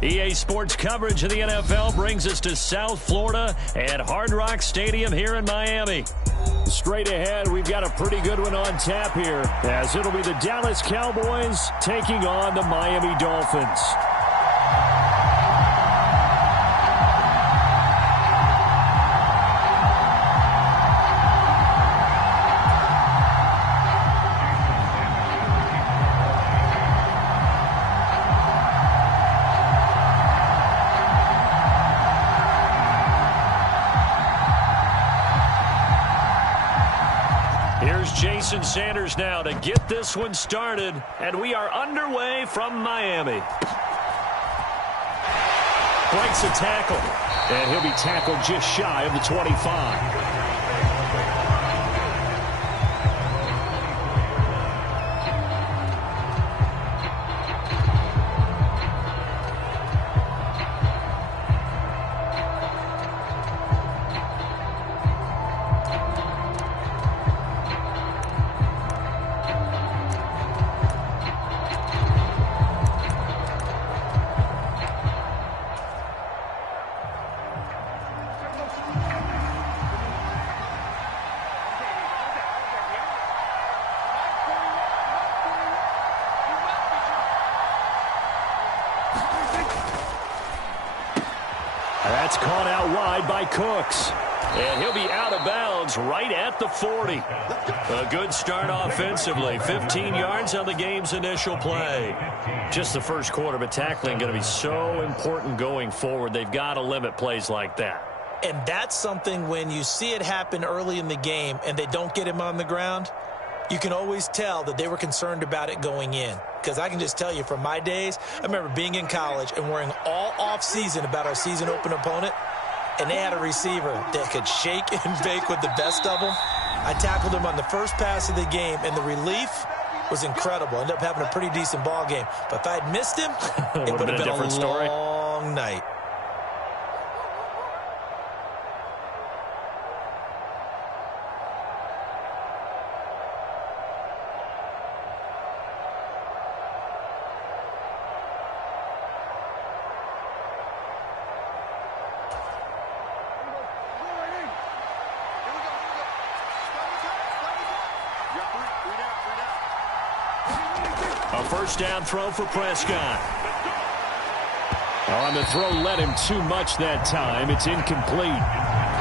EA Sports coverage of the NFL brings us to South Florida at Hard Rock Stadium here in Miami. Straight ahead, we've got a pretty good one on tap here, as it'll be the Dallas Cowboys taking on the Miami Dolphins. Here's Jason Sanders now to get this one started, and we are underway from Miami. Breaks a tackle, and he'll be tackled just shy of the 25. That's caught out wide by Cooks. And he'll be out of bounds right at the 40. A good start offensively. 15 yards on the game's initial play. Just the first quarter, but tackling going to be so important going forward. They've got to limit plays like that. And that's something when you see it happen early in the game and they don't get him on the ground, you can always tell that they were concerned about it going in. Because I can just tell you from my days, I remember being in college and worrying all off-season about our season open opponent, and they had a receiver that could shake and bake with the best of them. I tackled him on the first pass of the game, and the relief was incredible. Ended up having a pretty decent ball game. But if I had missed him, it would have been a long night. A first down throw for Prescott. On the throw, led him too much that time. It's incomplete.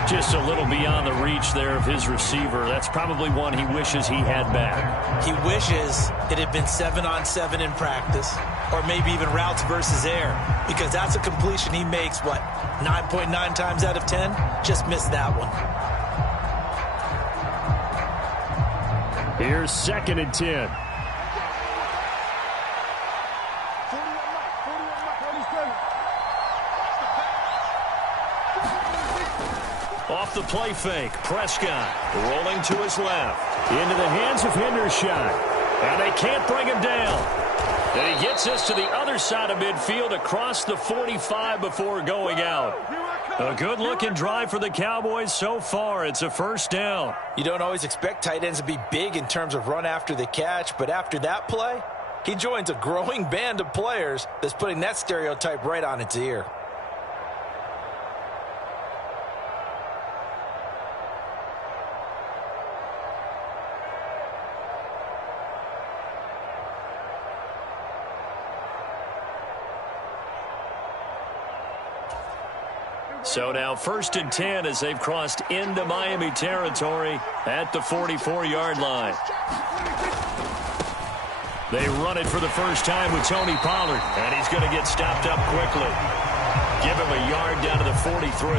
Just a little beyond the reach there of his receiver. That's probably one he wishes he had back. He wishes it had been 7-on-7 in practice, or maybe even routes versus air, because that's a completion he makes, 9.9 times out of 10? Just missed that one. Here's 2nd and 10. Off the play fake, Prescott rolling to his left. Into the hands of Hendershot. And they can't bring him down. And he gets us to the other side of midfield across the 45 before going out. A good-looking drive for the Cowboys so far. It's a first down. You don't always expect tight ends to be big in terms of run after the catch, but after that play, he joins a growing band of players that's putting that stereotype right on its ear. So now 1st and 10 as they've crossed into Miami territory at the 44-yard line. They run it for the first time with Tony Pollard, and he's going to get stopped up quickly. Give him a yard down to the 43.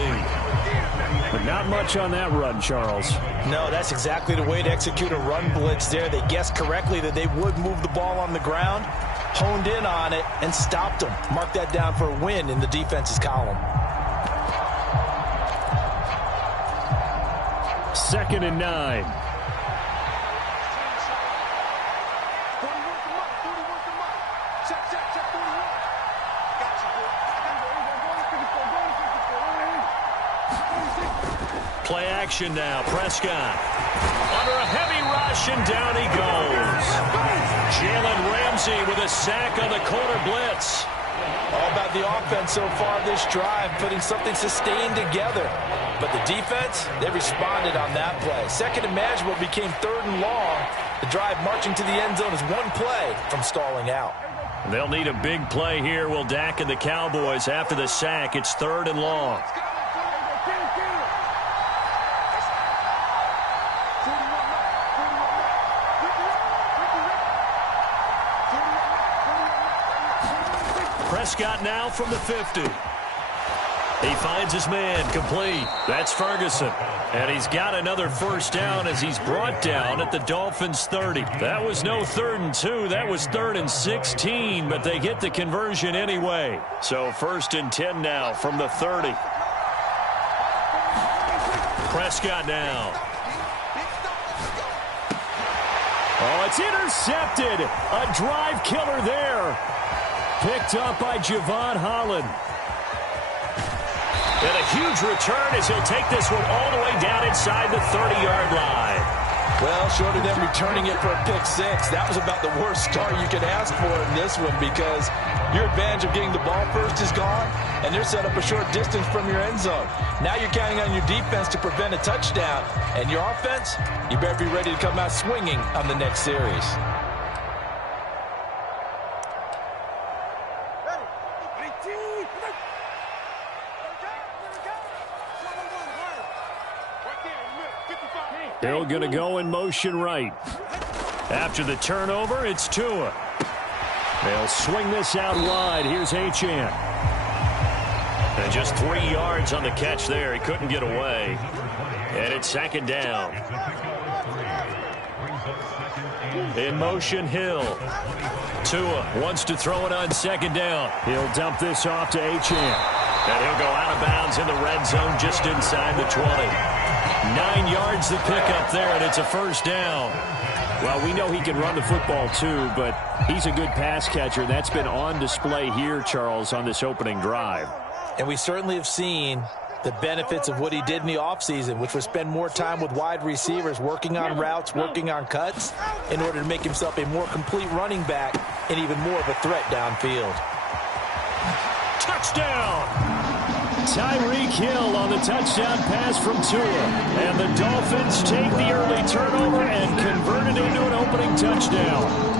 But not much on that run, Charles. No, that's exactly the way to execute a run blitz there. They guessed correctly that they would move the ball on the ground, honed in on it, and stopped them. Mark that down for a win in the defense's column. 2nd and 9. Play action now. Prescott under a heavy rush, and down he goes. Jalen Ramsey with a sack on the corner blitz. All about the offense so far this drive, putting something sustained together. But the defense, they responded on that play. Second and manageable became third and long. The drive marching to the end zone is one play from stalling out. They'll need a big play here. Will Dak and the Cowboys after the sack. It's third and long. Prescott now from the 50. He finds his man, complete. That's Ferguson. And he's got another first down as he's brought down at the Dolphins' 30. That was no 3rd and 2. That was 3rd and 16, but they get the conversion anyway. So 1st and 10 now from the 30. Prescott now. Oh, it's intercepted. A drive killer there. Picked up by Javon Holland. And a huge return as he'll take this one all the way down inside the 30-yard line. Well, short of them returning it for a pick six, that was about the worst start you could ask for in this one because your advantage of getting the ball first is gone, and they're set up a short distance from your end zone. Now you're counting on your defense to prevent a touchdown, and your offense, you better be ready to come out swinging on the next series. They're going to go in motion right. After the turnover, it's Tua. They'll swing this out wide. Here's Achane. And just 3 yards on the catch there. He couldn't get away. And it's 2nd down. In motion, Hill. Tua wants to throw it on 2nd down. He'll dump this off to Achane. And he'll go out of bounds in the red zone just inside the 20. 9 yards the pickup there, and it's a first down. Well, we know he can run the football too, but he's a good pass catcher. That's been on display here, Charles, on this opening drive. And we certainly have seen the benefits of what he did in the offseason, which was spend more time with wide receivers, working on routes, working on cuts, in order to make himself a more complete running back and even more of a threat downfield. Touchdown! Tyreek Hill on the touchdown pass from Tua. And the Dolphins take the early turnover and convert it into an opening touchdown.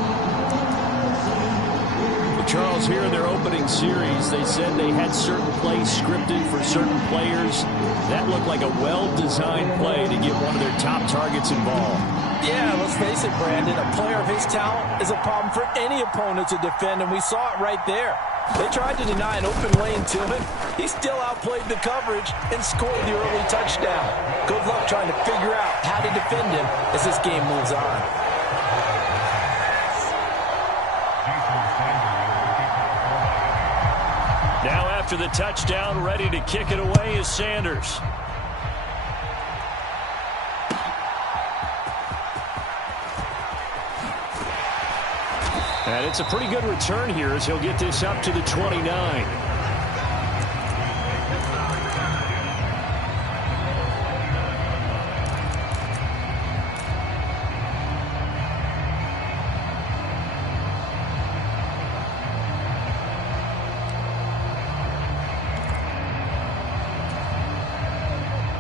Charles, here in their opening series, they said they had certain plays scripted for certain players. That looked like a well-designed play to get one of their top targets involved. Yeah, let's face it, Brandon. A player of his talent is a problem for any opponent to defend, and we saw it right there. They tried to deny an open lane to him. He still outplayed the coverage and scored the early touchdown. Good luck trying to figure out how to defend him as this game moves on. Now after the touchdown, ready to kick it away is Sanders. And it's a pretty good return here as he'll get this up to the 29.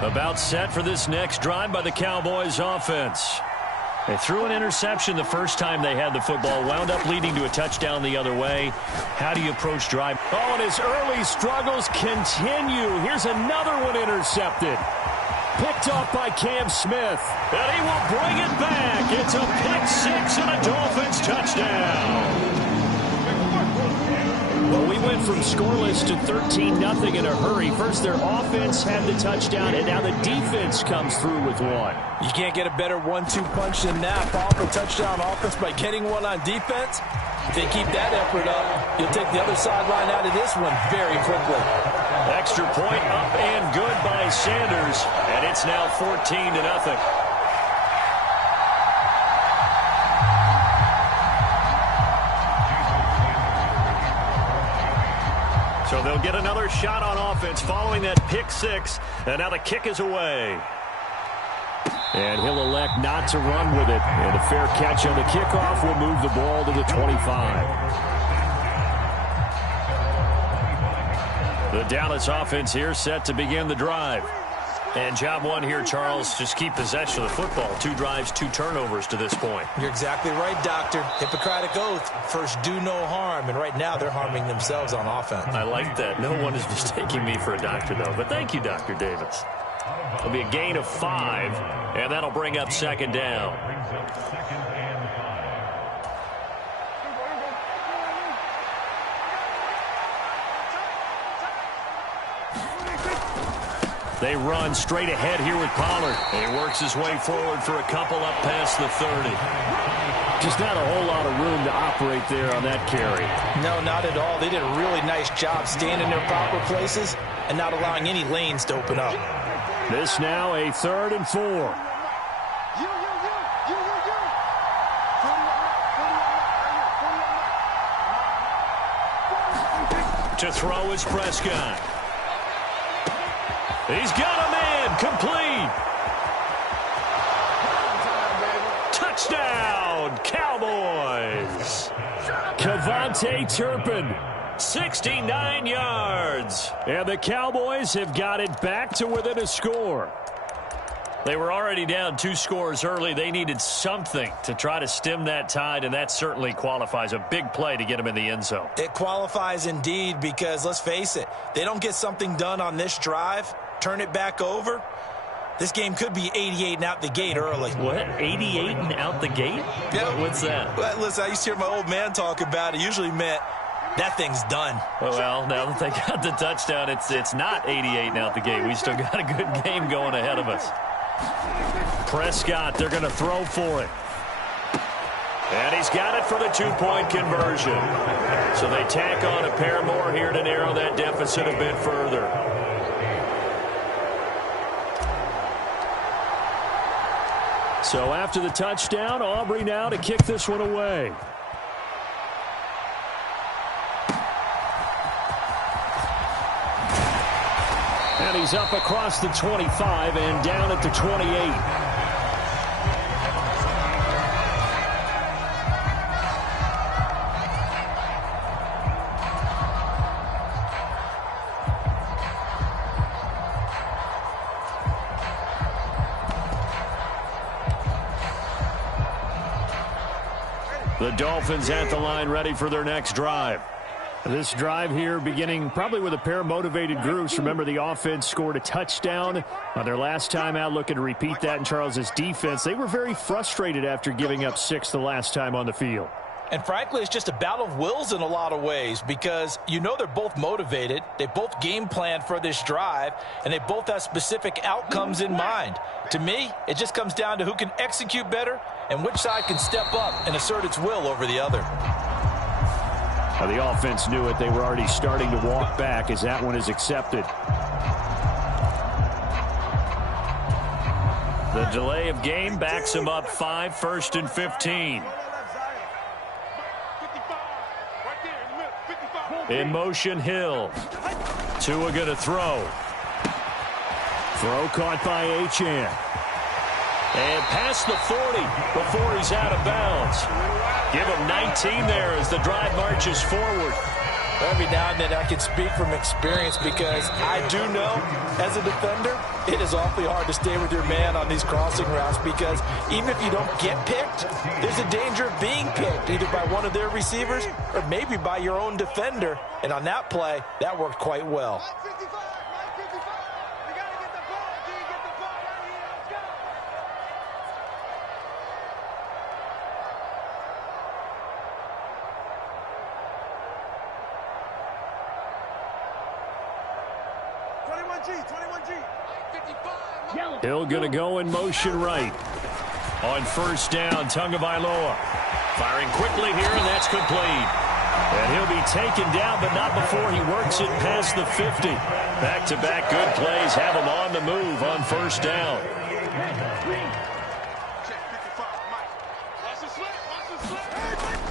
About set for this next drive by the Cowboys offense. They threw an interception the first time they had the football, wound up leading to a touchdown the other way. How do you approach drive? Oh, and his early struggles continue. Here's another one intercepted. Picked off by Cam Smith. And he will bring it back. It's a pick six and a Dolphins touchdown. Well, we went from scoreless to 13-0 in a hurry. First, their offense had the touchdown, and now the defense comes through with one. You can't get a better 1-2 punch than that. Follow up a touchdown offense by getting one on defense. If they keep that effort up, you'll take the other sideline out of this one very quickly. Extra point up and good by Sanders, and it's now 14-0. So they'll get another shot on offense following that pick six. And now the kick is away. And he'll elect not to run with it. And a fair catch on the kickoff will move the ball to the 25. The Dallas offense here set to begin the drive. And job one here, Charles, just keep possession of the football. 2 drives, 2 turnovers to this point. You're exactly right, Doctor. Hippocratic oath, first do no harm. And right now they're harming themselves on offense. I like that. No one is mistaking me for a doctor, though. But thank you, Dr. Davis. It'll be a gain of 5, and that'll bring up second down. They run straight ahead here with Pollard. And he works his way forward for a couple up past the 30. Just not a whole lot of room to operate there on that carry. No, not at all. They did a really nice job staying in their proper places and not allowing any lanes to open up. This now a 3rd and 4. To throw is Prescott. He's got a man complete. Touchdown, Cowboys. Kevontae Turpin, 69 yards. And the Cowboys have got it back to within a score. They were already down 2 scores early. They needed something to try to stem that tide, and that certainly qualifies. A big play to get them in the end zone. It qualifies indeed because, let's face it, they don't get something done on this drive, turn it back over, this game could be 88 and out the gate early. What? 88 and out the gate? Yeah. What's that? Well, listen, I used to hear my old man talk about it. Usually meant that thing's done. Well, now that they got the touchdown, it's not 88 and out the gate. We still got a good game going ahead of us. Prescott, they're going to throw for it. And he's got it for the 2-point conversion. So they tack on a pair more here to narrow that deficit a bit further. So after the touchdown, Aubrey now to kick this one away. And he's up across the 25 and down at the 28. The Dolphins at the line ready for their next drive. This drive here beginning probably with a pair of motivated groups. Remember, the offense scored a touchdown on their last time out, looking to repeat that in Charles's defense. They were very frustrated after giving up 6 the last time on the field. And frankly, it's just a battle of wills in a lot of ways because you know they're both motivated. They both game plan for this drive, and they both have specific outcomes in mind. To me, it just comes down to who can execute better and which side can step up and assert its will over the other. Now, the offense knew it. They were already starting to walk back as that one is accepted. The delay of game backs him up 5, 1st and 15. In motion, Hill. Tua going to throw. Throw caught by Achane. And past the 40 before he's out of bounds. Give him 19 there as the drive marches forward. Every now and then I can speak from experience because I do know as a defender it is awfully hard to stay with your man on these crossing routes because even if you don't get picked, there's a danger of being picked either by one of their receivers or maybe by your own defender. And on that play, that worked quite well. Hill going to go in motion right. On 1st down, Tagovailoa. Firing quickly here, and that's complete. And he'll be taken down, but not before he works it past the 50. Back-to-back good plays have him on the move on 1st down.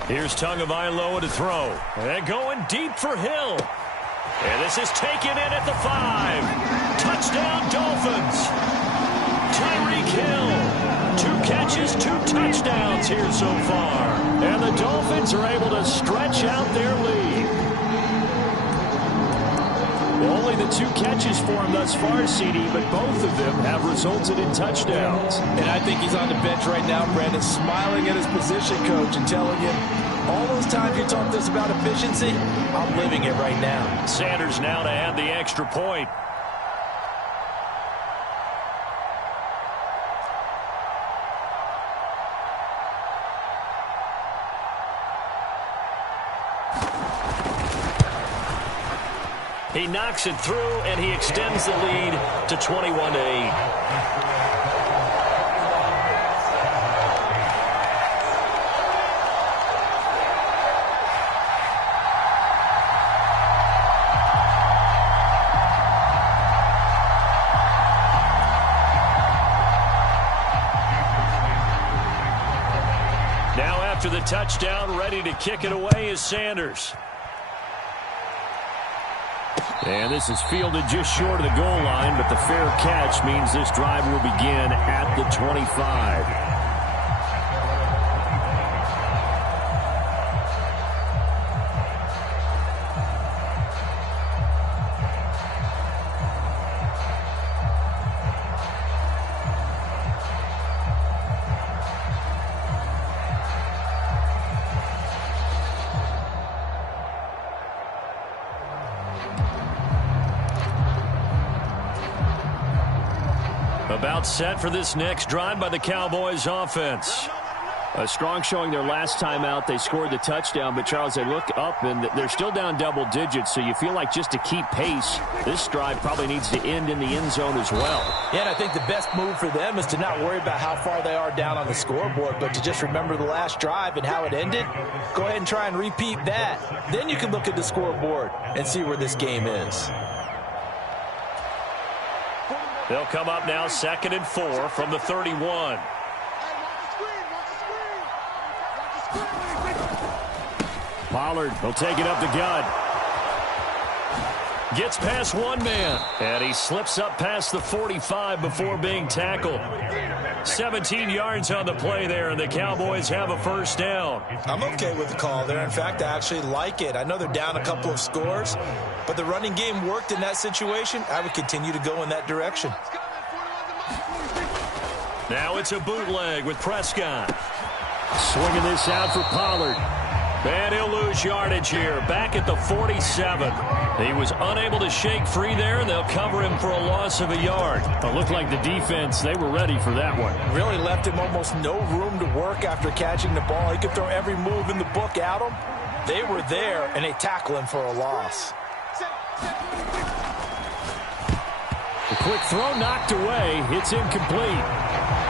Here's Tagovailoa to throw. And going deep for Hill. And this is taken in at the 5. Touchdown, Dolphins. Tyreek Hill. 2 catches, 2 touchdowns here so far. And the Dolphins are able to stretch out their lead. Only the 2 catches for him thus far, CD, but both of them have resulted in touchdowns. And I think he's on the bench right now, Brandon, smiling at his position coach and telling him, all those times you talked to us about efficiency, I'm living it right now. Sanders now to add the extra point. He knocks it through, and he extends the lead to 21-8. Now after the touchdown, ready to kick it away is Sanders. And this is fielded just short of the goal line, but the fair catch means this drive will begin at the 25. About set for this next drive by the Cowboys offense. A strong showing their last time out. They scored the touchdown, but Charles, they look up and they're still down double digits, so you feel like just to keep pace, this drive probably needs to end in the end zone as well. Yeah, and I think the best move for them is to not worry about how far they are down on the scoreboard, but to just remember the last drive and how it ended. Go ahead and try and repeat that. Then you can look at the scoreboard and see where this game is. They'll come up now 2nd and 4 from the 31. Pollard will take it up the gut. Gets past one man, and he slips up past the 45 before being tackled. 17 yards on the play there, and the Cowboys have a first down. I'm okay with the call there. In fact, I actually like it. I know they're down a couple of scores, but the running game worked in that situation. I would continue to go in that direction. Now it's a bootleg with Prescott. Swinging this out for Pollard. And he'll lose yardage here, back at the 47. He was unable to shake free there, and they'll cover him for a loss of a yard. It looked like the defense, they were ready for that one. Really left him almost no room to work after catching the ball. He could throw every move in the book at him. They were there, and they tackle him for a loss. The quick throw knocked away. It's incomplete.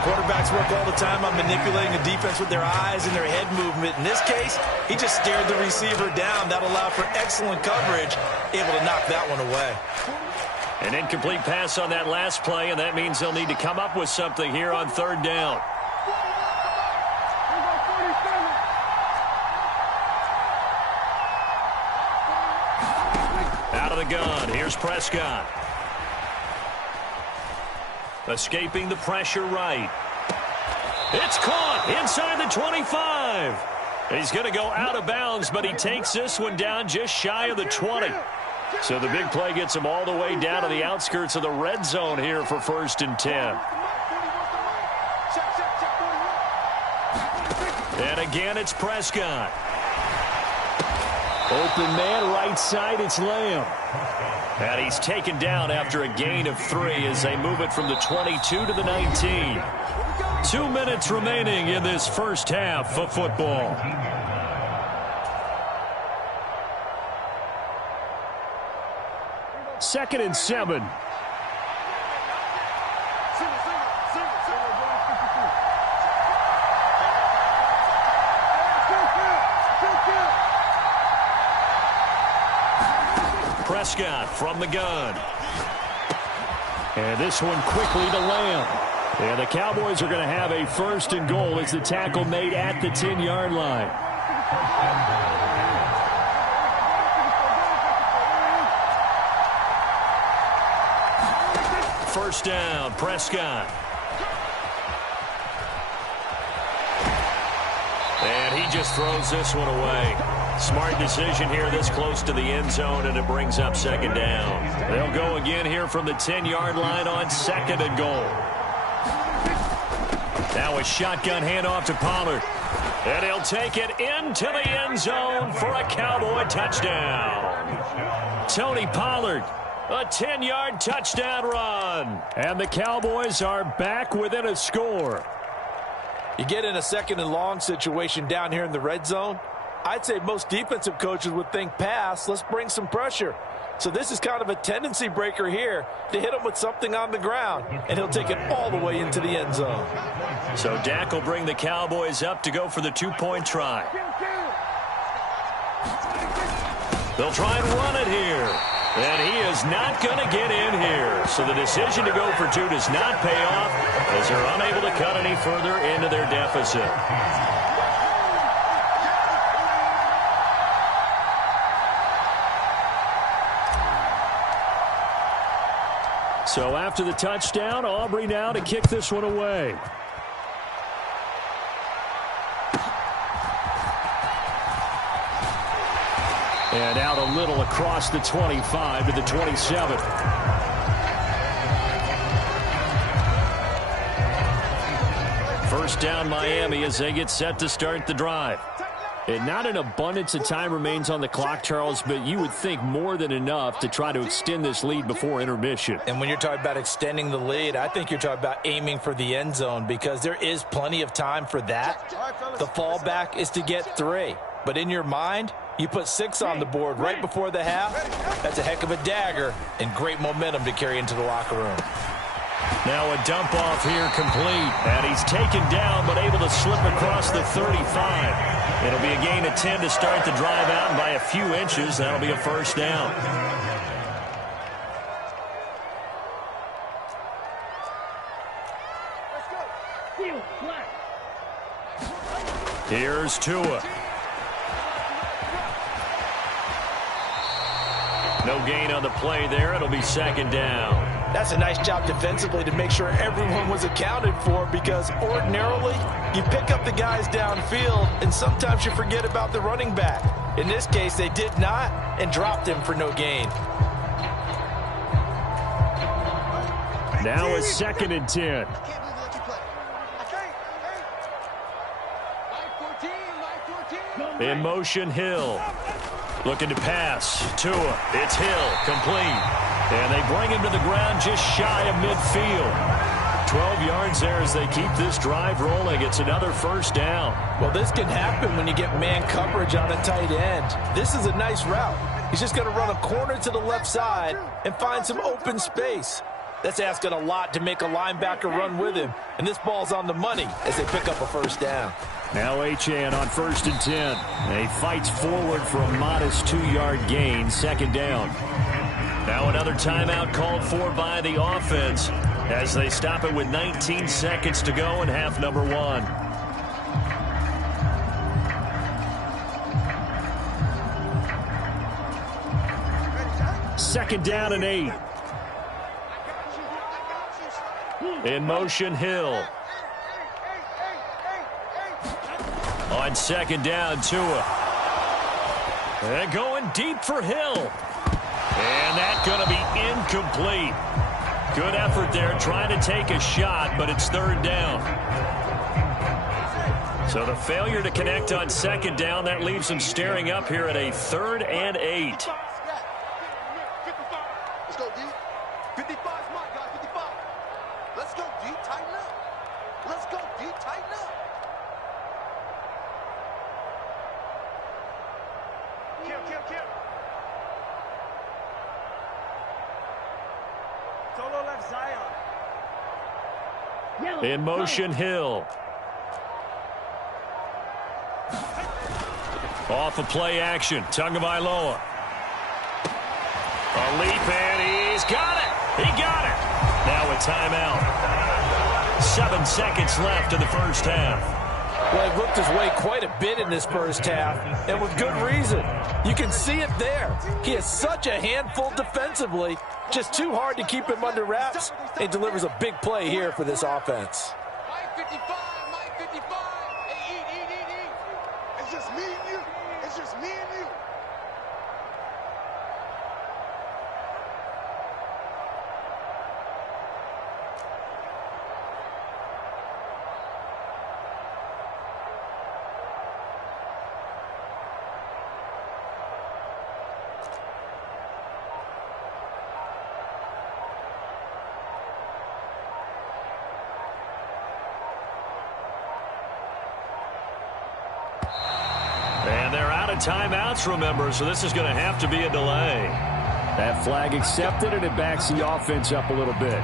Quarterbacks work all the time on manipulating the defense with their eyes and their head movement. In this case, he just stared the receiver down. That allowed for excellent coverage, able to knock that one away. An incomplete pass on that last play, and that means they'll need to come up with something here on 3rd down. Out of the gun, here's Prescott. Escaping the pressure right. It's caught inside the 25. He's going to go out of bounds, but he takes this one down just shy of the 20. So the big play gets him all the way down to the outskirts of the red zone here for 1st and 10. And again, it's Prescott. Open man, right side, it's Lamb. And he's taken down after a gain of 3 as they move it from the 22 to the 19. 2 minutes remaining in this first half of football. Second and 7. Prescott from the gun. And this one quickly to Lamb. And the Cowboys are going to have a 1st and goal as the tackle made at the 10-yard line. First down, Prescott. And he just throws this one away. Smart decision here this close to the end zone, and it brings up second down. They'll go again here from the 10-yard line on second and goal. Now a shotgun handoff to Pollard. And he'll take it into the end zone for a Cowboy touchdown. Tony Pollard, a 10-yard touchdown run. And the Cowboys are back within a score. You get in a second and long situation down here in the red zone, I'd say most defensive coaches would think pass, let's bring some pressure. So this is kind of a tendency breaker here to hit him with something on the ground, and he'll take it all the way into the end zone. So Dak will bring the Cowboys up to go for the two-point try. They'll try and run it here. And he is not going to get in here. So the decision to go for two does not pay off as they're unable to cut any further into their deficit. So after the touchdown, Aubrey now to kick this one away. And out a little across the 25 to the 27. First down Miami as they get set to start the drive. And not an abundance of time remains on the clock, Charles, but you would think more than enough to try to extend this lead before intermission. And when you're talking about extending the lead, I think you're talking about aiming for the end zone because there is plenty of time for that. The fallback is to get 3. But in your mind, you put 6 on the board right before the half. That's a heck of a dagger and great momentum to carry into the locker room. Now a dump off here complete. And he's taken down but able to slip across the 35. It'll be a gain of 10 to start the drive out, and by a few inches, that'll be a first down. Here's Tua. No gain on the play there. It'll be second down. That's a nice job defensively to make sure everyone was accounted for because ordinarily you pick up the guys downfield and sometimes you forget about the running back. In this case, they did not and dropped him for no gain. Now a second and 10. In motion, Hill. Looking to pass. Tua. It's Hill. Complete. And they bring him to the ground just shy of midfield. 12 yards there as they keep this drive rolling. It's another first down. Well, this can happen when you get man coverage on a tight end. This is a nice route. He's just going to run a corner to the left side and find some open space. That's asking a lot to make a linebacker run with him. And this ball's on the money as they pick up a first down. Now Achane on first and 10. And he fights forward for a modest 2-yard gain, second down. Now another timeout called for by the offense as they stop it with 19 seconds to go in half number 1. Second down and 8. In motion, Hill. On second down, Tua. And going deep for Hill. And that's going to be incomplete. Good effort there trying to take a shot, but it's third down. So the failure to connect on second down, that leaves them staring up here at a 3rd and 8. Let's go, D. 55 smart, guys. 55. Let's go, D. Tighten up. Let's go, D. Tighten up. Kill. Solo left Zion. In motion, Hill. Off of play action, Tagovailoa. A leap, and he's got it. He got it. Now a timeout. 7 seconds left in the first half. Well, he worked his way quite a bit in this first half, and with good reason. You can see it there. He is such a handful defensively, just too hard to keep him under wraps. He delivers a big play here for this offense. It's just me and you. It's just me and you. And they're out of timeouts, remember, so this is going to have to be a delay. That flag accepted, and it backs the offense up a little bit.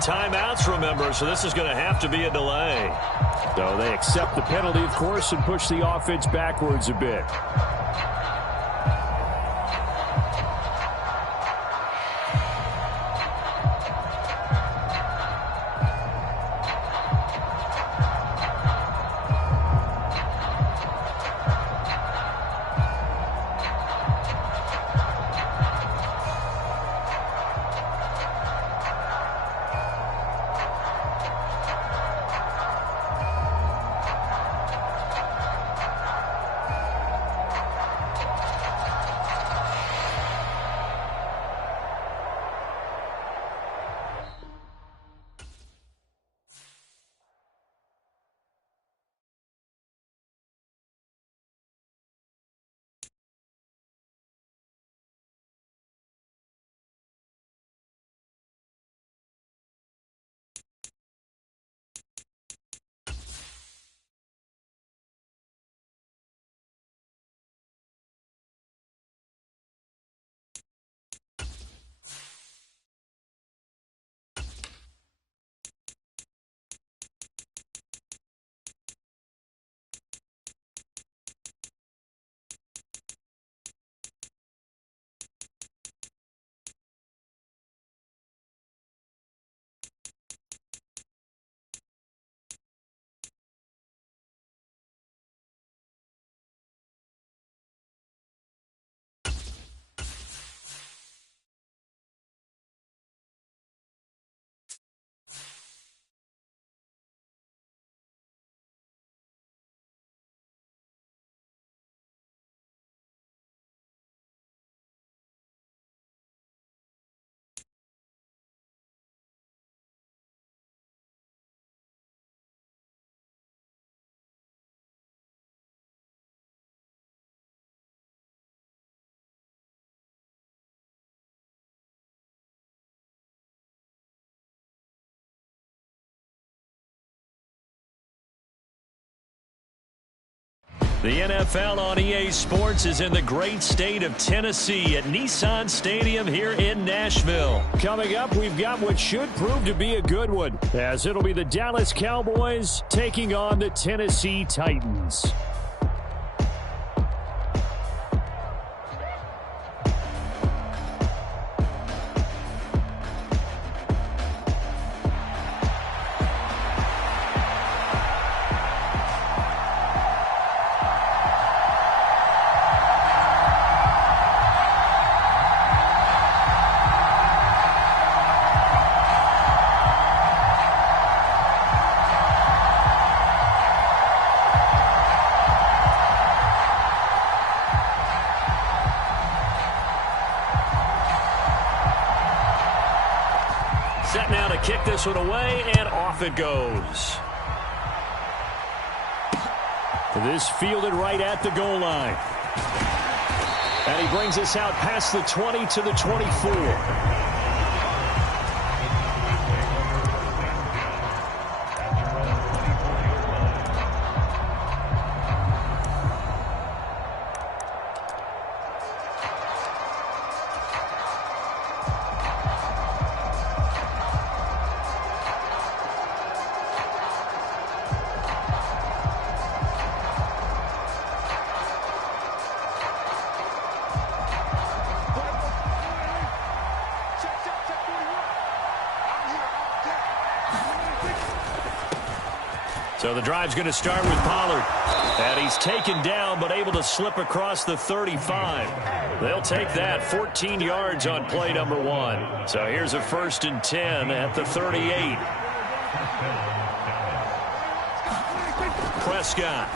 Timeouts, remember, so this is going to have to be a delay. So they accept the penalty, of course, and push the offense backwards a bit. The NFL on EA Sports is in the great state of Tennessee at Nissan Stadium here in Nashville. Coming up, we've got what should prove to be a good one, as it'll be the Dallas Cowboys taking on the Tennessee Titans. Set now to kick this one away, and off it goes. This fielded right at the goal line. And he brings us out past the 20 to the 24. So the drive's going to start with Pollard. And he's taken down but able to slip across the 35. They'll take that 14 yards on play number 1. So here's a 1st and 10 at the 38. Prescott.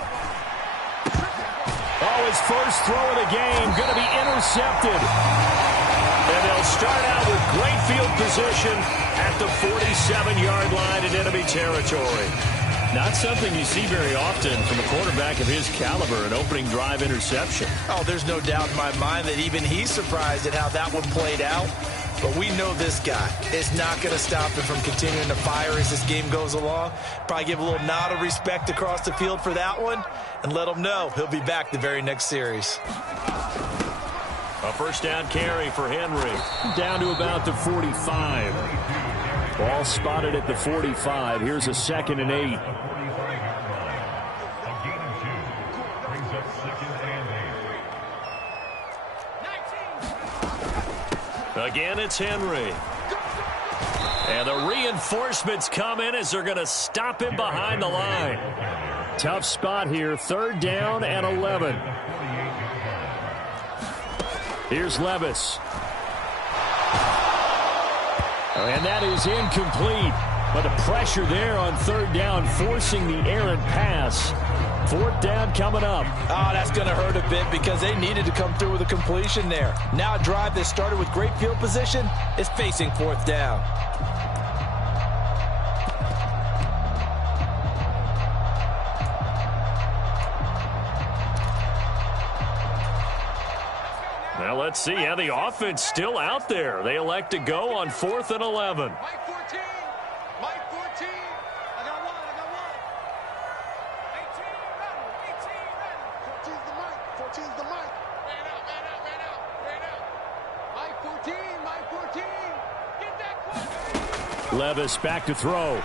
Oh, his first throw of the game going to be intercepted. And they'll start out with great field position at the 47-yard line in enemy territory. Not something you see very often from a quarterback of his caliber, an opening drive interception. Oh, there's no doubt in my mind that even he's surprised at how that one played out. But we know this guy is not going to stop him from continuing to fire as this game goes along. Probably give a little nod of respect across the field for that one and let him know he'll be back the very next series. A first down carry for Henry. Down to about the 45. Ball spotted at the 45. Here's a 2nd and 8. Again, it's Henry. And the reinforcements come in as they're going to stop him behind the line. Tough spot here. 3rd down and 11. Here's Levis. And that is incomplete. But the pressure there on 3rd down, forcing the errant pass. 4th down coming up. Oh, that's going to hurt a bit because they needed to come through with a completion there. Now a drive that started with great field position is facing 4th down. Well, let's see how the offense still out there. They elect to go on 4th and 11. Mike 14. Mike 14. I got one. 18, ready. 14's the mic. 14's the mic. Man out. Mike 14. Mike 14. Get that quick. Levis back to throw.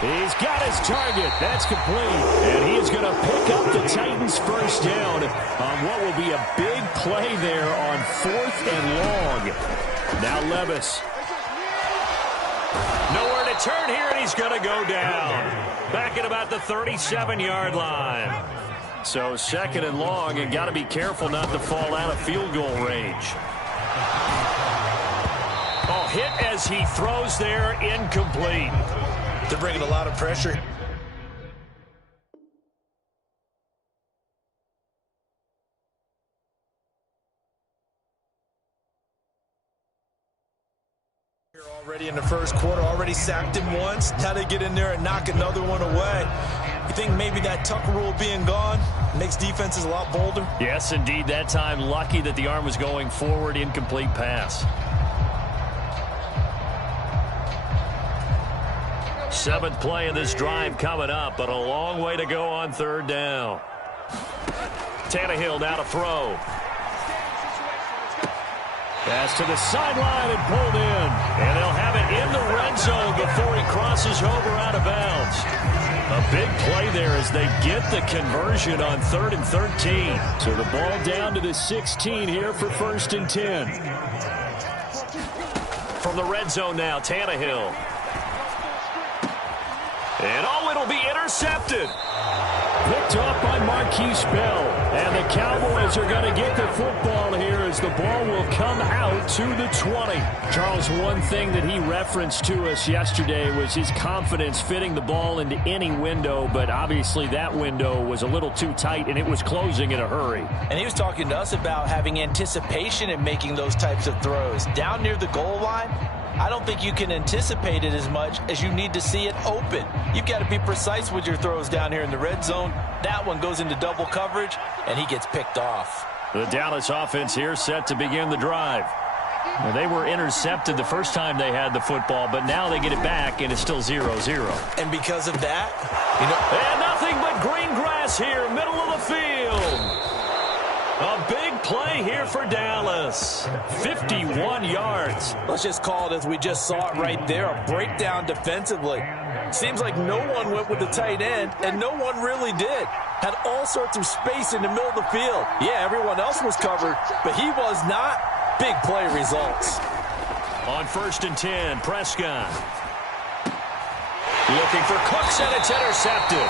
He's got his target. That's complete. And he is going to pick up the Titans' first down on what will be a big play there on 4th and long. Now Levis. Nowhere to turn here, and he's going to go down. Back at about the 37-yard line. So 2nd and long, and got to be careful not to fall out of field goal range. Oh, hit as he throws there, incomplete. They're bringing a lot of pressure. You're already in the first quarter, already sacked him once. Now they get in there and knock another one away. You think maybe that Tucker rule being gone makes defenses a lot bolder? Yes, indeed. That time, lucky that the arm was going forward, incomplete pass. 7th play of this drive coming up, but a long way to go on 3rd down. Tannehill now to throw. Pass to the sideline and pulled in. And they'll have it in the red zone before he crosses over out of bounds. A big play there as they get the conversion on 3rd and 13. So the ball down to the 16 here for 1st and 10. From the red zone now, Tannehill. And oh, it'll be intercepted. Picked up by Marquise Bell. And the Cowboys are going to get the football here as the ball will come out to the 20. Charles, one thing that he referenced to us yesterday was his confidence fitting the ball into any window, but obviously that window was a little too tight and it was closing in a hurry. And he was talking to us about having anticipation in making those types of throws. Down near the goal line, I don't think you can anticipate it as much as you need to see it open. You've got to be precise with your throws down here in the red zone. That one goes into double coverage, and he gets picked off. The Dallas offense here set to begin the drive. Well, they were intercepted the first time they had the football, but now they get it back, and it's still 0-0. And because of that, and nothing but green grass here, middle of the field. A big play here for Dallas. 51 yards. Let's just call it as we just saw it right there, a breakdown defensively. Seems like no one went with the tight end, and no one really did. Had all sorts of space in the middle of the field. Yeah, everyone else was covered, but he was not. Big play results. On 1st and 10, Prescott. Looking for Cooks, and it's intercepted.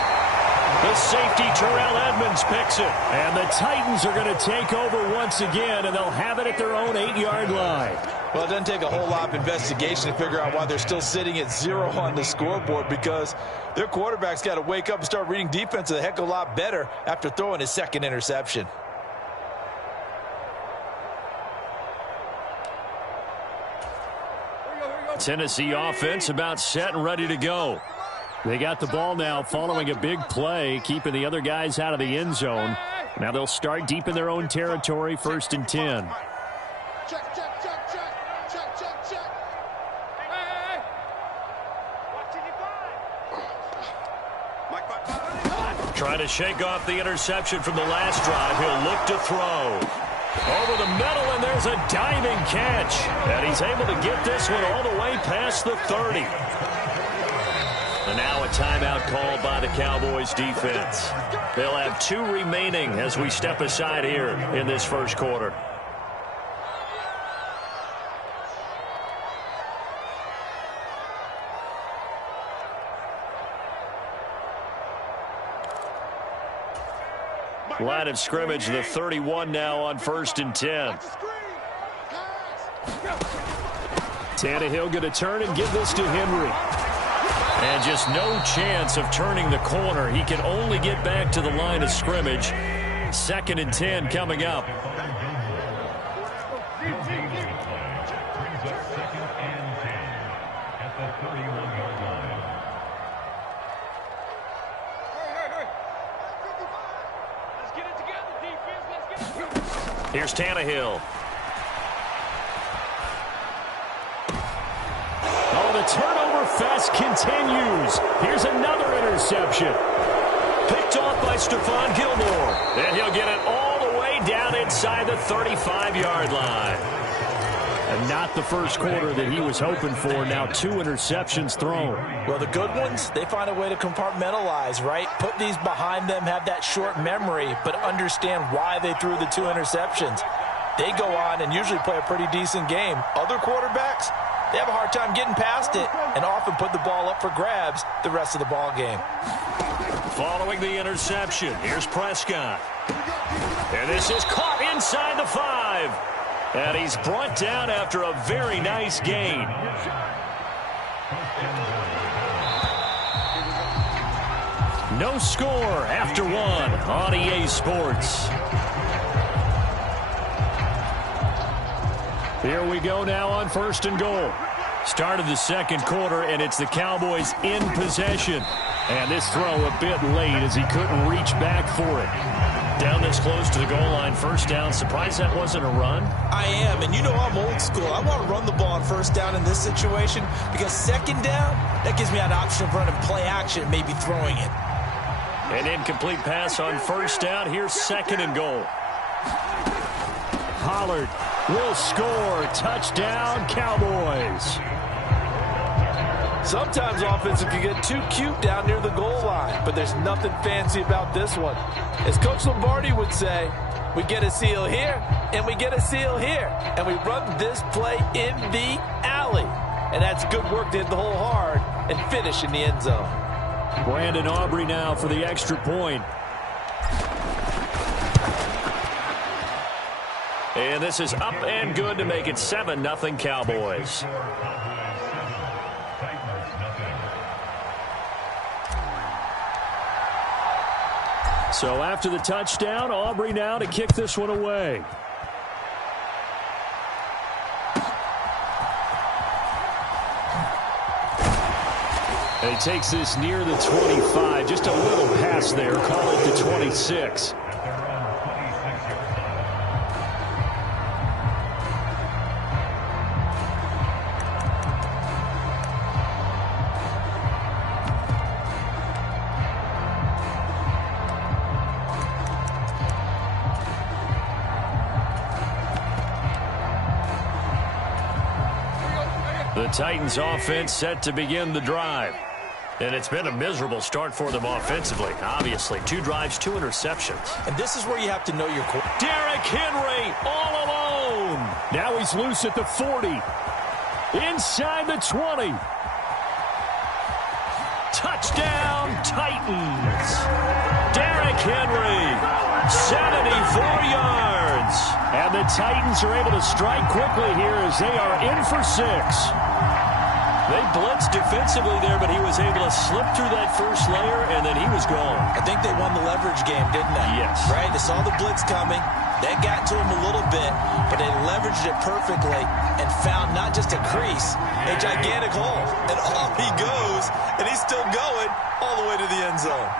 The safety, Terrell Edmonds, picks it. And the Titans are going to take over once again, and they'll have it at their own 8-yard line. Well, it doesn't take a whole lot of investigation to figure out why they're still sitting at 0 on the scoreboard, because their quarterback's got to wake up and start reading defense a heck of a lot better after throwing his second interception. Tennessee offense about set and ready to go. They got the ball now following a big play, keeping the other guys out of the end zone. Now they'll start deep in their own territory, 1st and 10. Check, check, check, check. Check, check, check. Hey. Mike. Trying to shake off the interception from the last drive. He'll look to throw. Over the middle, and there's a diving catch. And he's able to get this one all the way past the 30. And now a timeout called by the Cowboys defense. They'll have 2 remaining as we step aside here in this first quarter. Line of scrimmage, the 31 now on 1st and 10. Tannehill going to turn and give this to Henry. And just no chance of turning the corner. He can only get back to the line of scrimmage. 2nd and 10 coming up. Here's Tannehill. Oh, the turnover fest continues. Here's another interception. Picked off by Stephon Gilmore. And he'll get it all the way down inside the 35-yard line. And not the first quarter that he was hoping for. Now 2 interceptions thrown. Well, the good ones, they find a way to compartmentalize, right? Put these behind them, have that short memory, but understand why they threw the 2 interceptions. They go on and usually play a pretty decent game. Other quarterbacks, they have a hard time getting past it and often put the ball up for grabs the rest of the ball game. Following the interception, here's Prescott. And this is caught inside the 5. And he's brought down after a very nice gain. No score after 1 on EA Sports. Here we go now on 1st and goal. Start of the second quarter, and it's the Cowboys in possession. And this throw a bit late as he couldn't reach back for it. Down this close to the goal line, 1st down. Surprised that wasn't a run? I am, and you know I'm old school. I want to run the ball on 1st down in this situation because 2nd down, that gives me an option of running play action, maybe throwing it. An incomplete pass on 1st down. Here's 2nd and goal. Pollard will score. Touchdown, Cowboys. Sometimes offenses can get too cute down near the goal line, but there's nothing fancy about this one. As Coach Lombardi would say, we get a seal here, and we get a seal here, and we run this play in the alley. And that's good work to hit the hole hard and finish in the end zone. Brandon Aubrey now for the extra point. And this is up and good to make it 7-0 Cowboys. So after the touchdown, Aubrey now to kick this one away. And he takes this near the 25. Just a little pass there. Call it the 26. The Titans offense set to begin the drive. And it's been a miserable start for them offensively, obviously. 2 drives, 2 interceptions. And this is where you have to know your quarterback. Derrick Henry all alone. Now he's loose at the 40. Inside the 20. Touchdown, Titans. Derrick Henry, 74 yards. And the Titans are able to strike quickly here as they are in for 6. They blitzed defensively there, but he was able to slip through that first layer, and then he was gone. I think they won the leverage game, didn't they? Yes. Right? They saw the blitz coming. That got to him a little bit, but they leveraged it perfectly and found not just a crease, a gigantic hole. And off he goes, and he's still going all the way to the end zone.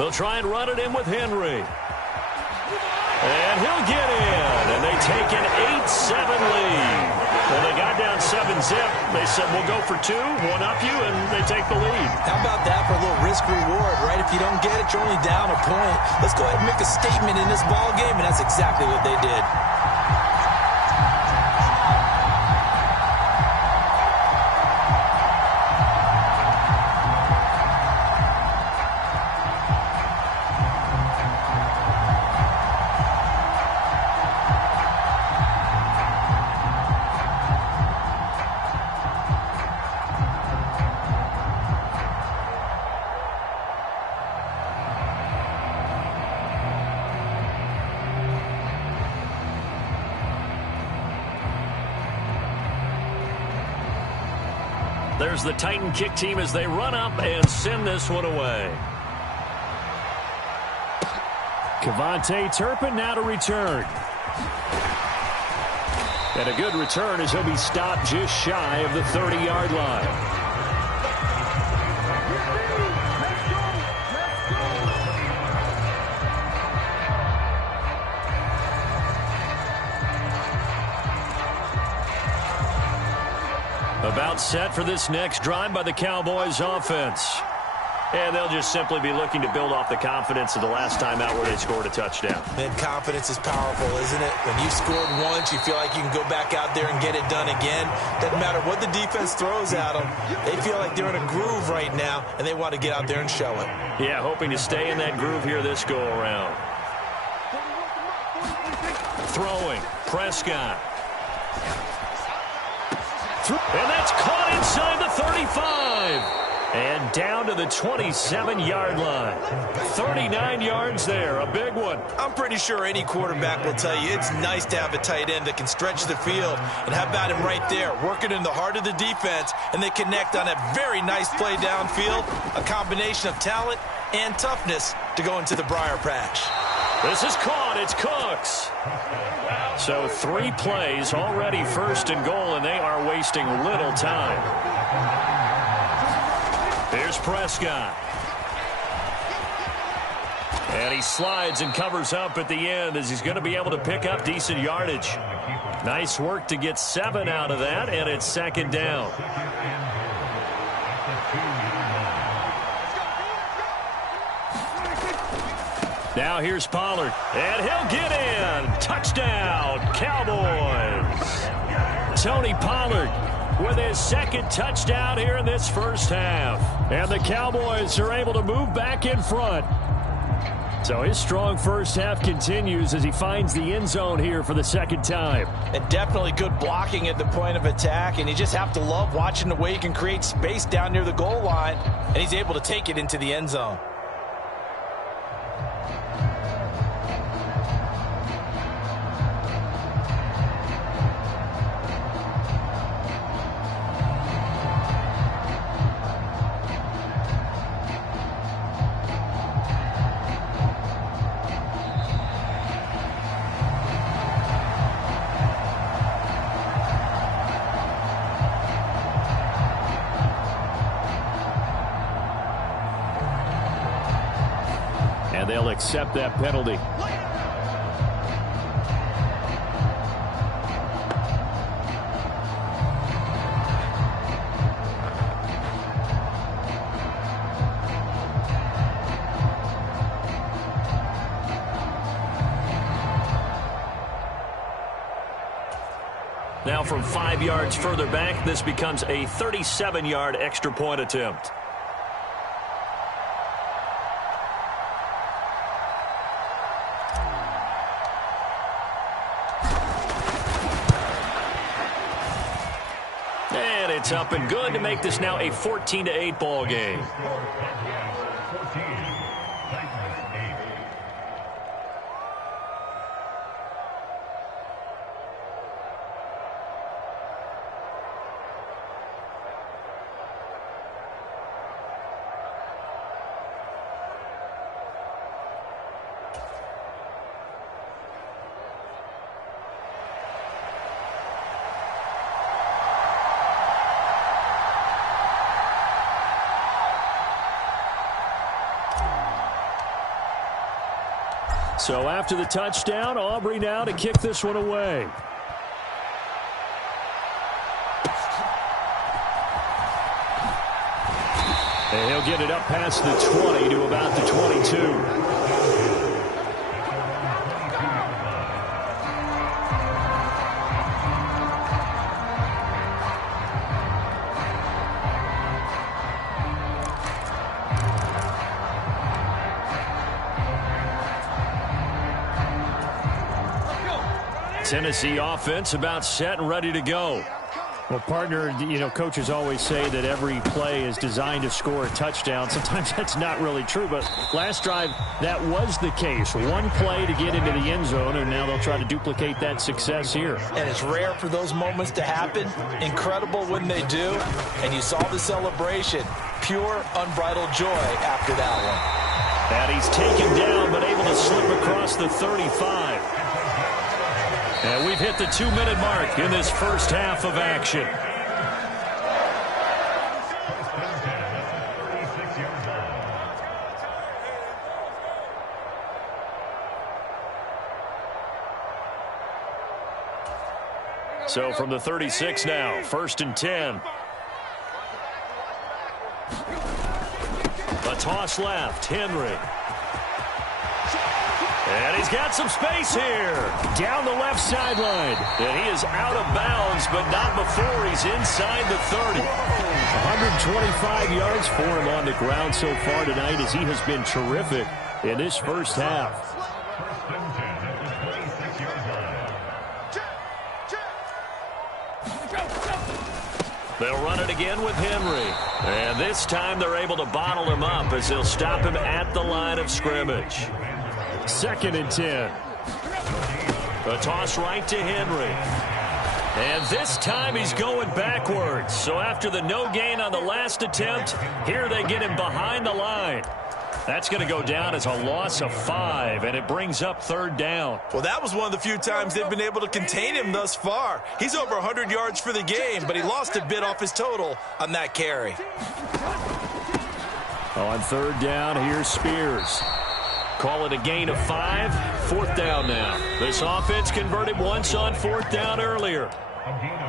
They'll try and run it in with Henry. And he'll get in. And they take an 8-7 lead. Well, they got down 7-zip. They said, we'll go for 2, one up you, and they take the lead. How about that for a little risk-reward, right? If you don't get it, you're only down a point. Let's go ahead and make a statement in this ball game, and that's exactly what they did. There's the Titan kick team as they run up and send this one away. Kevontae Turpin now to return. And a good return as he'll be stopped just shy of the 30-yard line. About set for this next drive by the Cowboys offense. And they'll just simply be looking to build off the confidence of the last time out where they scored a touchdown. Man, confidence is powerful, isn't it? When you've scored once, you feel like you can go back out there and get it done again. Doesn't matter what the defense throws at them. They feel like they're in a groove right now, and they want to get out there and show it. Yeah, hoping to stay in that groove here this go-around. Throwing, Prescott. And that's caught inside the 35. And down to the 27-yard line. 39 yards there, a big one. I'm pretty sure any quarterback will tell you it's nice to have a tight end that can stretch the field. And how about him right there, working in the heart of the defense, and they connect on a very nice play downfield, a combination of talent and toughness to go into the briar patch. This is caught. It's Cooks. So 3 plays already first and goal, and they are wasting little time. Here's Prescott. And he slides and covers up at the end as he's going to be able to pick up decent yardage. Nice work to get 7 out of that, and it's second down. Now here's Pollard, and he'll get in. Touchdown, Cowboys. Tony Pollard with his second touchdown here in this first half. And the Cowboys are able to move back in front. So his strong first half continues as he finds the end zone here for the second time. And definitely good blocking at the point of attack, and you just have to love watching the way he can create space down near the goal line, and he's able to take it into the end zone. And they'll accept that penalty. Now from 5 yards further back, this becomes a 37-yard extra point attempt. And it's up and good to make this now a 14-8 ball game. So after the touchdown, Aubrey now to kick this one away. And he'll get it up past the 20 to about the 22. Tennessee offense about set and ready to go. Well, partner, coaches always say that every play is designed to score a touchdown. Sometimes that's not really true, but last drive, that was the case. One play to get into the end zone, and now they'll try to duplicate that success here. And it's rare for those moments to happen. Incredible when they do. And you saw the celebration. Pure, unbridled joy after that one. And he's taken down, but able to slip across the 35. And we've hit the 2-minute mark in this first half of action. So from the 36 now, 1st and 10. A toss left, Henry. And he's got some space here. Down the left sideline. And he is out of bounds, but not before he's inside the 30. 125 yards for him on the ground so far tonight as he has been terrific in this first half. They'll run it again with Henry. And this time they're able to bottle him up as they'll stop him at the line of scrimmage. 2nd and 10. A toss right to Henry. And this time he's going backwards. So after the no gain on the last attempt, here they get him behind the line. That's going to go down as a loss of 5, and it brings up 3rd down. Well, that was one of the few times they've been able to contain him thus far. He's over 100 yards for the game, but he lost a bit off his total on that carry. On 3rd down, here's Spears. Call it a gain of 5. 4th down now. This offense converted once on 4th down earlier.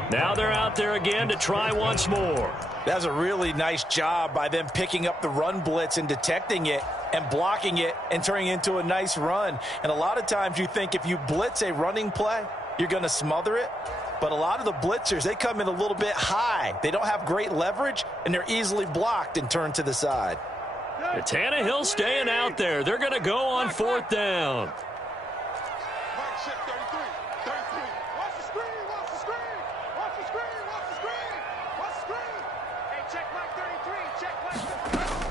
Now they're out there again to try once more. That's a really nice job by them picking up the run blitz and detecting it and blocking it and turning it into a nice run. And a lot of times you think if you blitz a running play, you're going to smother it. But a lot of the blitzers, they come in a little bit high. They don't have great leverage, and they're easily blocked and turned to the side. Tannehill staying out there. They're going to go on 4th down.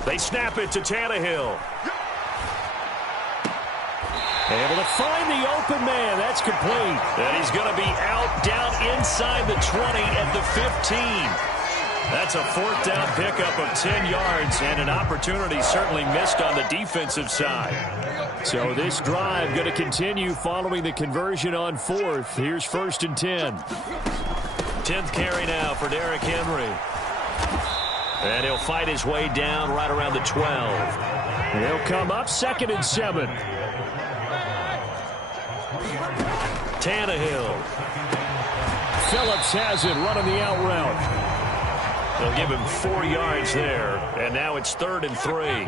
They snap it to Tannehill. Able to find the open man. That's complete. And he's going to be out down inside the 20 at the 15. That's a 4th down pickup of 10 yards and an opportunity certainly missed on the defensive side. So this drive going to continue following the conversion on 4th. Here's 1st and 10. 10th carry now for Derrick Henry. And he'll fight his way down right around the 12. He'll come up 2nd and 7. Tannehill. Phillips has it running the out route. They'll give him 4 yards there. And now it's 3rd and 3.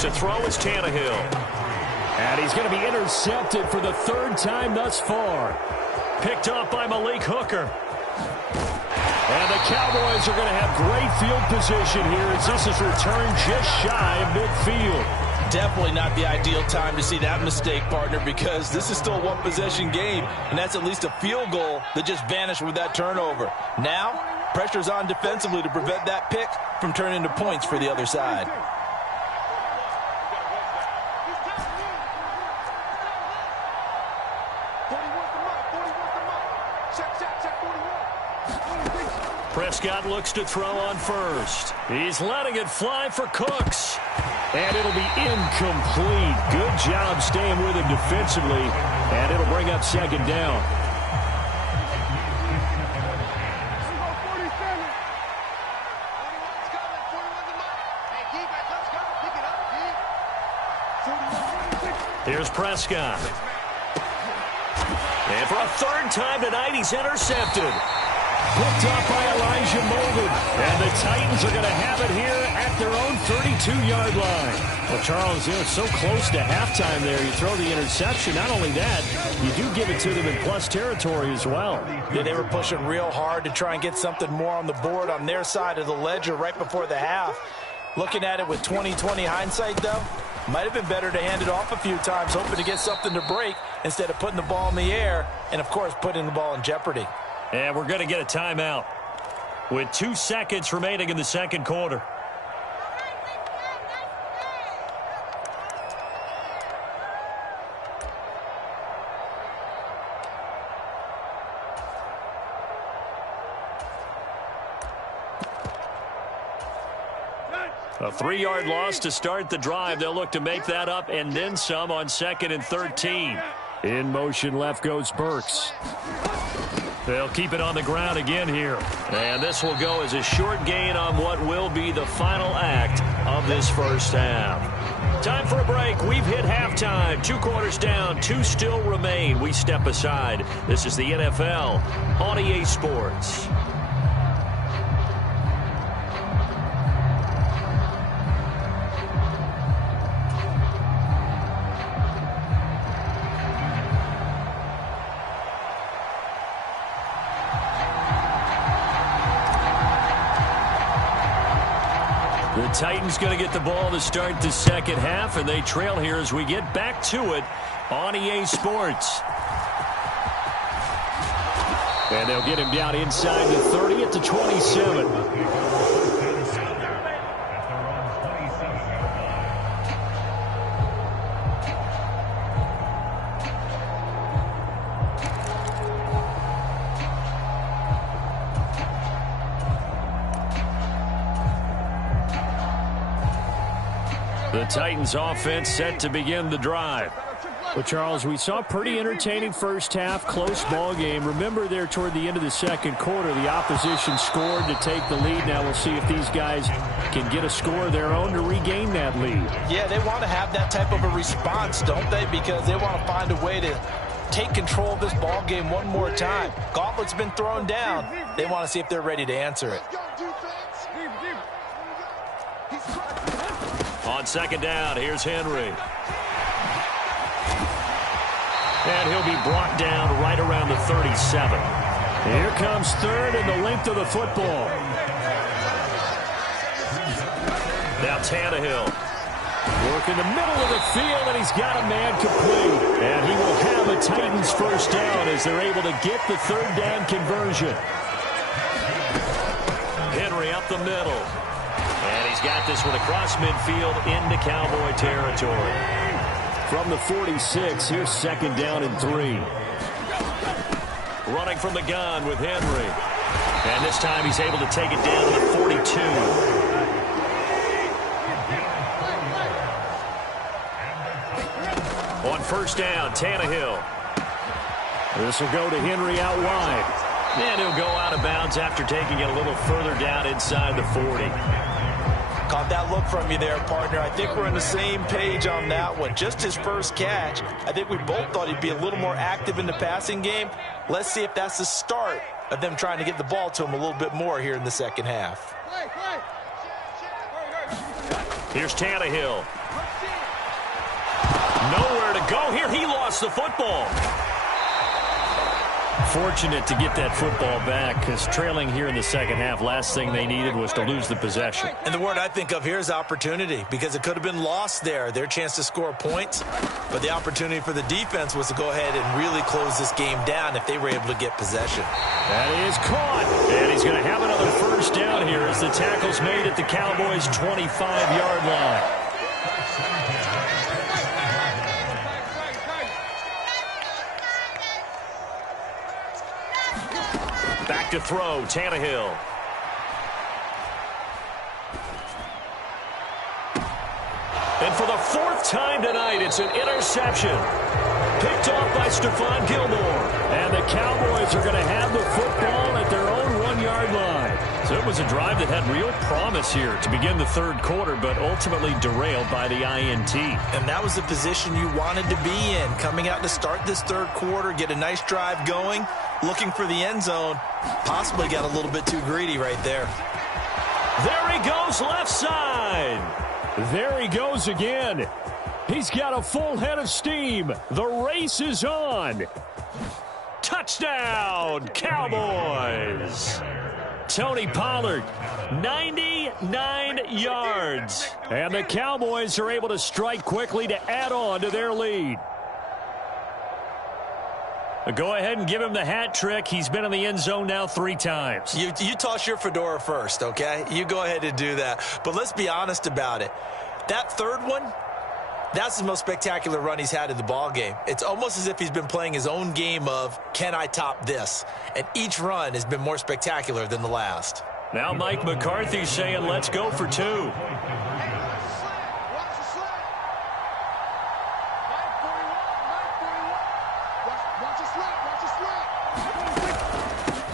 To throw is Tannehill. And he's going to be intercepted for the 3rd time thus far. Picked up by Malik Hooker. And the Cowboys are going to have great field position here as this is returned just shy of midfield. Definitely not the ideal time to see that mistake, partner, because this is still a one-possession game, and that's at least a field goal that just vanished with that turnover. Now, pressure's on defensively to prevent that pick from turning into points for the other side. Prescott looks to throw on first. He's letting it fly for Cooks. And it'll be incomplete. Good job staying with him defensively. And it'll bring up second down. Here's Prescott. And for a third time tonight, he's intercepted. Picked up by Elijah Molden. And the Titans are going to have it here at their own 32-yard line. Well, Charles, it's so close to halftime there. You throw the interception. Not only that, you do give it to them in plus territory as well. Yeah, they were pushing real hard to try and get something more on the board on their side of the ledger right before the half. Looking at it with 20/20 hindsight, though, might have been better to hand it off a few times, hoping to get something to break instead of putting the ball in the air and, of course, putting the ball in jeopardy. And we're going to get a timeout with 2 seconds remaining in the second quarter. A 3-yard loss to start the drive. They'll look to make that up and then some on 2nd and 13. In motion, left goes Burks. They'll keep it on the ground again here. And this will go as a short gain on what will be the final act of this first half. Time for a break. We've hit halftime. 2 quarters down. 2 still remain. We step aside. This is the NFL on EA Sports. The Titans going to get the ball to start the second half, and they trail here as we get back to it on EA Sports. And they'll get him down inside the 30 at the 27. The Titans offense set to begin the drive. Well, Charles, we saw a pretty entertaining first half, close ball game. Remember there toward the end of the second quarter, the opposition scored to take the lead. Now we'll see if these guys can get a score of their own to regain that lead. Yeah, they want to have that type of a response, don't they? Because they want to find a way to take control of this ball game one more time. Gauntlet's been thrown down. They want to see if they're ready to answer it. On second down, here's Henry. And he'll be brought down right around the 37. Here comes third and the length of the football. Now Tannehill. Work in the middle of the field, and he's got a man complete. And he will have a Titans first down as they're able to get the third down conversion. Henry up the middle. And he's got this one across midfield into Cowboy territory. From the 46, here's second down and 3. Running from the gun with Henry. And this time he's able to take it down to the 42. On first down, Tannehill. This will go to Henry out wide. And he'll go out of bounds after taking it a little further down inside the 40. Caught that look from you there, partner. I think we're on the same page on that one. Just his first catch. I think we both thought he'd be a little more active in the passing game. Let's see if that's the start of them trying to get the ball to him a little bit more here in the second half. Here's Tannehill. Nowhere to go here. He lost the football. Fortunate to get that football back, because trailing here in the second half, last thing they needed was to lose the possession. And the word I think of here is opportunity, because it could have been lost there, their chance to score points. But the opportunity for the defense was to go ahead and really close this game down if they were able to get possession. That is caught. And he's going to have another first down here as the tackle's made at the Cowboys' 25-yard line. Back to throw, Tannehill. And for the fourth time tonight, it's an interception. Picked off by Stephon Gilmore. And the Cowboys are going to have the football at their own 1-yard line. So it was a drive that had real promise here to begin the third quarter, but ultimately derailed by the INT. And that was the position you wanted to be in, coming out to start this third quarter, get a nice drive going, looking for the end zone. Possibly got a little bit too greedy right there. There he goes, left side. There he goes again. He's got a full head of steam. The race is on. Touchdown, Cowboys. Tony Pollard, 99 yards. And the Cowboys are able to strike quickly to add on to their lead. Go ahead and give him the hat trick. He's been in the end zone now 3 times. You toss your fedora first, okay? You go ahead and do that. But let's be honest about it. That third one, that's the most spectacular run he's had in the ballgame. It's almost as if he's been playing his own game of, can I top this? And each run has been more spectacular than the last. Now Mike McCarthy's saying, let's go for 2.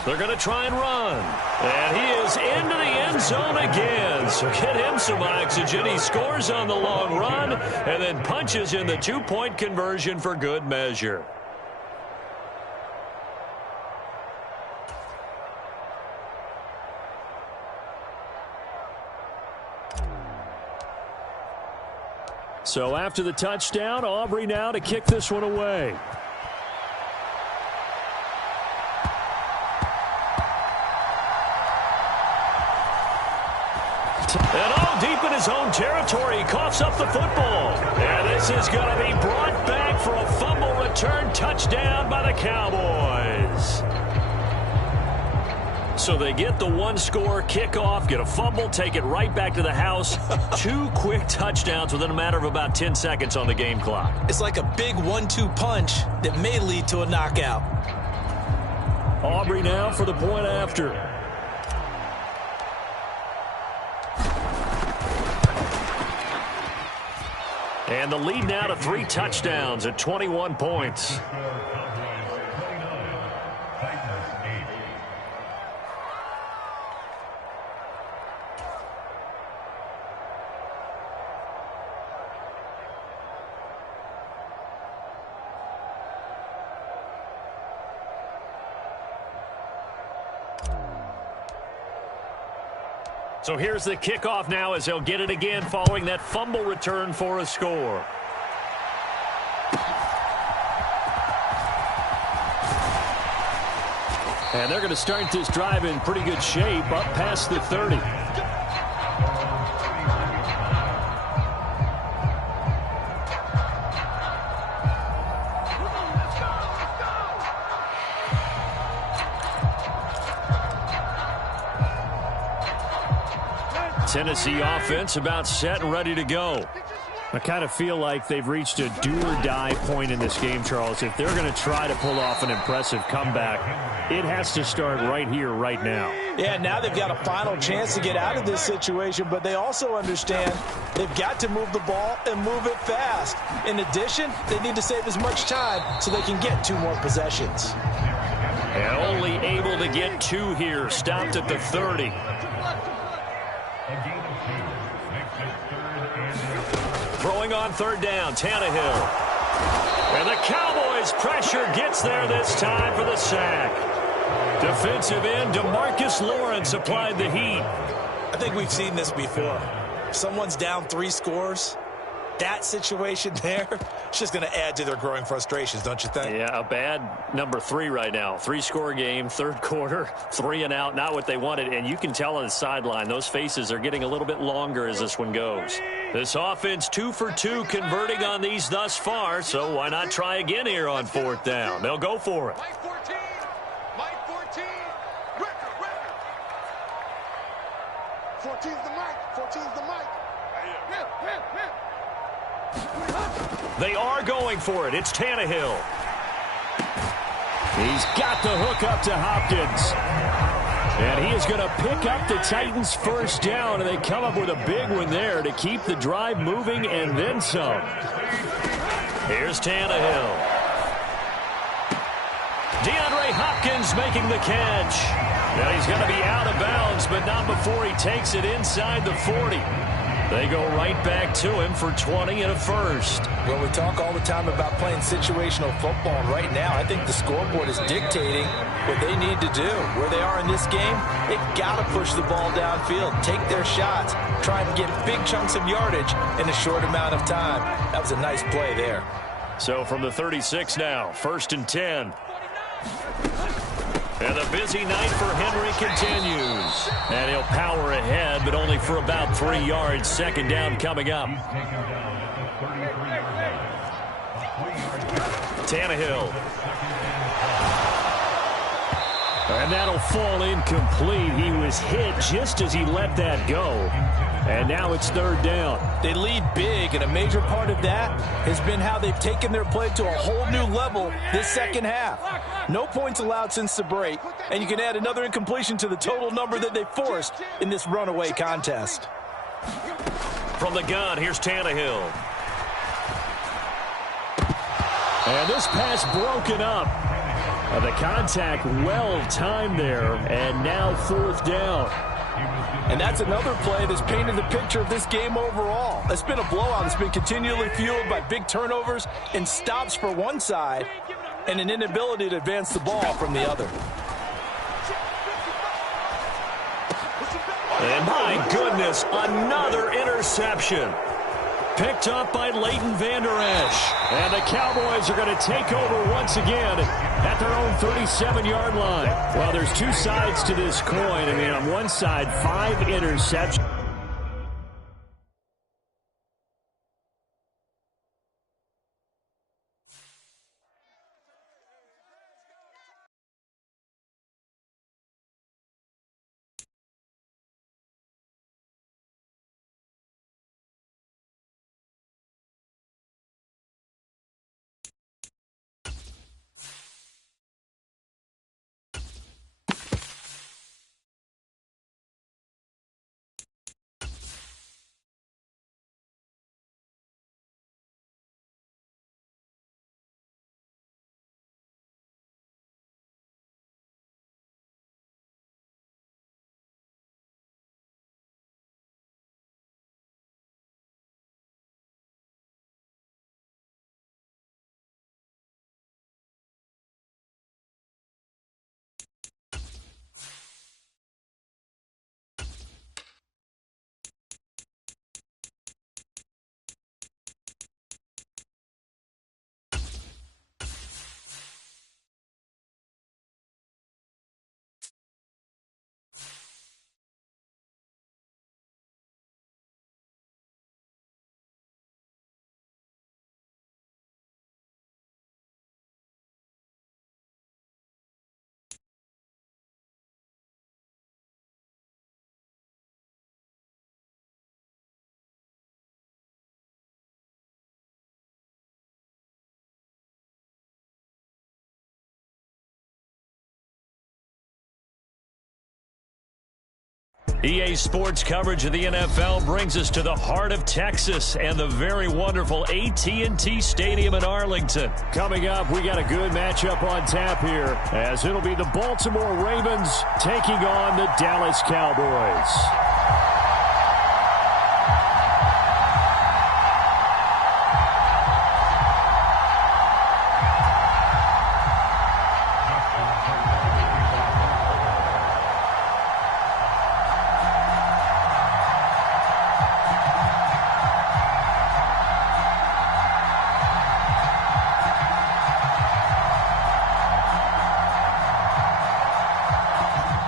They're going to try and run. And he is into the end zone again. So get him some oxygen. He scores on the long run and then punches in the 2-point conversion for good measure. So after the touchdown, Aubrey now to kick this one away. And all deep in his own territory, he coughs up the football. And this is going to be brought back for a fumble return touchdown by the Cowboys. So they get the 1-score kickoff, get a fumble, take it right back to the house. 2 quick touchdowns within a matter of about 10 seconds on the game clock. It's like a big 1-2 punch that may lead to a knockout. Aubrey now for the point after. And the lead now to 3 touchdowns at 21 points. So here's the kickoff now as they'll get it again following that fumble return for a score. And they're going to start this drive in pretty good shape up past the 30. Tennessee offense about set and ready to go. I kind of feel like they've reached a do-or-die point in this game, Charles. If they're going to try to pull off an impressive comeback, it has to start right here, right now. Yeah, now they've got a final chance to get out of this situation, but they also understand they've got to move the ball and move it fast. In addition, they need to save as much time so they can get 2 more possessions. And only able to get 2 here, stopped at the 30. Throwing on 3rd down, Tannehill. And the Cowboys pressure gets there this time for the sack. Defensive end DeMarcus Lawrence applied the heat. I think we've seen this before. If someone's down 3 scores, that situation there, it's just going to add to their growing frustrations, don't you think? Yeah, a bad number 3 right now. 3-score game, third quarter, 3 and out, not what they wanted. And you can tell on the sideline, those faces are getting a little bit longer as this one goes. This offense 2 for 2 converting on these thus far, so why not try again here on 4th down? They'll go for it. Mike 14. Mike 14. Record. 14's the mic. 14's the mic. They are going for it. It's Tannehill. He's got the hook up to Hopkins. And he is going to pick up the Titans' first down, and they come up with a big one there to keep the drive moving and then some. Here's Tannehill. DeAndre Hopkins making the catch. Now he's going to be out of bounds, but not before he takes it inside the 40. They go right back to him for 20 and a first. Well, we talk all the time about playing situational football, and right now I think the scoreboard is dictating what they need to do. Where they are in this game, they've got to push the ball downfield, take their shots, try and get big chunks of yardage in a short amount of time. That was a nice play there. So from the 36 now, 1st and 10. And the busy night for Henry continues. And he'll power ahead, but only for about 3 yards. 2nd down coming up. Tannehill. And that'll fall incomplete. He was hit just as he let that go. And now it's 3rd down. They lead big, and a major part of that has been how they've taken their play to a whole new level this second half. No points allowed since the break, and you can add another incompletion to the total number that they forced in this runaway contest. From the gun, here's Tannehill. And this pass broken up. The contact well timed there, and now 4th down. And that's another play that's painted the picture of this game overall. It's been a blowout. It's been continually fueled by big turnovers and stops for one side and an inability to advance the ball from the other. And my goodness, another interception. Picked up by Leighton Vander Esch. And the Cowboys are going to take over once again at their own 37-yard line. Well, there's 2 sides to this coin. I mean, on one side, 5 interceptions. EA Sports coverage of the NFL brings us to the heart of Texas and the very wonderful AT&T Stadium in Arlington. Coming up, we got a good matchup on tap here, as it'll be the Baltimore Ravens taking on the Dallas Cowboys.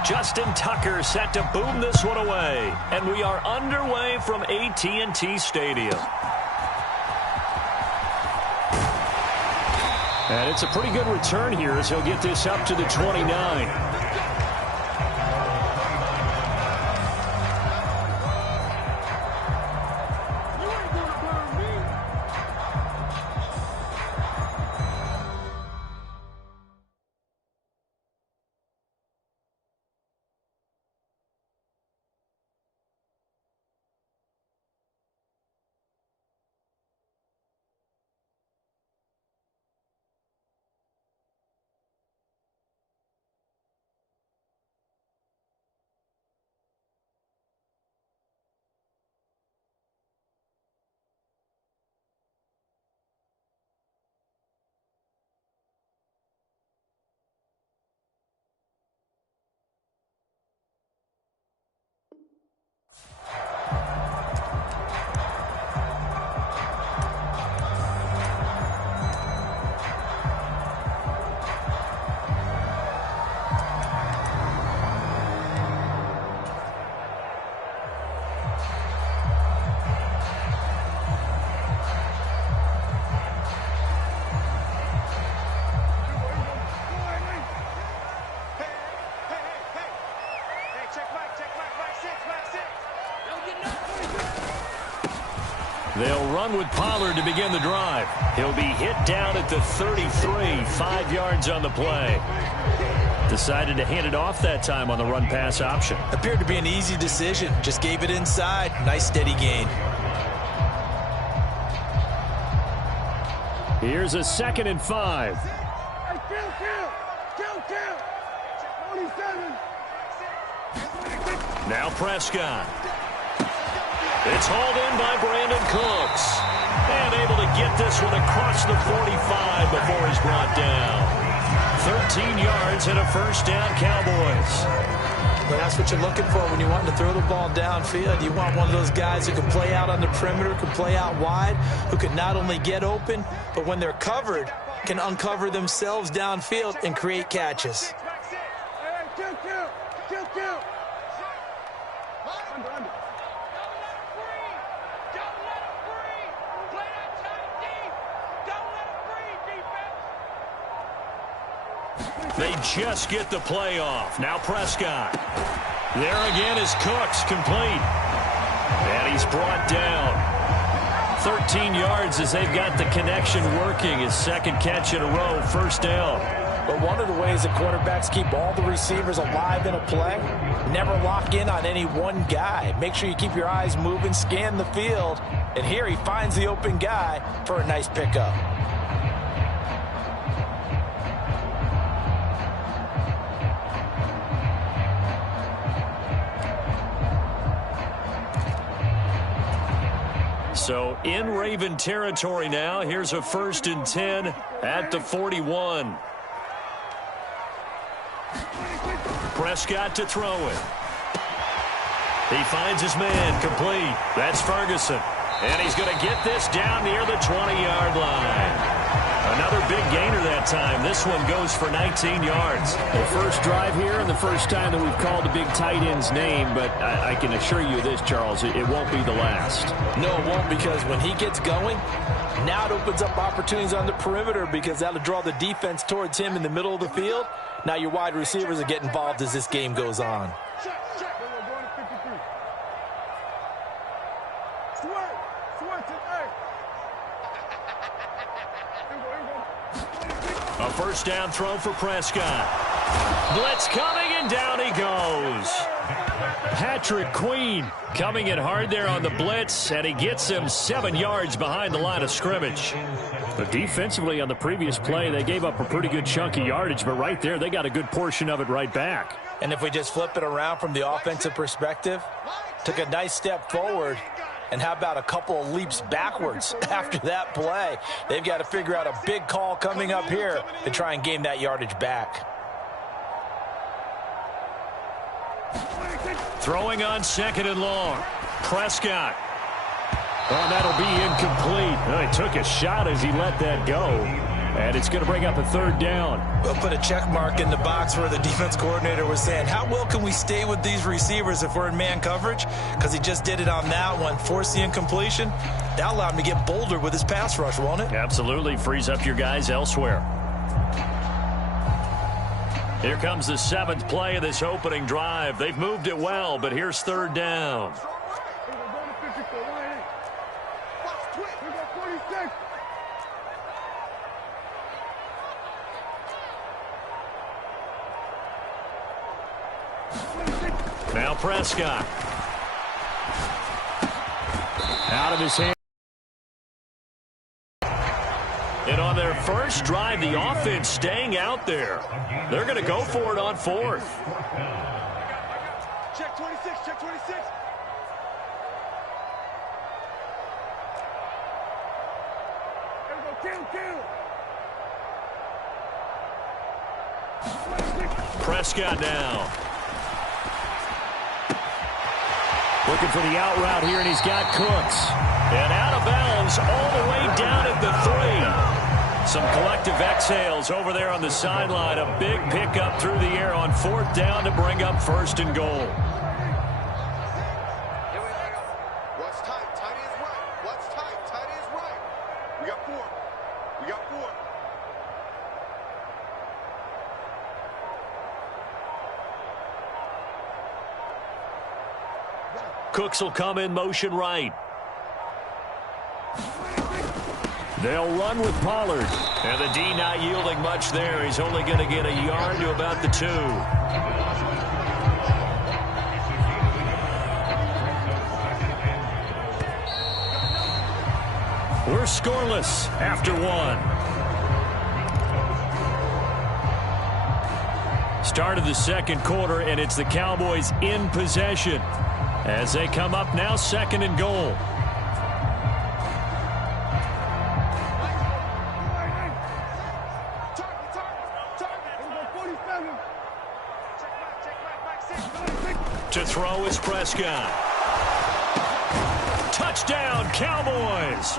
Justin Tucker set to boom this one away. And we are underway from AT&T Stadium. And it's a pretty good return here as he'll get this up to the 29. They'll run with Pollard to begin the drive. He'll be hit down at the 33, 5 yards on the play. Decided to hand it off that time on the run-pass option. Appeared to be an easy decision. Just gave it inside. Nice steady gain. Here's a 2nd and 5. Now Prescott. It's hauled in by Brandon Cooks. And able to get this one across the 45 before he's brought down. 13 yards and a first down, Cowboys. Well, that's what you're looking for when you want to throw the ball downfield. You want one of those guys who can play out on the perimeter, can play out wide, who can not only get open, but when they're covered, can uncover themselves downfield and create catches. They just get the play off. Now Prescott. There again is Cooks, complete. And he's brought down. 13 yards as they've got the connection working. His second catch in a row, first down. But one of the ways that quarterbacks keep all the receivers alive in a play, never lock in on any one guy. Make sure you keep your eyes moving, scan the field. And here he finds the open guy for a nice pickup. So in Raven territory now. Here's a 1st and 10 at the 41. Prescott to throw it. He finds his man, complete. That's Ferguson. And he's going to get this down near the 20-yard line. Another big gainer that time. This one goes for 19 yards. The first drive here and the first time that we've called the big tight end's name, but I can assure you this, Charles, it won't be the last. No, it won't, because when he gets going, now it opens up opportunities on the perimeter because that'll draw the defense towards him in the middle of the field. Now your wide receivers will get involved as this game goes on. A first down throw for Prescott. Blitz coming, and down he goes. Patrick Queen coming in hard there on the blitz, and he gets him 7 yards behind the line of scrimmage. But defensively on the previous play, they gave up a pretty good chunk of yardage, but right there, they got a good portion of it right back. And if we just flip it around from the offensive perspective, took a nice step forward, and how about a couple of leaps backwards after that play? They've got to figure out a big call coming up here to try and gain that yardage back. Throwing on 2nd and long. Prescott. Oh, that'll be incomplete. Well, he took a shot as he let that go. And it's going to bring up a third down. We'll put a check mark in the box where the defense coordinator was saying, how well can we stay with these receivers if we're in man coverage? Because he just did it on that one, forced the incompletion. That allowed him to get bolder with his pass rush, won't it? Absolutely. Frees up your guys elsewhere. Here comes the 7th play of this opening drive. They've moved it well, but here's third down. Now Prescott. Out of his hand. And on their first drive, the offense staying out there. They're going to go for it on 4th. Check 26, check 26. Prescott now. Looking for the out route here, and he's got Cooks. And out of bounds all the way down at the 3. Some collective exhales over there on the sideline. A big pickup through the air on 4th down to bring up 1st and goal. What's tight? Tight is right. What's tight? Tight is right. We got 4. We got 4. Cooks will come in motion right. They'll run with Pollard. And the D not yielding much there. He's only going to get a yard to about the 2. We're scoreless after 1. Start of the second quarter, and it's the Cowboys in possession as they come up now 2nd and goal. To throw is Prescott. Touchdown, Cowboys.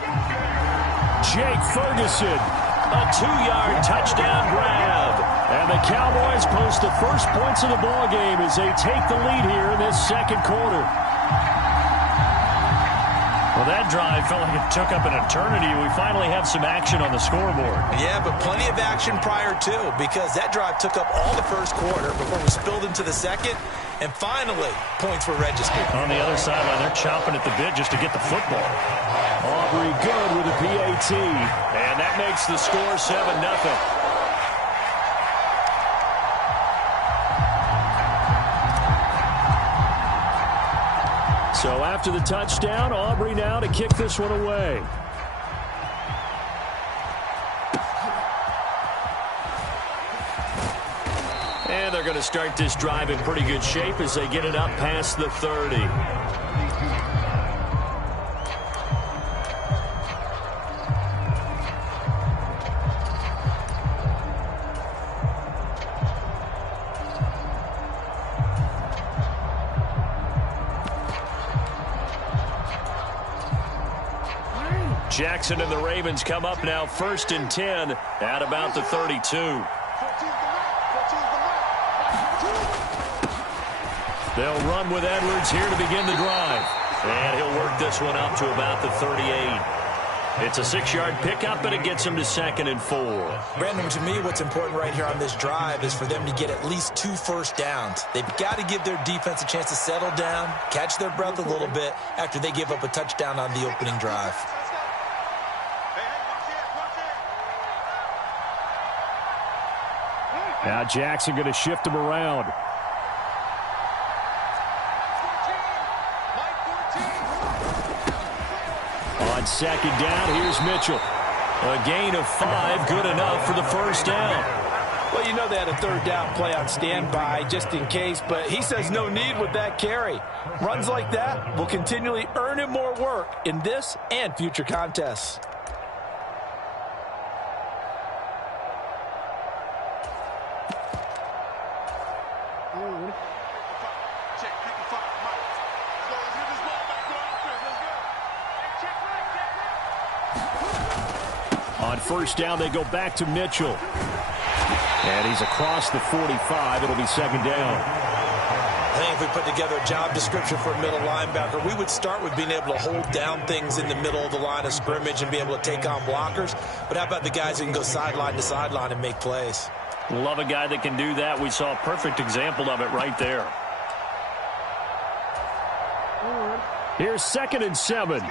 Jake Ferguson. A 2-yard touchdown grab. And the Cowboys post the first points of the ball game as they take the lead here in this second quarter. Well, that drive felt like it took up an eternity. We finally have some action on the scoreboard. Yeah, but plenty of action prior to, because that drive took up all the first quarter before we spilled into the second, and finally, points were registered. On the other sideline, they're chomping at the bit just to get the football. Aubrey good with a PAT. And that makes the score 7-0. So after the touchdown, Aubrey now to kick this one away. And they're going to start this drive in pretty good shape as they get it up past the 30. Jackson and the Ravens come up now 1st and 10 at about the 32. They'll run with Edwards here to begin the drive. And he'll work this one up to about the 38. It's a 6-yard pickup, but it gets him to 2nd and 4. Brandon, to me, what's important right here on this drive is for them to get at least 2 first downs. They've got to give their defense a chance to settle down, catch their breath a little bit after they give up a touchdown on the opening drive. Now Jackson going to shift him around. On 2nd down, here's Mitchell. A gain of 5, good enough for the first down. Well, you know they had a 3rd down play on standby just in case, but he says no need with that carry. Runs like that will continually earn him more work in this and future contests. On On first down, they go back to Mitchell. And he's across the 45. It'll be second down. I think if we put together a job description for a middle linebacker, we would start with being able to hold down things in the middle of the line of scrimmage and be able to take on blockers. But how about the guys who can go sideline to sideline and make plays? Love a guy that can do that. We saw a perfect example of it right there. Here's 2nd and 7.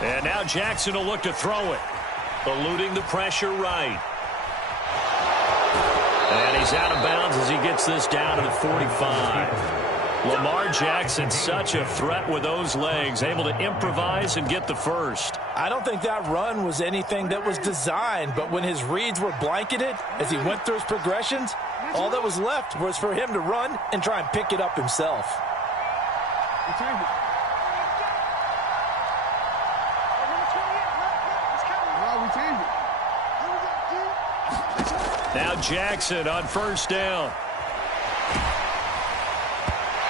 And now Jackson will look to throw it. Eluding the pressure right. And he's out of bounds as he gets this down to the 45. Lamar Jackson, such a threat with those legs, able to improvise and get the first. I don't think that run was anything that was designed, but when his reads were blanketed as he went through his progressions, all that was left was for him to run and try and pick it up himself. Now Jackson on first down.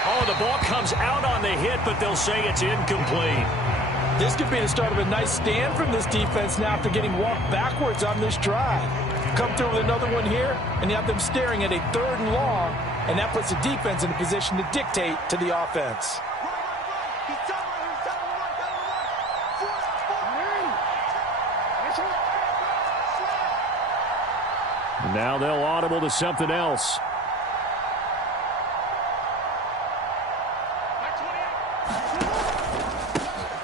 Oh, the ball comes out on the hit, but they'll say it's incomplete. This could be the start of a nice stand from this defense now after getting walked backwards on this drive. Come through with another one here, and you have them staring at a 3rd and long, and that puts the defense in a position to dictate to the offense. Now they'll audible to something else.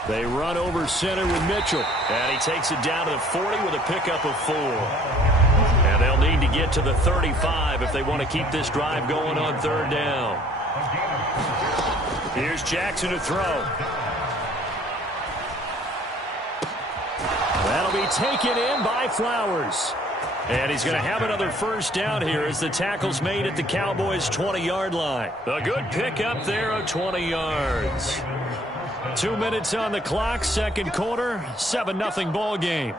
They run over center with Mitchell. And he takes it down to the 40 with a pickup of 4. And they'll need to get to the 35 if they want to keep this drive going on 3rd down. Here's Jackson to throw. That'll be taken in by Flowers. And he's going to have another first down here as the tackle's made at the Cowboys' 20-yard line. A good pickup there of 20 yards. 2 minutes on the clock, 2nd quarter, 7-0 ball game.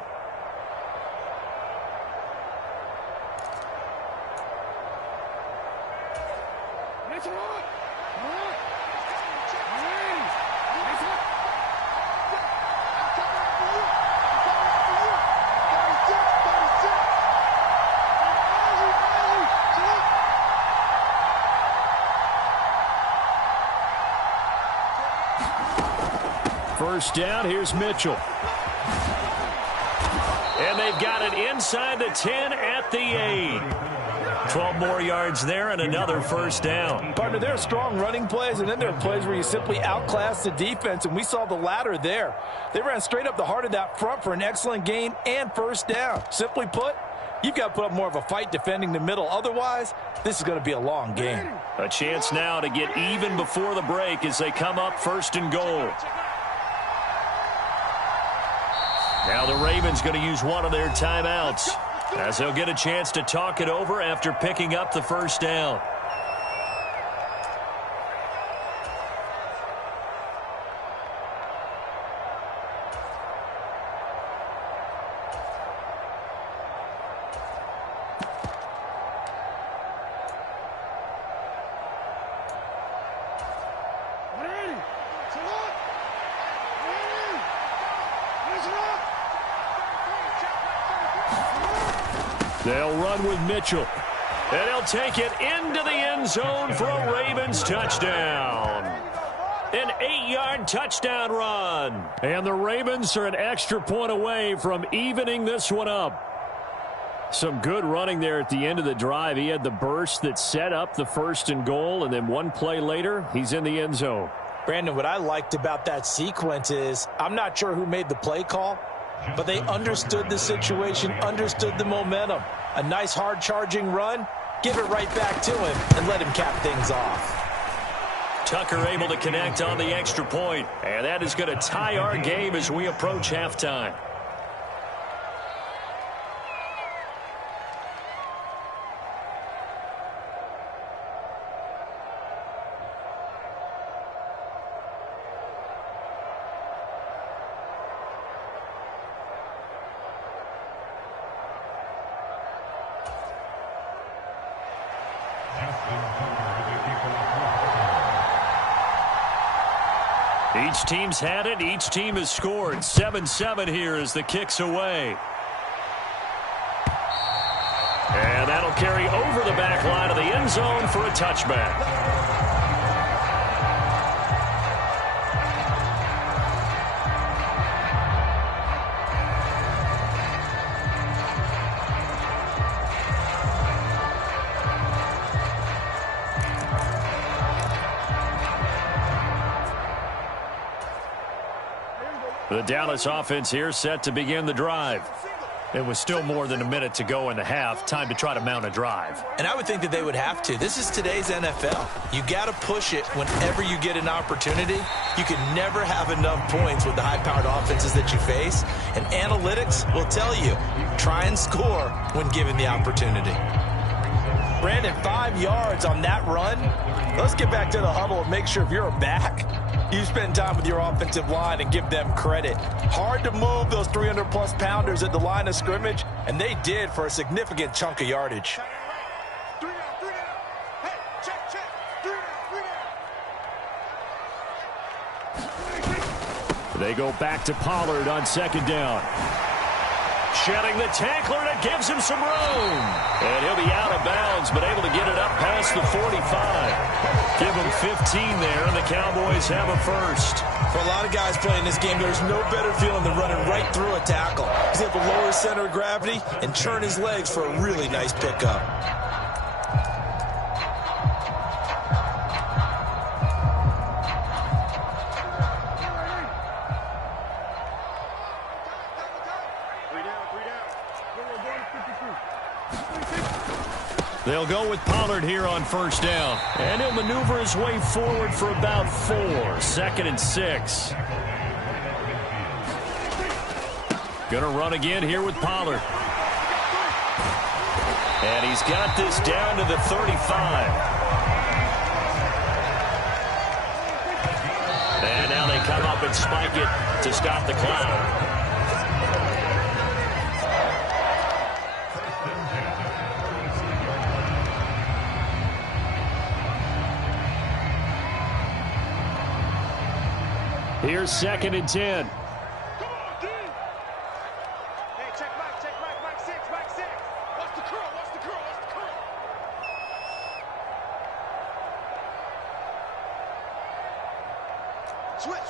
First down, here's Mitchell. And they've got it inside the 10 at the 8. 12 more yards there and another first down. Partner, there are strong running plays, and then there are plays where you simply outclass the defense, and we saw the latter there. They ran straight up the heart of that front for an excellent gain and first down. Simply put, you've got to put up more of a fight defending the middle. Otherwise, this is going to be a long game. A chance now to get even before the break as they come up 1st and goal. Now the Ravens going to use one of their timeouts as they'll get a chance to talk it over after picking up the first down. They'll run with Mitchell. And he'll take it into the end zone for a Ravens touchdown. An 8-yard touchdown run. And the Ravens are an extra point away from evening this one up. Some good running there at the end of the drive. He had the burst that set up the 1st and goal, and then one play later, he's in the end zone. Brandon, what I liked about that sequence is I'm not sure who made the play call, but they understood the situation, understood the momentum. A nice hard-charging run, give it right back to him, and let him cap things off. Tucker able to connect on the extra point, and that is going to tie our game as we approach halftime. Each team's had it. Each team has scored. 7-7 here as the kick's away. And that'll carry over the back line of the end zone for a touchback. The Dallas offense here set to begin the drive. It was still more than a minute to go in the half. Time to try to mount a drive. And I would think that they would have to. This is today's NFL. You got to push it whenever you get an opportunity. You can never have enough points with the high-powered offenses that you face. And analytics will tell you, try and score when given the opportunity. Brandon, 5 yards on that run. Let's get back to the huddle and make sure if you're a back, you spend time with your offensive line and give them credit. Hard to move those 300-plus pounders at the line of scrimmage, and they did for a significant chunk of yardage. 3 down, 3 down. Hey, check, check. 3 down, 3 down. They go back to Pollard on second down. Shedding the tackler, and it gives him some room. And he'll be out of bounds, but able to get it up past the 45. Give him 15 there, and the Cowboys have a first. For a lot of guys playing this game, there's no better feeling than running right through a tackle. He's able to lower his center of gravity and churn his legs for a really nice pickup. They'll go with Pollard here on first down. And he'll maneuver his way forward for about 4. 2nd and 6. Gonna run again here with Pollard. And he's got this down to the 35. And now they come up and spike it to stop the clock. Here's 2nd and 10. Come on, dude. Hey, check Mike, 6, Mike 6. Watch the curl, watch the curl, watch the curl. Switch.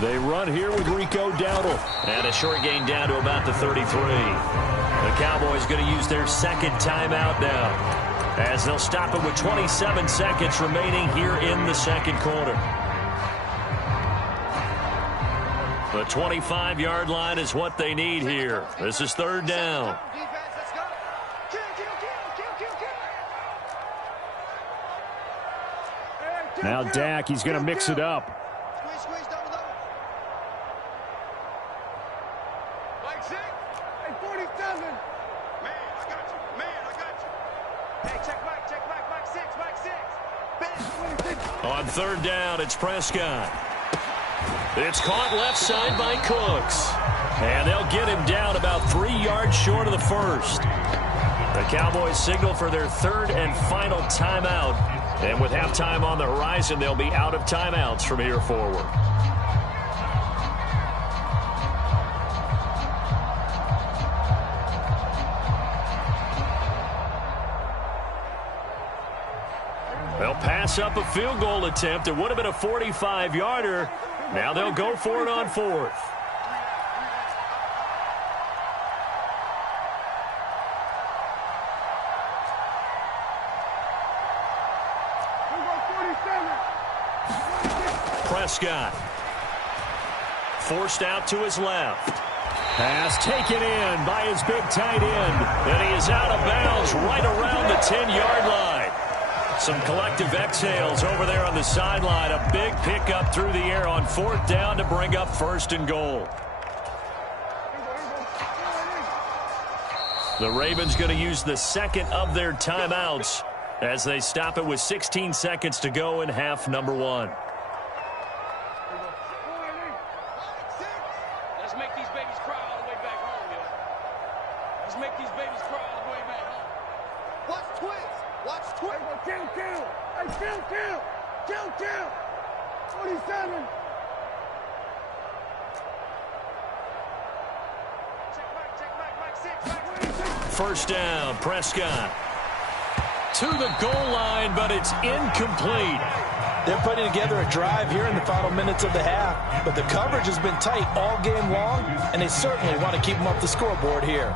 They run here with Rico Dowdle. And a short gain down to about the 33. The Cowboys going to use their second timeout now, as they'll stop it with 27 seconds remaining here in the second quarter. The 25-yard line is what they need here. This is 3rd down. Now Dak, he's going to mix it up. Squeeze, double. Mike 6. Hey, 47. Man, I got you. Hey, check Mike 6. On 3rd down, it's Prescott. It's caught left side by Cooks. And they'll get him down about 3 yards short of the first. The Cowboys signal for their 3rd and final timeout. And with halftime on the horizon, they'll be out of timeouts from here forward. They'll pass up a field goal attempt. It would have been a 45-yarder. Now they'll go for it on 4th. Prescott forced out to his left. Pass taken in by his big tight end. And he is out of bounds right around the 10-yard line. Some collective exhales over there on the sideline. A big pickup through the air on 4th down to bring up 1st and goal. The Ravens going to use the 2nd of their timeouts as they stop it with 16 seconds to go in half number 1. Let's make these babies cry all the way back home, yo. Let's make these babies cry all the way back home. What's twist? Watch 20. Kill. Hey, kill. 47. First down, Prescott. To the goal line, but it's incomplete. They're putting together a drive here in the final minutes of the half, but the coverage has been tight all game long, and they certainly want to keep them off the scoreboard here.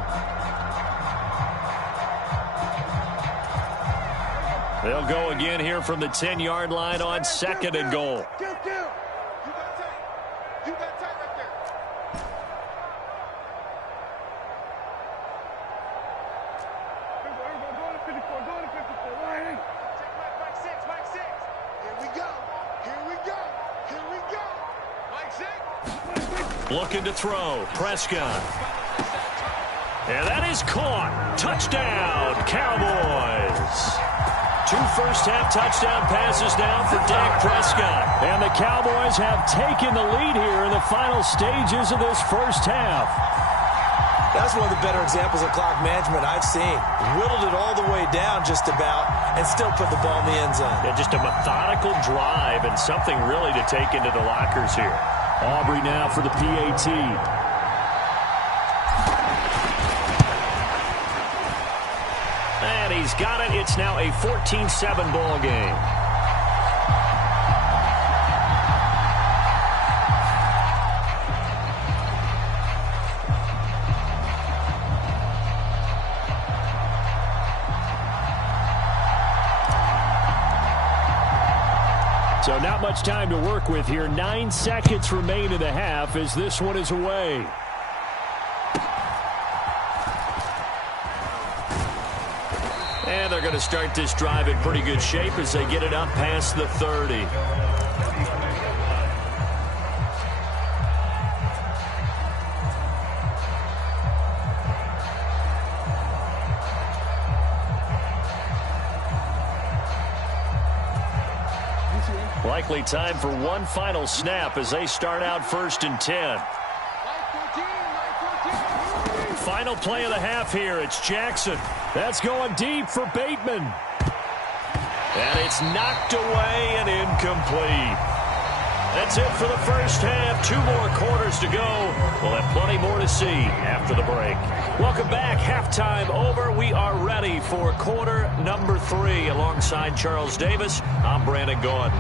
They'll go again here from the 10-yard line on second and goal. Kill. You got tight right there. Go to 54. Right. Check Mike 6. Here we go. Mike 6. Looking to throw. Prescott. And that is caught. Touchdown, Cowboys. 2 first-half touchdown passes now for Dak Prescott. And the Cowboys have taken the lead here in the final stages of this first half. That's one of the better examples of clock management I've seen. Whittled it all the way down just about and still put the ball in the end zone. Yeah, just a methodical drive and something really to take into the lockers here. Aubrey now for the PAT. And he's got it. It's now a 14-7 ball game. So not much time to work with here. 9 seconds remain in the half as this one is away. And they're going to start this drive in pretty good shape as they get it up past the 30. Likely time for one final snap as they start out 1st and 10. Final play of the half here. It's Jackson. That's going deep for Bateman. And it's knocked away and incomplete. That's it for the first half. 2 more quarters to go. We'll have plenty more to see after the break. Welcome back. Halftime over. We are ready for quarter number 3. Alongside Charles Davis, I'm Brandon Gordon.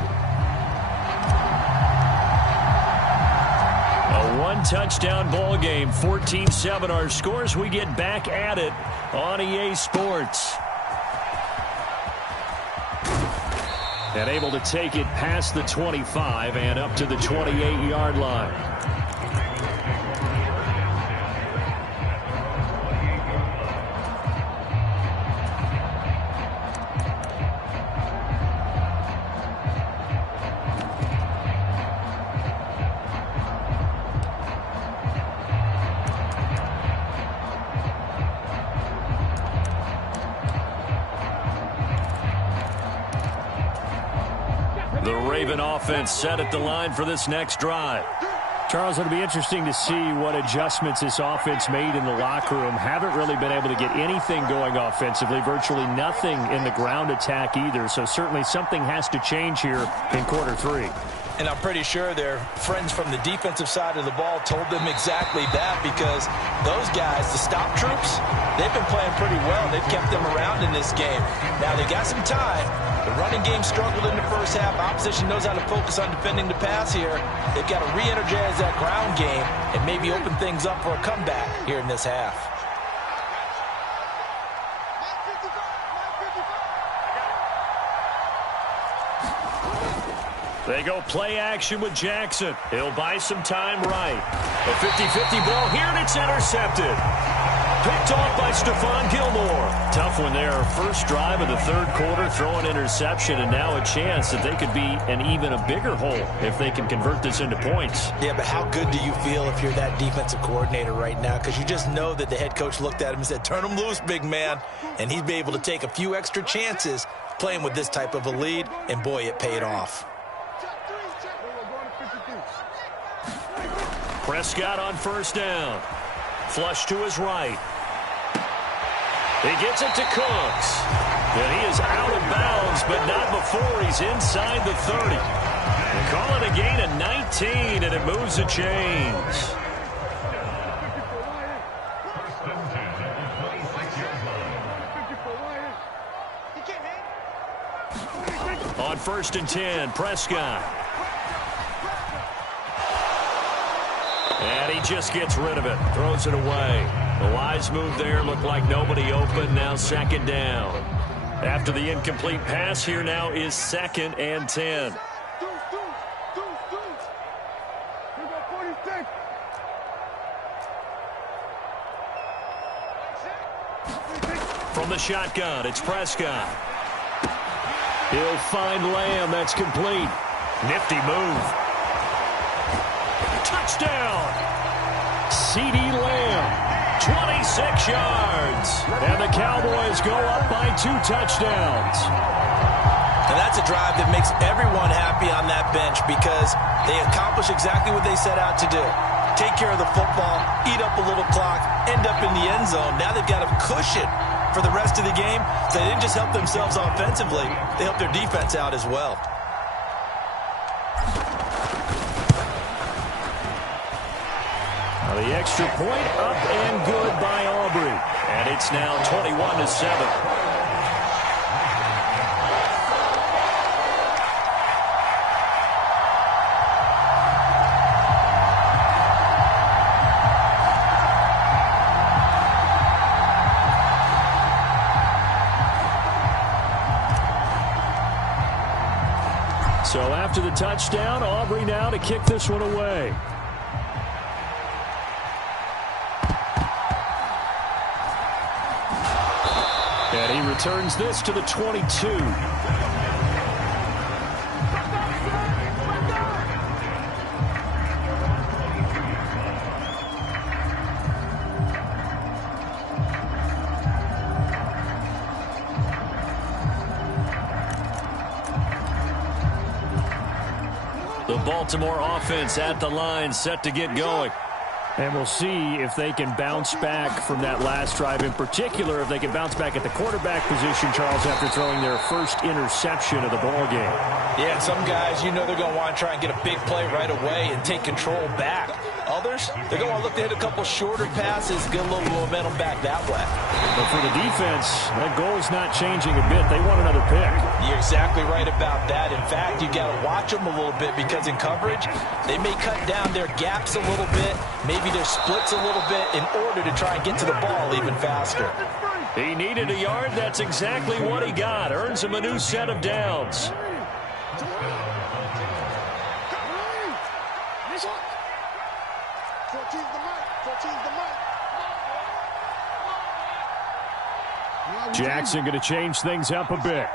A 1-touchdown ball game, 14-7 our scores. We get back at it on EA Sports. And able to take it past the 25 and up to the 28-yard line. The Raven offense set at the line for this next drive. Charles, it'll be interesting to see what adjustments this offense made in the locker room. Haven't really been able to get anything going offensively, virtually nothing in the ground attack either. So certainly something has to change here in quarter 3. And I'm pretty sure their friends from the defensive side of the ball told them exactly that, because those guys, the stop troops, they've been playing pretty well. They've kept them around in this game. Now they got some time. The running game struggled in the first half. Opposition knows how to focus on defending the pass here. They've got to re-energize that ground game and maybe open things up for a comeback here in this half. They go play action with Jackson. He'll buy some time right. A 50-50 ball here, and it's intercepted. Picked off by Stephon Gilmore. Tough one there. First drive of the 3rd quarter, throw an interception, and now a chance that they could be an even a bigger hole if they can convert this into points. Yeah, but how good do you feel if you're that defensive coordinator right now? Because you just know that the head coach looked at him and said, turn him loose, big man. And he'd be able to take a few extra chances playing with this type of a lead, and boy, it paid off. Prescott on 1st down. Flush to his right. He gets it to Cooks. And he is out of bounds, but not before he's inside the 30. They call it a gain of 19, and it moves the chains. On 1st and 10, Prescott. And he just gets rid of it, throws it away. The wise move there, looked like nobody open, now 2nd down. After the incomplete pass, here now is 2nd and 10. From the shotgun, it's Prescott. He'll find Lamb. That's complete. Nifty move. Touchdown. C.D. Lamb. 26 yards. And the Cowboys go up by 2 touchdowns. And that's a drive that makes everyone happy on that bench because they accomplish exactly what they set out to do. Take care of the football, eat up a little clock, end up in the end zone. Now they've got a cushion for the rest of the game. So they didn't just help themselves offensively, they helped their defense out as well. Now the extra point up and good by Aubrey. And it's now 21-7. So after the touchdown, Aubrey now to kick this one away. And he returns this to the 22. The Baltimore offense at the line, set to get going. And we'll see if they can bounce back from that last drive. In particular, if they can bounce back at the quarterback position, Charles, after throwing their first interception of the ballgame. Yeah, and some guys, you know they're going to want to try and get a big play right away and take control back. Others, they're going to look to hit a couple shorter passes, get a little momentum back that way. But for the defense, that goal is not changing a bit. They want another pick. You're exactly right about that. In fact, you got to watch them a little bit because in coverage, they may cut down their gaps a little bit, maybe their splits a little bit in order to try and get to the ball even faster. He needed a yard. That's exactly what he got. Earns him a new set of downs. Jackson going to change things up a bit.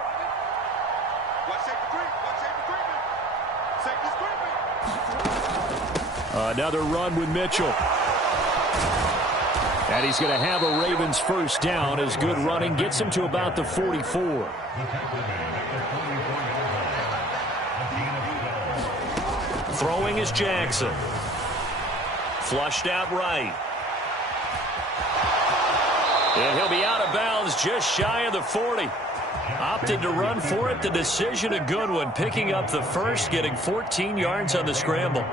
Another run with Mitchell. And he's going to have a Ravens first down as good running gets him to about the 44. Throwing is Jackson. Flushed out right. And he'll be out of bounds just shy of the 40. Opted to run for it. The decision a good one. Picking up the first, getting 14 yards on the scramble.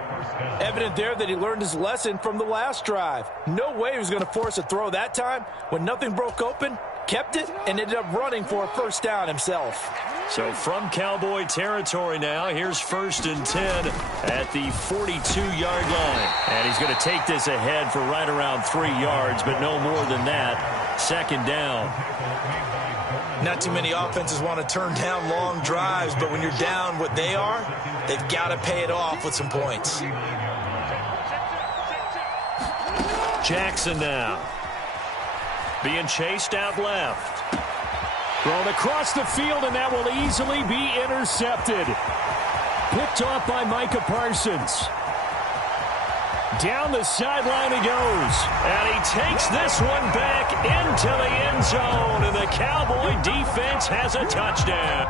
Evident there that he learned his lesson from the last drive. No way he was going to force a throw that time. When nothing broke open, kept it, and ended up running for a first down himself. So from Cowboy territory now, here's 1st and 10 at the 42-yard line. And he's going to take this ahead for right around 3 yards, but no more than that. 2nd down. Not too many offenses want to turn down long drives, but when you're down what they are, they've got to pay it off with some points. Jackson now. Being chased out left. Thrown across the field, and that will easily be intercepted. Picked off by Micah Parsons. Down the sideline he goes. And he takes this one back into the end zone. And the Cowboy defense has a touchdown.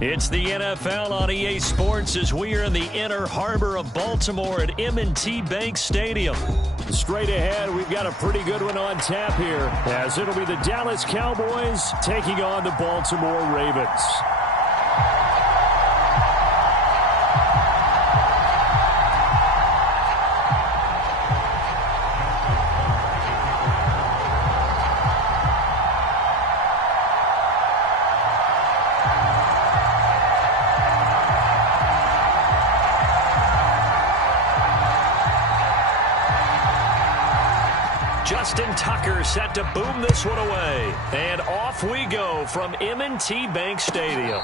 It's the NFL on EA Sports as we are in the inner harbor of Baltimore at M&T Bank Stadium. Straight ahead, we've got a pretty good one on tap here, as it'll be the Dallas Cowboys taking on the Baltimore Ravens. Justin Tucker set to boom this one away. And off we go from M&T Bank Stadium.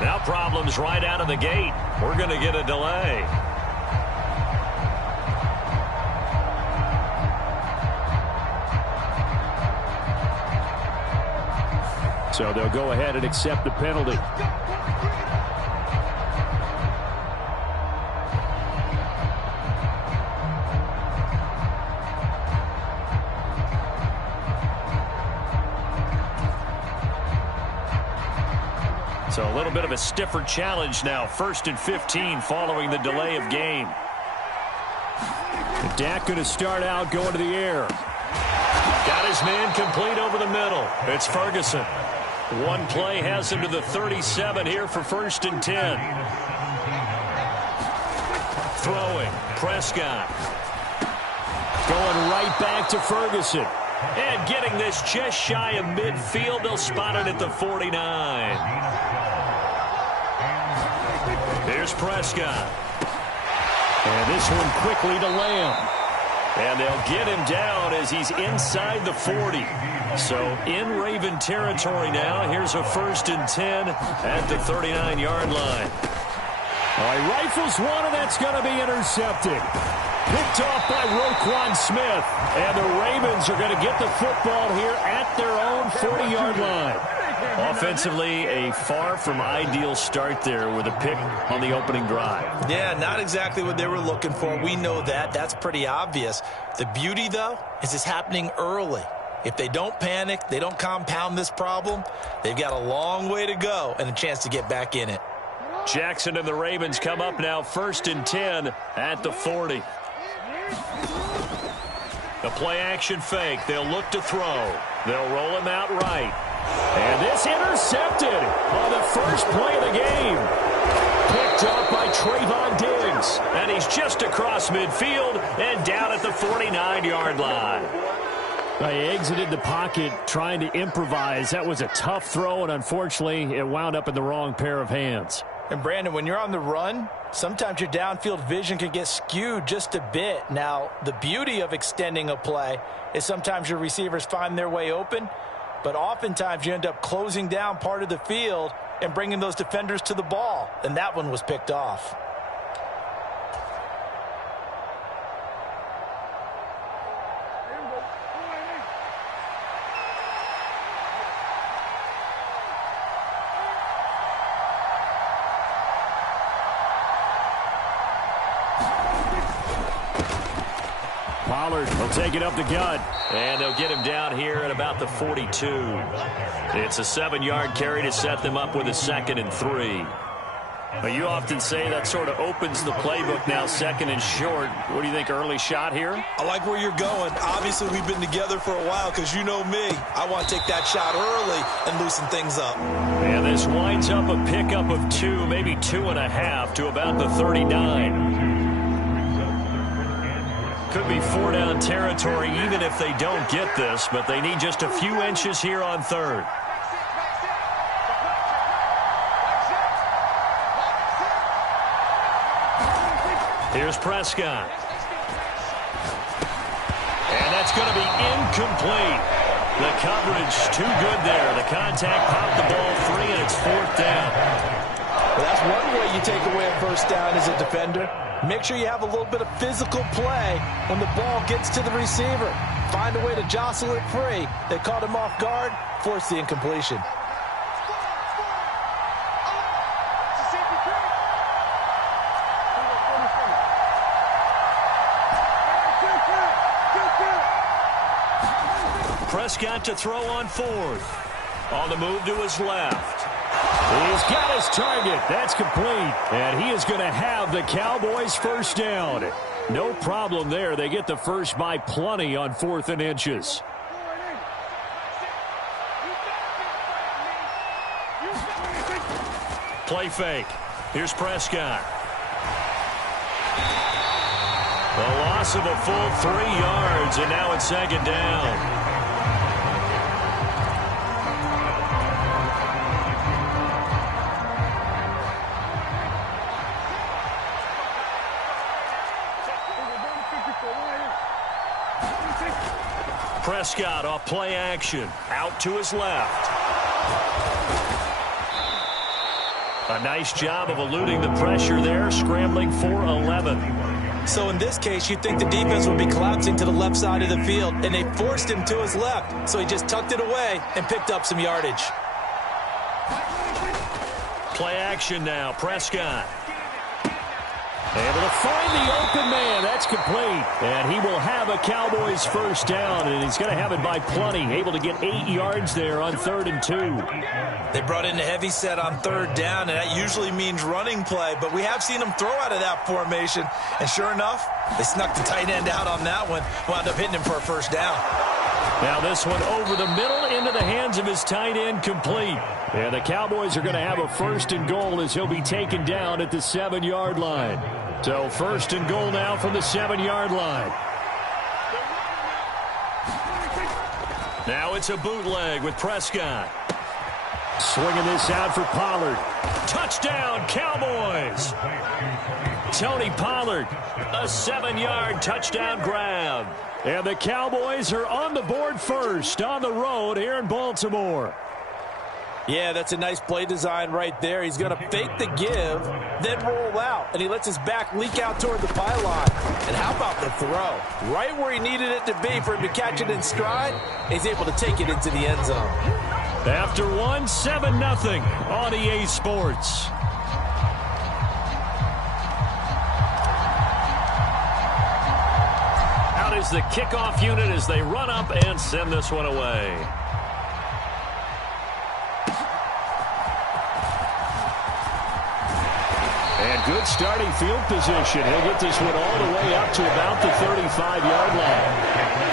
Now problems right out of the gate. We're going to get a delay. So they'll go ahead and accept the penalty. So a little bit of a stiffer challenge now. 1st and 15 following the delay of game. Dak going to start out going to the air. Got his man complete over the middle. It's Ferguson. One play has him to the 37 here for 1st and 10. Throwing. Prescott. Going right back to Ferguson. And getting this just shy of midfield. They'll spot it at the 49. Here's Prescott. And this one quickly to Lamb. And they'll get him down as he's inside the 40. So in Raven territory now. Here's a 1st and 10 at the 39-yard line. All right, rifles one, and that's going to be intercepted. Picked off by Roquan Smith. And the Ravens are going to get the football here at their own 40-yard line. Offensively, a far from ideal start there with a pick on the opening drive. Yeah, not exactly what they were looking for. We know that. That's pretty obvious. The beauty, though, is it's happening early. If they don't panic, they don't compound this problem, they've got a long way to go and a chance to get back in it. Jackson and the Ravens come up now 1st and 10 at the 40. The play action fake. They'll look to throw. They'll roll him out right. And this intercepted on the first play of the game. Picked up by Trayvon Diggs. And he's just across midfield and down at the 49-yard line. He exited the pocket trying to improvise. That was a tough throw, and unfortunately, it wound up in the wrong pair of hands. And, Brandon, when you're on the run, sometimes your downfield vision can get skewed just a bit. Now, the beauty of extending a play is sometimes your receivers find their way open, but oftentimes you end up closing down part of the field and bringing those defenders to the ball, and that one was picked off. Pollard will take it up the gut. And they'll get him down here at about the 42. It's a 7-yard carry to set them up with a 2nd and 3. But you often say that sort of opens the playbook now, second and short. What do you think, early shot here? I like where you're going. Obviously, we've been together for a while because you know me. I want to take that shot early and loosen things up. And this winds up a pickup of 2, maybe 2.5 to about the 39. Could be 4-down territory even if they don't get this, but they need just a few inches here on third. Here's Prescott. And that's going to be incomplete. The coverage too good there. The contact popped the ball free, and it's 4th down. Well, that's one way you take away a first down as a defender. Make sure you have a little bit of physical play when the ball gets to the receiver. Find a way to jostle it free. They caught him off guard, forced the incompletion. Prescott to throw on 4th. On the move to his left. He's got his target. That's complete. And he is going to have the Cowboys first down. No problem there. They get the first by plenty on 4th and inches. Play fake. Here's Prescott. The loss of a full 3 yards, and now it's 2nd down. Prescott off play action. Out to his left. A nice job of eluding the pressure there, scrambling for 11. So in this case, you'd think the defense would be collapsing to the left side of the field, and they forced him to his left. So he just tucked it away and picked up some yardage. Play action now. Prescott. Able to find the open man. That's complete. And he will have a Cowboys first down, and he's going to have it by plenty. Able to get 8 yards there on 3rd and 2. They brought in a heavy set on 3rd down, and that usually means running play. But we have seen them throw out of that formation. And sure enough, they snuck the tight end out on that one. Wound up hitting him for a first down. Now this one over the middle into the hands of his tight end, complete. And the Cowboys are going to have a 1st and goal as he'll be taken down at the 7-yard line. So 1st and goal now from the 7-yard line. Now it's a bootleg with Prescott. Swinging this out for Pollard. Touchdown, Cowboys! Tony Pollard, a 7-yard touchdown grab. And the Cowboys are on the board first on the road here in Baltimore. Yeah, that's a nice play design right there. He's going to fake the give, then roll out, and he lets his back leak out toward the pylon. And how about the throw? Right where he needed it to be for him to catch it in stride, he's able to take it into the end zone. After 1, 7-0 on EA Sports. Out is the kickoff unit as they run up and send this one away. And good starting field position. He'll get this one all the way up to about the 35-yard line.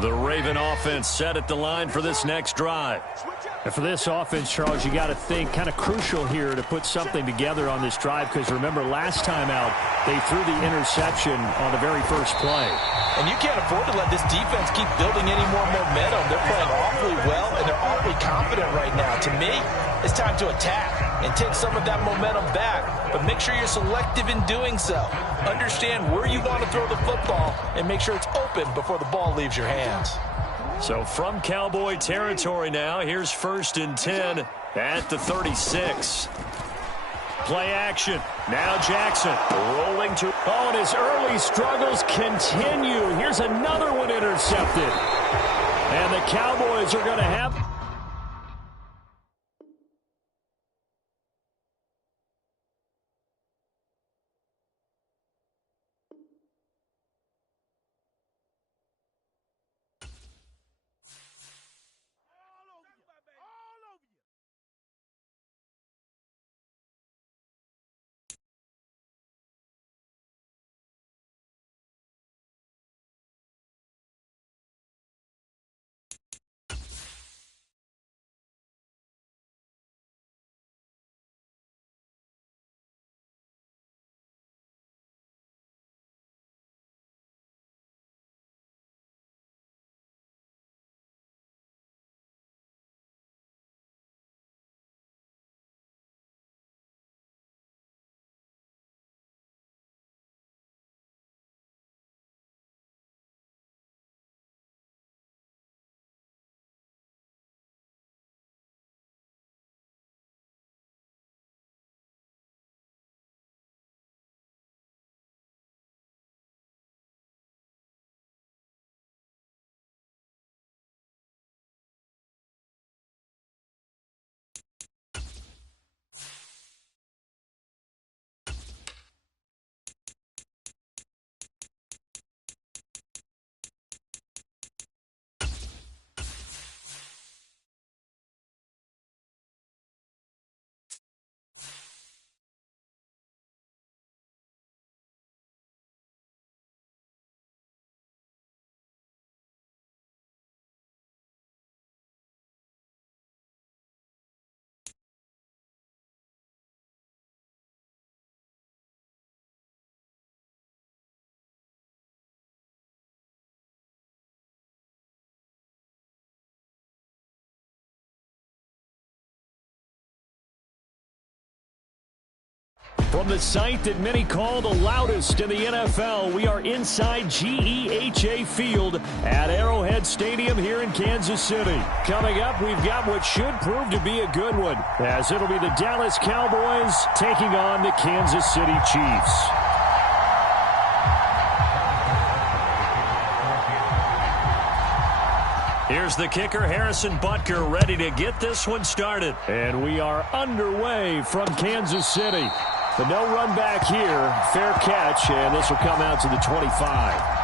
The Raven offense set at the line for this next drive. And for this offense, Charles, you got to think kind of crucial here to put something together on this drive, because remember last time out they threw the interception on the very first play. And you can't afford to let this defense keep building any more momentum. They're playing awfully well, and they're awfully confident right now. To me, it's time to attack and take some of that momentum back. But make sure you're selective in doing so. Understand where you want to throw the football and make sure it's open before the ball leaves your hands. So from Cowboy territory now, here's 1st and 10 at the 36. Play action. Now Jackson rolling to... Oh, and his early struggles continue. Here's another one intercepted. And the Cowboys are going to have... From the site that many call the loudest in the NFL, we are inside GEHA Field at Arrowhead Stadium here in Kansas City. Coming up, we've got what should prove to be a good one, as it'll be the Dallas Cowboys taking on the Kansas City Chiefs. Here's the kicker, Harrison Butker, ready to get this one started. And we are underway from Kansas City. But no run back here. Fair catch, and this will come out to the 25.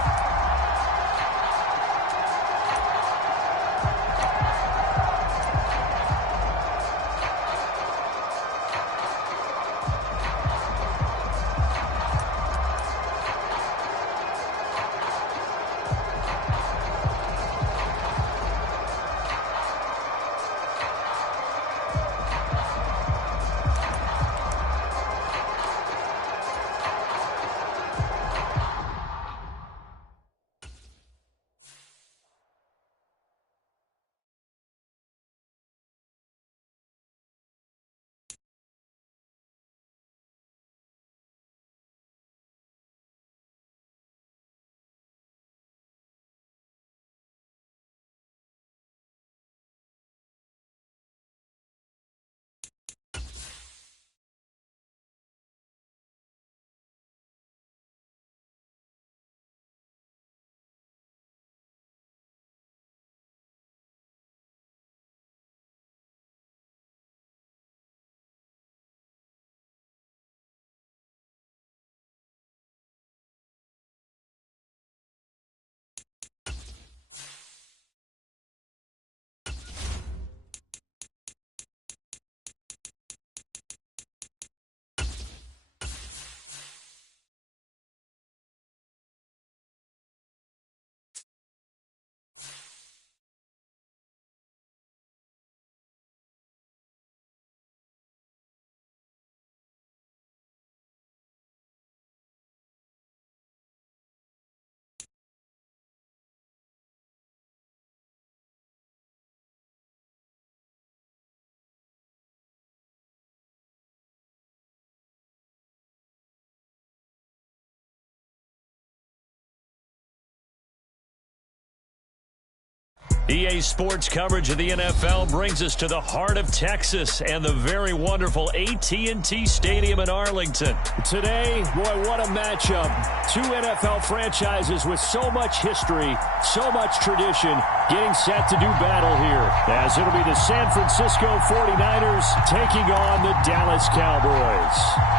EA Sports coverage of the NFL brings us to the heart of Texas and the very wonderful AT&T Stadium in Arlington. Today, boy, what a matchup. Two NFL franchises with so much history, so much tradition, getting set to do battle here, as it'll be the San Francisco 49ers taking on the Dallas Cowboys.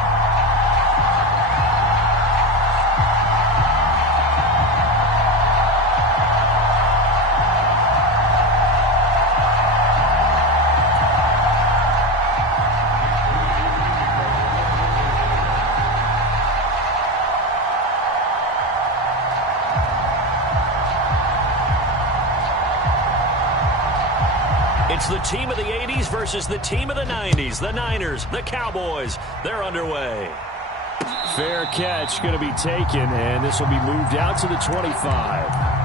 It's the team of the 80s versus the team of the 90s. The Niners, the Cowboys, they're underway. Fair catch going to be taken, and this will be moved out to the 25.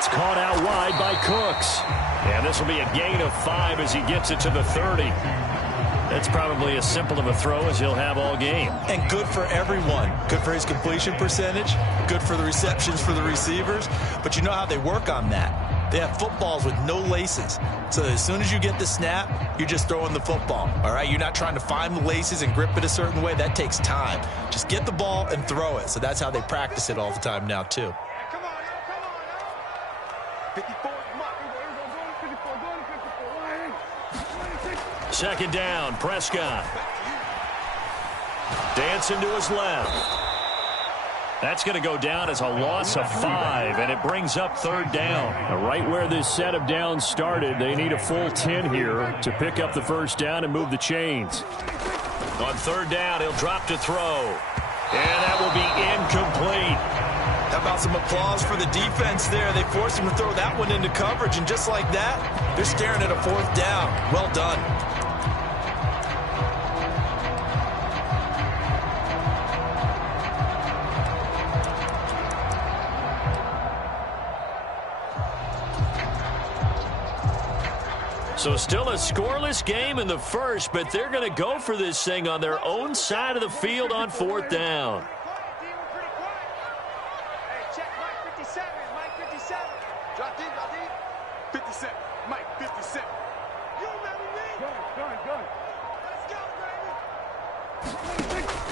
That's caught out wide by Cooks. And this will be a gain of 5 as he gets it to the 30. That's probably as simple of a throw as he'll have all game. And good for everyone. Good for his completion percentage. Good for the receptions for the receivers. But you know how they work on that. They have footballs with no laces. So as soon as you get the snap, you're just throwing the football. All right? You're not trying to find the laces and grip it a certain way. That takes time. Just get the ball and throw it. So that's how they practice it all the time now, too. 54, Second down, Prescott. Dancing to his left. That's going to go down as a loss of 5, and it brings up third down. Right where this set of downs started, they need a full 10 here to pick up the first down and move the chains. On third down, he'll drop to throw. And that will be incomplete. How about some applause for the defense there? They forced him to throw that one into coverage, and just like that, they're staring at a fourth down. Well done. So still a scoreless game in the first, but they're going to go for this thing on their own side of the field on fourth down.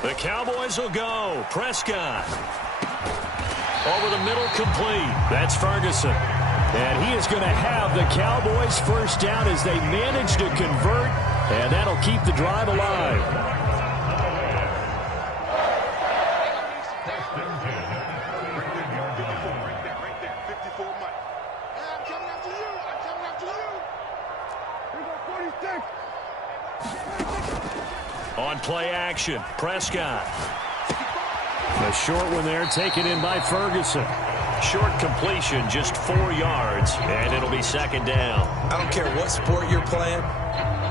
The Cowboys will go. Prescott. Over the middle, complete. That's Ferguson. And he is going to have the Cowboys first down as they manage to convert, and that'll keep the drive alive. On play action, Prescott. The short one there taken in by Ferguson. Short completion, just 4 yards, and it'll be second down. I don't care what sport you're playing.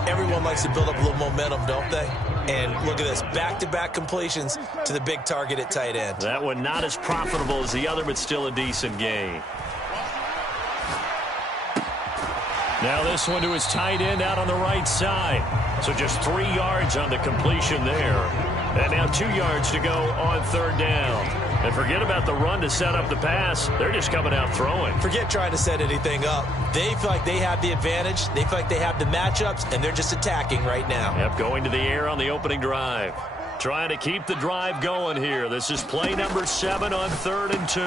Everyone likes to build up a little momentum, don't they? And look at this, back-to-back completions to the big target at tight end. That one not as profitable as the other, but still a decent gain. Now this one to his tight end out on the right side. So just 3 yards on the completion there. And now 2 yards to go on third down. And forget about the run to set up the pass. They're just coming out throwing. Forget trying to set anything up. They feel like they have the advantage. They feel like they have the matchups, and they're just attacking right now. Yep, going to the air on the opening drive. Trying to keep the drive going here. This is play number 7 on 3rd and 2.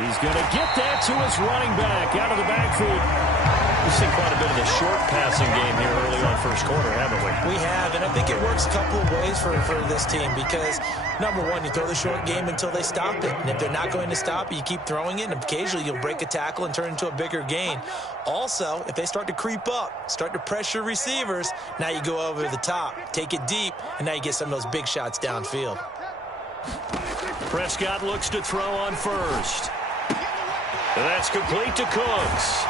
He's going to get that to his running back out of the backfield. We've seen quite a bit of the short passing game here early on first quarter, haven't we? We have, and I think it works a couple of ways for this team because, number one, you throw the short game until they stop it. And if they're not going to stop it, you keep throwing it, and occasionally you'll break a tackle and turn it into a bigger gain. Also, if they start to creep up, start to pressure receivers, now you go over the top, take it deep, and now you get some of those big shots downfield. Prescott looks to throw on first. And that's complete to Cooks.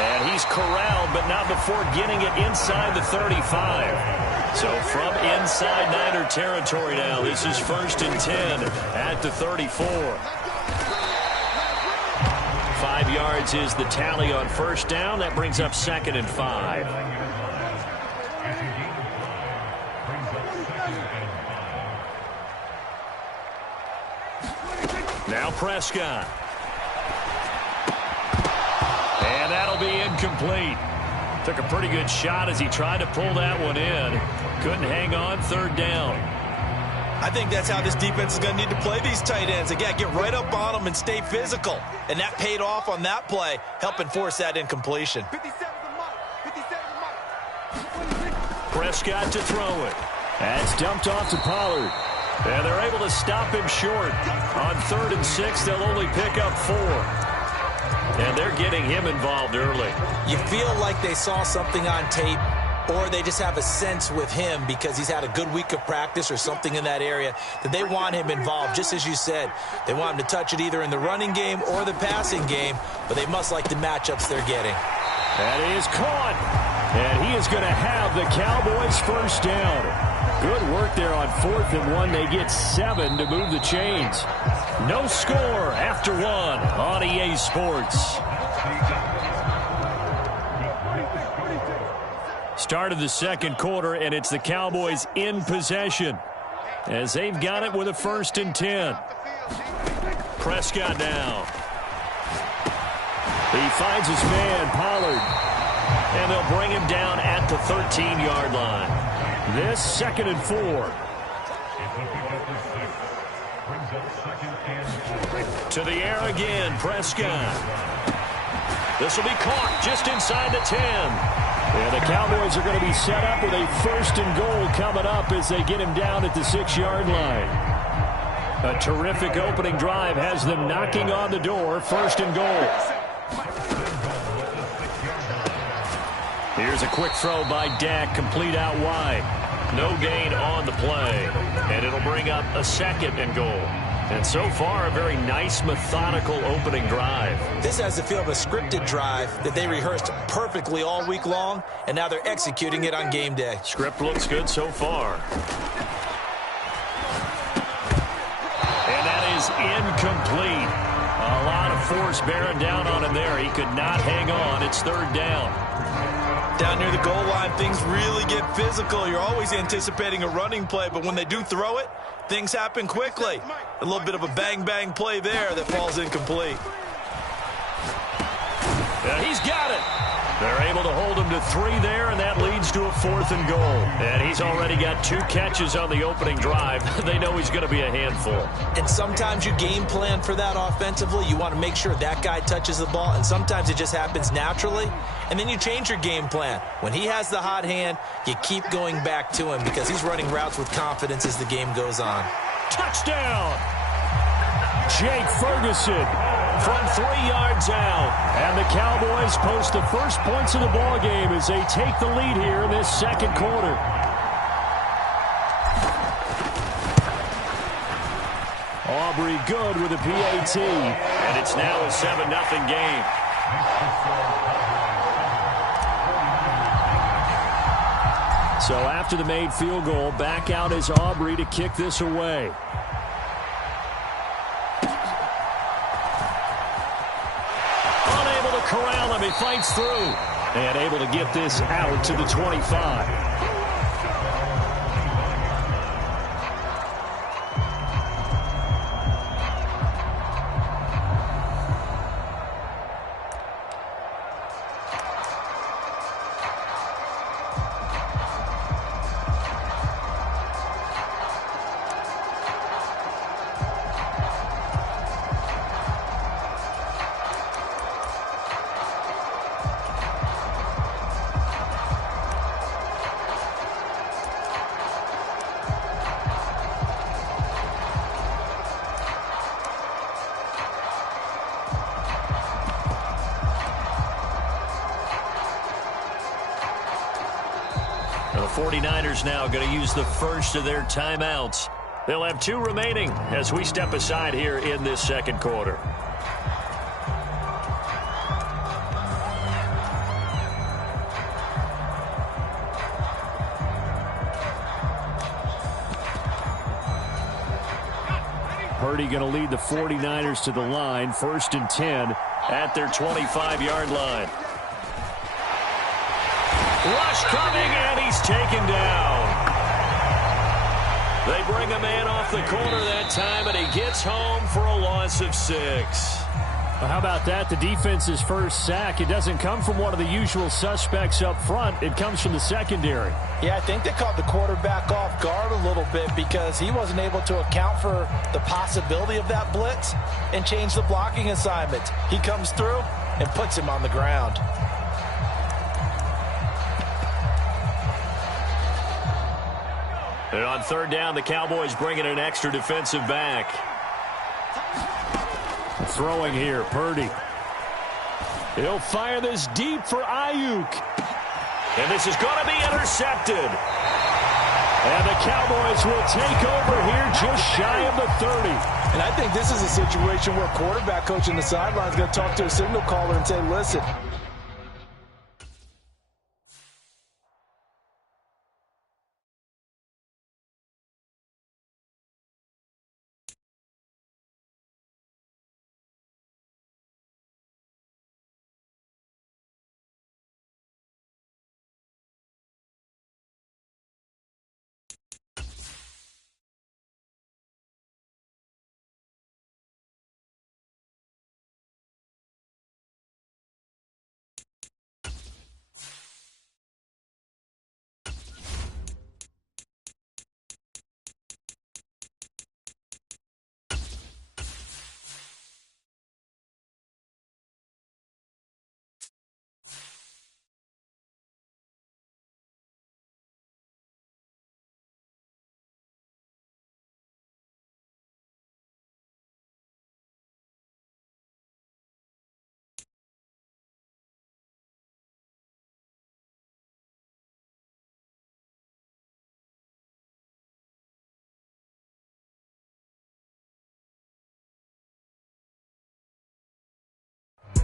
And he's corralled, but not before getting it inside the 35. So from inside Niner territory now, this is 1st and 10 at the 34. 5 yards is the tally on first down. That brings up 2nd and 5. Now Prescott. And that'll be incomplete. Took a pretty good shot as he tried to pull that one in. Couldn't hang on, 3rd down. I think that's how this defense is going to need to play these tight ends. Again, get right up on them and stay physical. And that paid off on that play, helping force that incompletion. Prescott to throw it. That's dumped off to Pollard. And they're able to stop him short. On 3rd and 6, they'll only pick up 4. And they're getting him involved early. You feel like they saw something on tape, or they just have a sense with him because he's had a good week of practice or something in that area that they want him involved, just as you said. They want him to touch it either in the running game or the passing game, but they must like the matchups they're getting. That is caught. And he is going to have the Cowboys first down. Good work there on 4th and 1. They get 7 to move the chains. No score after 1 on EA Sports. Start of the second quarter, and it's the Cowboys in possession as they've got it with a 1st and 10. Prescott now. He finds his man, Pollard. And they'll bring him down at the 13-yard line. This 2nd and 4. To the air again, Prescott. This will be caught just inside the 10. And the Cowboys are going to be set up with a 1st and goal coming up as they get him down at the 6-yard line. A terrific opening drive has them knocking on the door. 1st and goal. Here's a quick throw by Dak, complete out wide. No gain on the play, and it'll bring up a 2nd and goal. And so far, a very nice, methodical opening drive. This has the feel of a scripted drive that they rehearsed perfectly all week long, and now they're executing it on game day. Script looks good so far. And that is incomplete. A lot of force bearing down on him there. He could not hang on. It's 3rd down. Down near the goal line, things really get physical. You're always anticipating a running play, but when they do throw it, things happen quickly. A little bit of a bang-bang play there that falls incomplete. Yeah, he's got it. They're able to hold him to 3 there, and that leads to a 4th and goal. And he's already got 2 catches on the opening drive. They know he's going to be a handful. And sometimes you game plan for that offensively. You want to make sure that guy touches the ball, and sometimes it just happens naturally. And then you change your game plan. When he has the hot hand, you keep going back to him because he's running routes with confidence as the game goes on. Touchdown! Jake Ferguson from 3 yards out. And the Cowboys post the first points of the ball game as they take the lead here in this 2nd quarter. Aubrey good with a PAT. And it's now a 7-0 game. So after the made field goal, back out is Aubrey to kick this away. Unable to corral him. He fights through. And able to get this out to the 25. The 49ers now going to use the first of their timeouts. They'll have 2 remaining as we step aside here in this 2nd quarter. Purdy going to lead the 49ers to the line, 1st and 10 at their 25-yard line. Rush coming, and he's taken down. They bring a man off the corner that time, and he gets home for a loss of 6. Well, how about that? The defense's first sack. It doesn't come from one of the usual suspects up front. It comes from the secondary. Yeah, I think they caught the quarterback off guard a little bit because he wasn't able to account for the possibility of that blitz and change the blocking assignment. He comes through and puts him on the ground. And on 3rd down, the Cowboys bring in an extra defensive back. Throwing here, Purdy. He'll fire this deep for Ayuk. And this is going to be intercepted. And the Cowboys will take over here just shy of the 30. And I think this is a situation where quarterback coach in the sideline is going to talk to a signal caller and say, listen,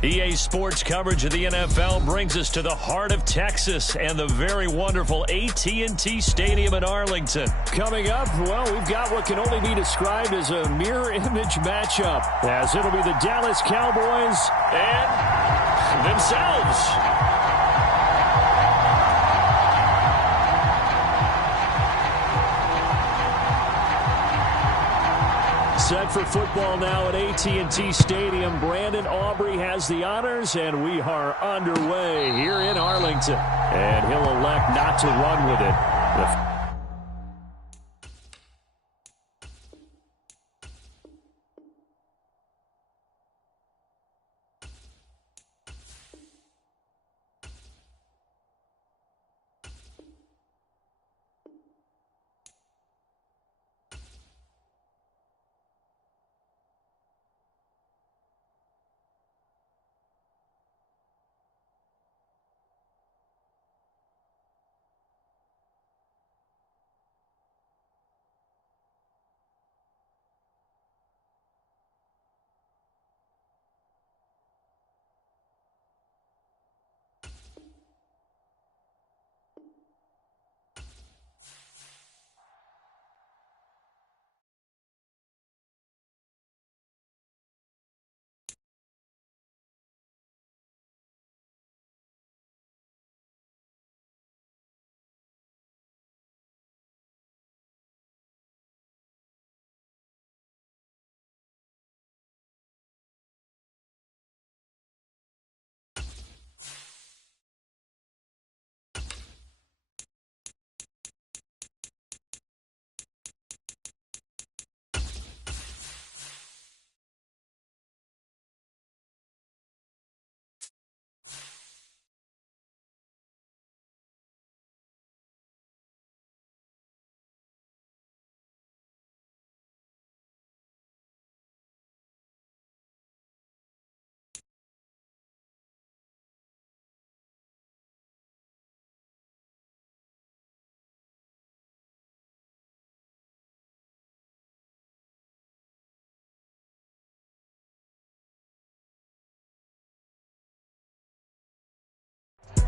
EA Sports coverage of the NFL brings us to the heart of Texas and the very wonderful AT&T Stadium in Arlington. Coming up, well, we've got what can only be described as a mirror image matchup, as it'll be the Dallas Cowboys and themselves. Set for football now at AT&T Stadium. Brandon Aubrey has the honors, and we are underway here in Arlington. And he'll elect not to run with it.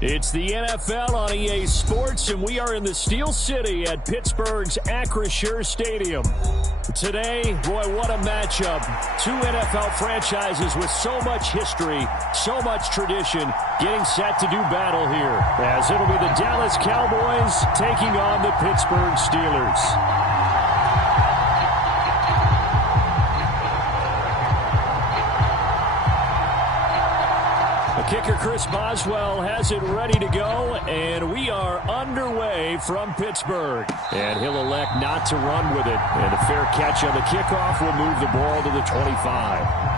It's the NFL on EA Sports, and we are in the Steel City at Pittsburgh's Acrisure Stadium. Today, boy, what a matchup. Two NFL franchises with so much history, so much tradition, getting set to do battle here, as it'll be the Dallas Cowboys taking on the Pittsburgh Steelers. Kicker Chris Boswell has it ready to go, and we are underway from Pittsburgh. And he'll elect not to run with it. And a fair catch on the kickoff will move the ball to the 25.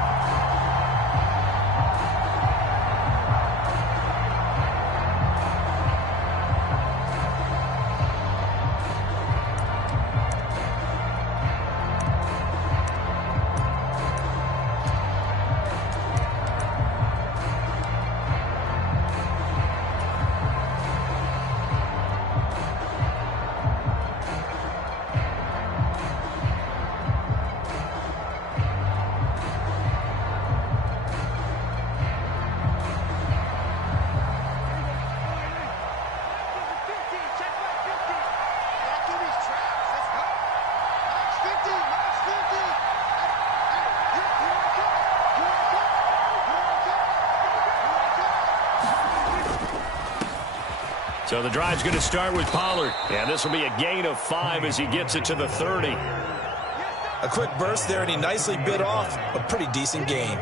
So the drive's going to start with Pollard. And this will be a gain of 5 as he gets it to the 30. A quick burst there, and he nicely bit off a pretty decent gain.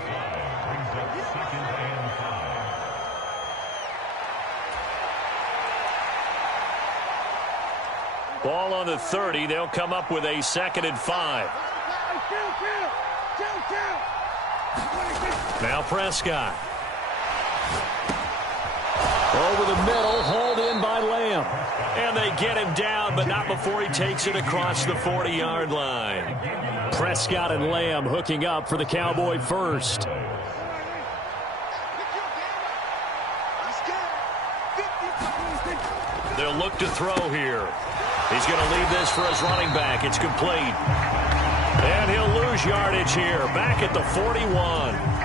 Ball on the 30. They'll come up with a 2nd and 5. Now Prescott. Over the middle, hauled in by Lamb. And they get him down, but not before he takes it across the 40-yard line. Prescott and Lamb hooking up for the Cowboy first. They'll look to throw here. He's going to leave this for his running back. It's complete. And he'll lose yardage here, back at the 41.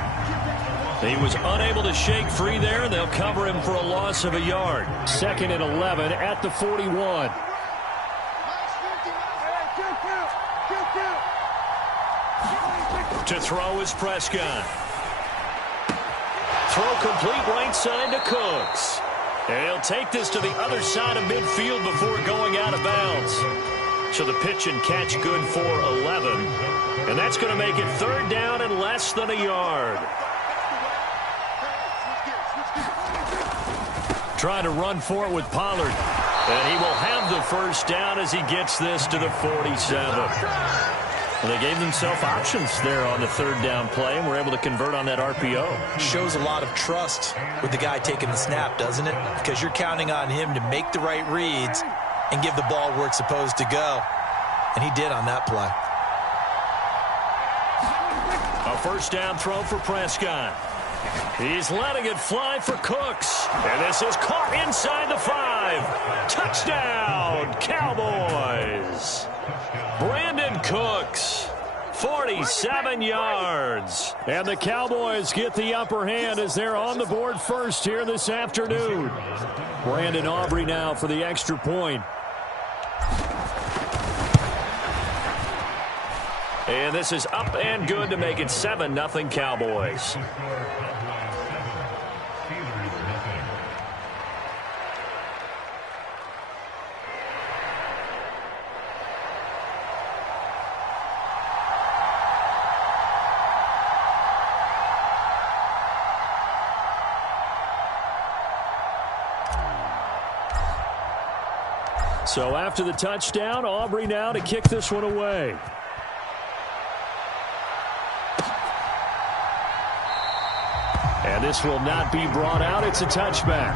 He was unable to shake free there, and they'll cover him for a loss of a yard. 2nd and 11 at the 41. To throw is Prescott. Throw complete right side to Cooks. And he'll take this to the other side of midfield before going out of bounds. So the pitch and catch good for 11. And that's going to make it 3rd down and less than a yard. Trying to run for it with Pollard. And he will have the 1st down as he gets this to the 47. Well, they gave themselves options there on the 3rd down play and were able to convert on that RPO. Shows a lot of trust with the guy taking the snap, doesn't it? Because you're counting on him to make the right reads and give the ball where it's supposed to go. And he did on that play. A 1st down throw for Prescott. He's letting it fly for Cooks. And this is caught inside the 5. Touchdown, Cowboys. Brandon Cooks, 47 yards. And the Cowboys get the upper hand as they're on the board first here this afternoon. Brandon Aubrey now for the extra point. And this is up and good to make it 7-0 Cowboys. So after the touchdown, Aubrey now to kick this one away. And this will not be brought out. It's a touchback.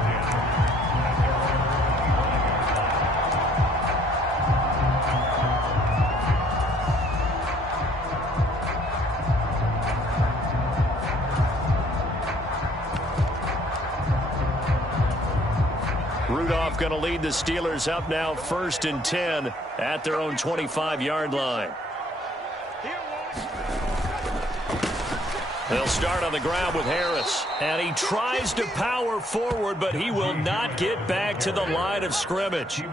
Rudolph going to lead the Steelers up now 1st and 10 at their own 25-yard line. They'll start on the ground with Harris. And he tries to power forward, but he will not get back to the line of scrimmage.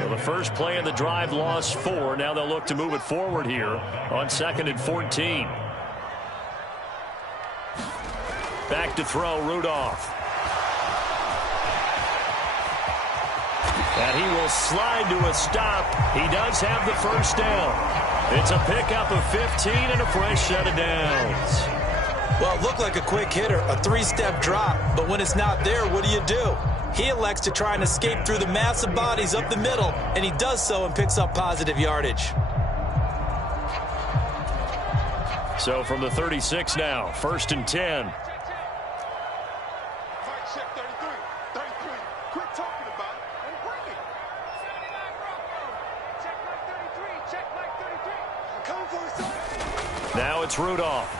Well, the first play of the drive lost 4. Now they'll look to move it forward here on 2nd and 14. Back to throw, Rudolph. And he will slide to a stop. He does have the 1st down. It's a pickup of 15 and a fresh set of downs. Well, it looked like a quick hitter, a 3-step drop. But when it's not there, what do? He elects to try and escape through the massive bodies up the middle, and he does so and picks up positive yardage. So from the 36 now, 1st and 10. Now it's Rudolph.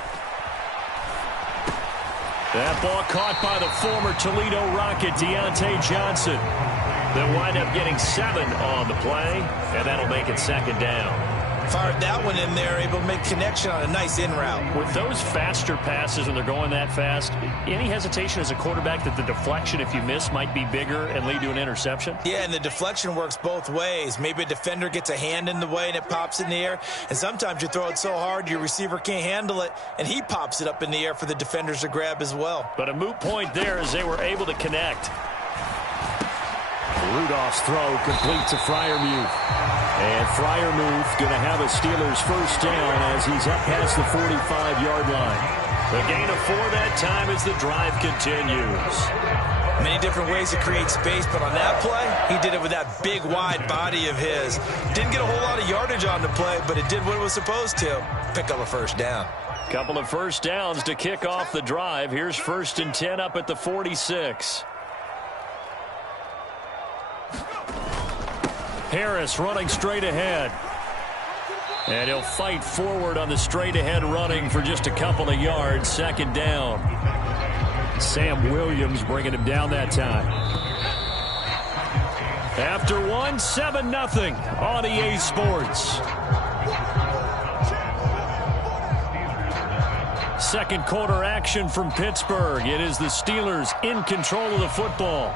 That ball caught by the former Toledo Rocket, Deontay Johnson. They'll wind up getting 7 on the play, and that'll make it 2nd down. Fired that one in there, able to make connection on a nice in route. With those faster passes when they're going that fast, any hesitation as a quarterback that the deflection, if you miss, might be bigger and lead to an interception? Yeah, and the deflection works both ways. Maybe a defender gets a hand in the way and it pops in the air. And sometimes you throw it so hard your receiver can't handle it, and he pops it up in the air for the defenders to grab as well. But a moot point there as they were able to connect. Rudolph's throw complete to Freiermuth. And Freiermuth going to have a Steelers 1st down as he's up past the 45-yard line. The gain of 4 that time as the drive continues. Many different ways to create space, but on that play, he did it with that big, wide body of his. Didn't get a whole lot of yardage on the play, but it did what it was supposed to. Pick up a 1st down. Couple of 1st downs to kick off the drive. Here's 1st and 10 up at the 46. Harris running straight ahead. And he'll fight forward on the straight-ahead running for just a couple of yards. 2nd down. Sam Williams bringing him down that time. After 7-0 on EA Sports. second quarter action from Pittsburgh. It is the Steelers in control of the football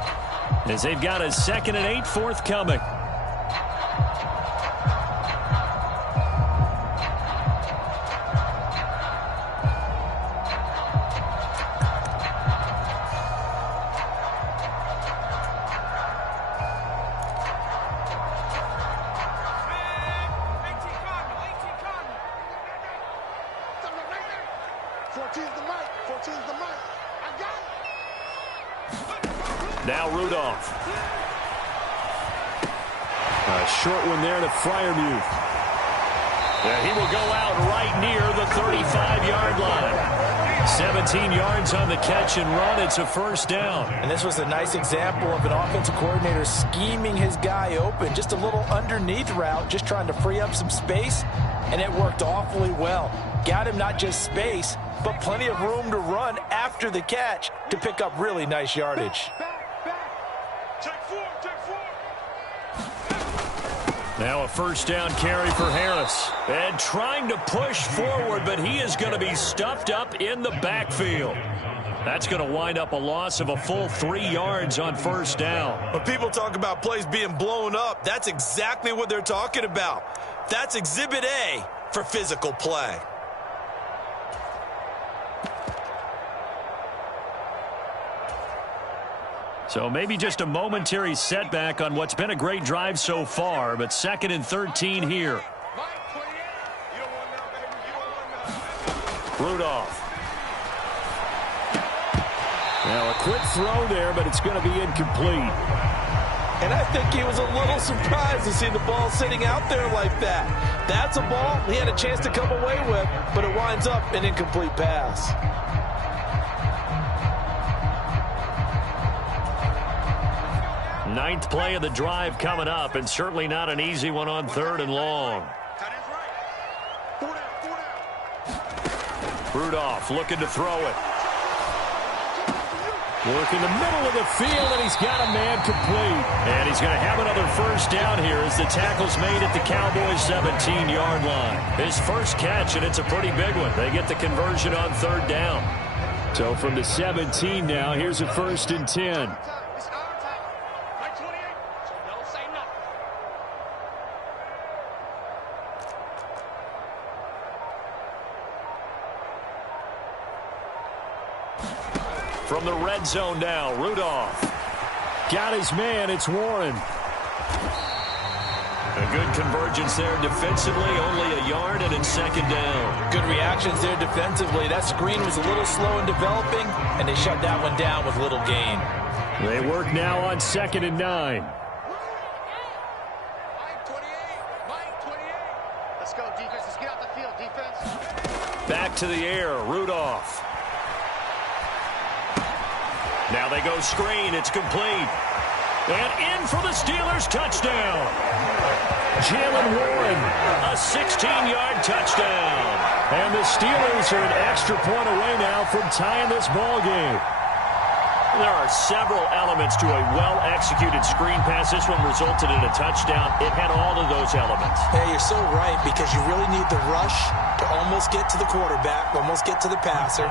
as they've got a 2nd and 8 forthcoming. Now Rudolph. A short one there to Freiermuth. Yeah, he will go out right near the 35-yard line. 17 yards on the catch and run. It's a first down. And this was a nice example of an offensive coordinator scheming his guy open. Just a little underneath route, just trying to free up some space, and it worked awfully well. Got him not just space, but plenty of room to run after the catch to pick up really nice yardage. Now a first down carry for Harris. And trying to push forward, but he is going to be stuffed up in the backfield. That's going to wind up a loss of a full 3 yards on first down. When people talk about plays being blown up, that's exactly what they're talking about. That's Exhibit A for physical play. So maybe just a momentary setback on what's been a great drive so far, but 2nd and 13 here. Rudolph. Now a quick throw there, but it's going to be incomplete. And I think he was a little surprised to see the ball sitting out there like that. That's a ball he had a chance to come away with, but it winds up an incomplete pass. Ninth play of the drive coming up, and certainly not an easy one on 3rd and long. Rudolph looking to throw it. Work in the middle of the field, and he's got a man complete. And he's going to have another first down here as the tackle's made at the Cowboys' 17-yard line. His first catch, and it's a pretty big one. They get the conversion on 3rd down. So from the 17 now, here's a 1st and 10. From the red zone now, Rudolph. Got his man, it's Warren. A good convergence there defensively, only a yard, and it's 2nd down. Good reactions there defensively. That screen was a little slow in developing, and they shut that one down with little gain. They work now on 2nd and 9. Let's go, defense. Let's get out the field, defense. Back to the air, Rudolph. Now they go screen. It's complete. And in for the Steelers touchdown. Jalen Warren, a 16-yard touchdown. And the Steelers are an extra point away now from tying this ball game. There are several elements to a well-executed screen pass. This one resulted in a touchdown. It had all of those elements. Hey, you're so right, because you really need the rush to almost get to the quarterback, almost get to the passer.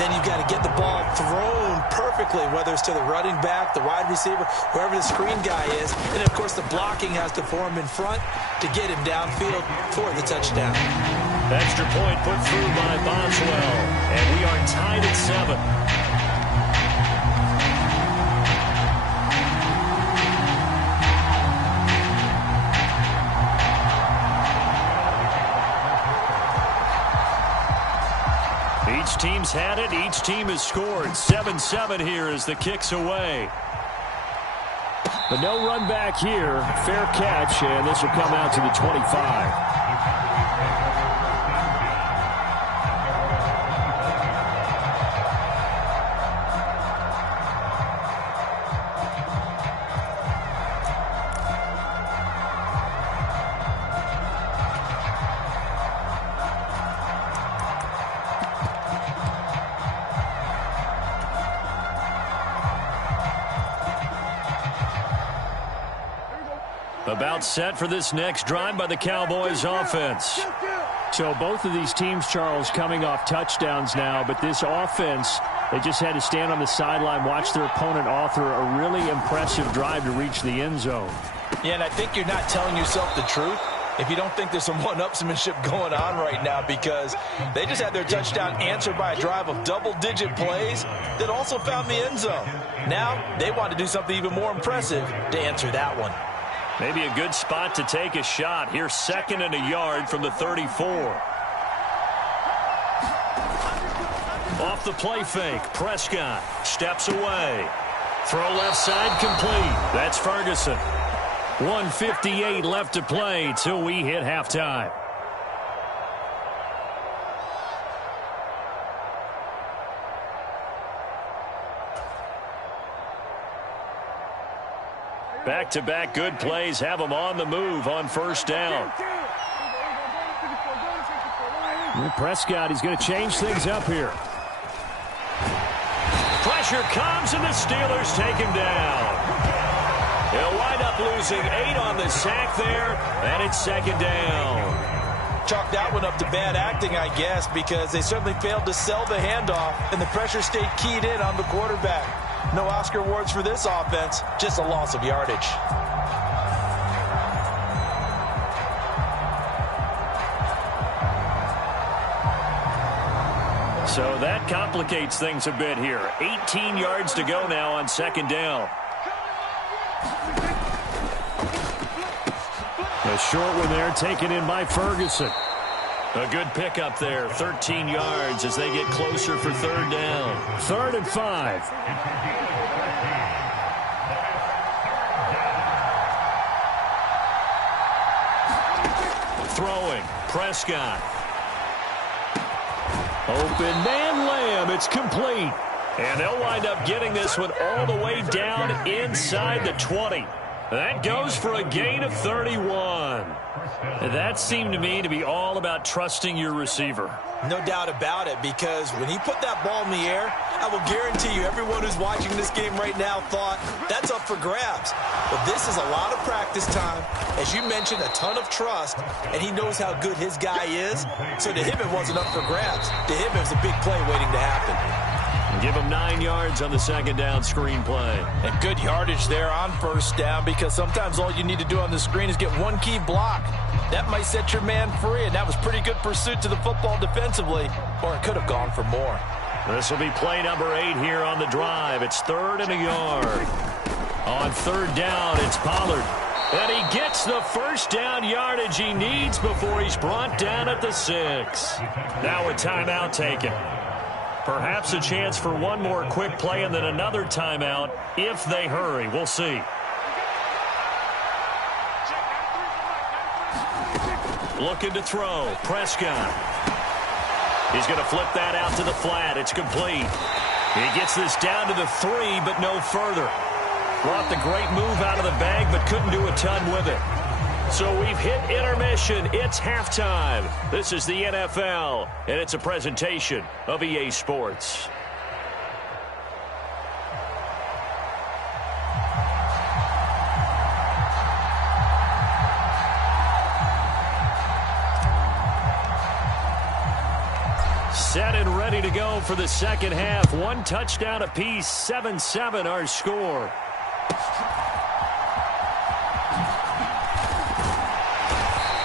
Then you've got to get the ball thrown perfectly, whether it's to the running back, the wide receiver, wherever the screen guy is. And, of course, the blocking has to form in front to get him downfield for the touchdown. Extra point put through by Boswell. And we are tied at 7. Each team's had it. Each team has scored. 7-7 here as the kick's away. But no run back here. Fair catch, and this will come out to the 25. About set for this next drive by the Cowboys offense. So both of these teams, Charles, coming off touchdowns now, but this offense, they just had to stand on the sideline, watch their opponent author a really impressive drive to reach the end zone. Yeah, and I think you're not telling yourself the truth if you don't think there's some one-upsmanship going on right now, because they just had their touchdown answered by a drive of double-digit plays that also found the end zone. Now they want to do something even more impressive to answer that one. Maybe a good spot to take a shot. Here's 2nd and a yard from the 34. Off the play fake, Prescott steps away. Throw left side complete. That's Ferguson. 1:58 left to play till we hit halftime. Back-to-back good plays have them on the move on 1st down. Prescott, he's going to change things up here. Pressure comes, and the Steelers take him down. They'll wind up losing 8 on the sack there, and it's 2nd down. Chalk that one up to bad acting, I guess, because they certainly failed to sell the handoff, and the pressure stayed keyed in on the quarterback. No Oscar awards for this offense, just a loss of yardage. So that complicates things a bit here. 18 yards to go now on 2nd down. A short one there, taken in by Ferguson. A good pickup there, 13 yards as they get closer for 3rd down. 3rd and 5. Throwing, Prescott. Open man, Lamb, it's complete. And they'll wind up getting this one all the way down inside the 20. That goes for a gain of 31. That seemed to me to be all about trusting your receiver. No doubt about it, because when he put that ball in the air, I will guarantee you everyone who's watching this game right now thought that's up for grabs. But this is a lot of practice time. As you mentioned, a ton of trust, and he knows how good his guy is. So to him, it wasn't up for grabs. To him, it was a big play waiting to happen. Give him 9 yards on the 2nd down screen play. And good yardage there on 1st down, because sometimes all you need to do on the screen is get one key block. That might set your man free, and that was pretty good pursuit to the football defensively, or it could have gone for more. This will be play number 8 here on the drive. It's 3rd and a yard. On 3rd down, it's Pollard. And he gets the 1st down yardage he needs before he's brought down at the 6. Now a timeout taken. Perhaps a chance for one more quick play and then another timeout if they hurry. We'll see. Looking to throw. Prescott. He's going to flip that out to the flat. It's complete. He gets this down to the 3, but no further. Brought the great move out of the bag, but couldn't do a ton with it. So we've hit intermission. It's halftime. This is the NFL, and it's a presentation of EA Sports. Set and ready to go for the 2nd half. 1 touchdown apiece, 7-7 our score.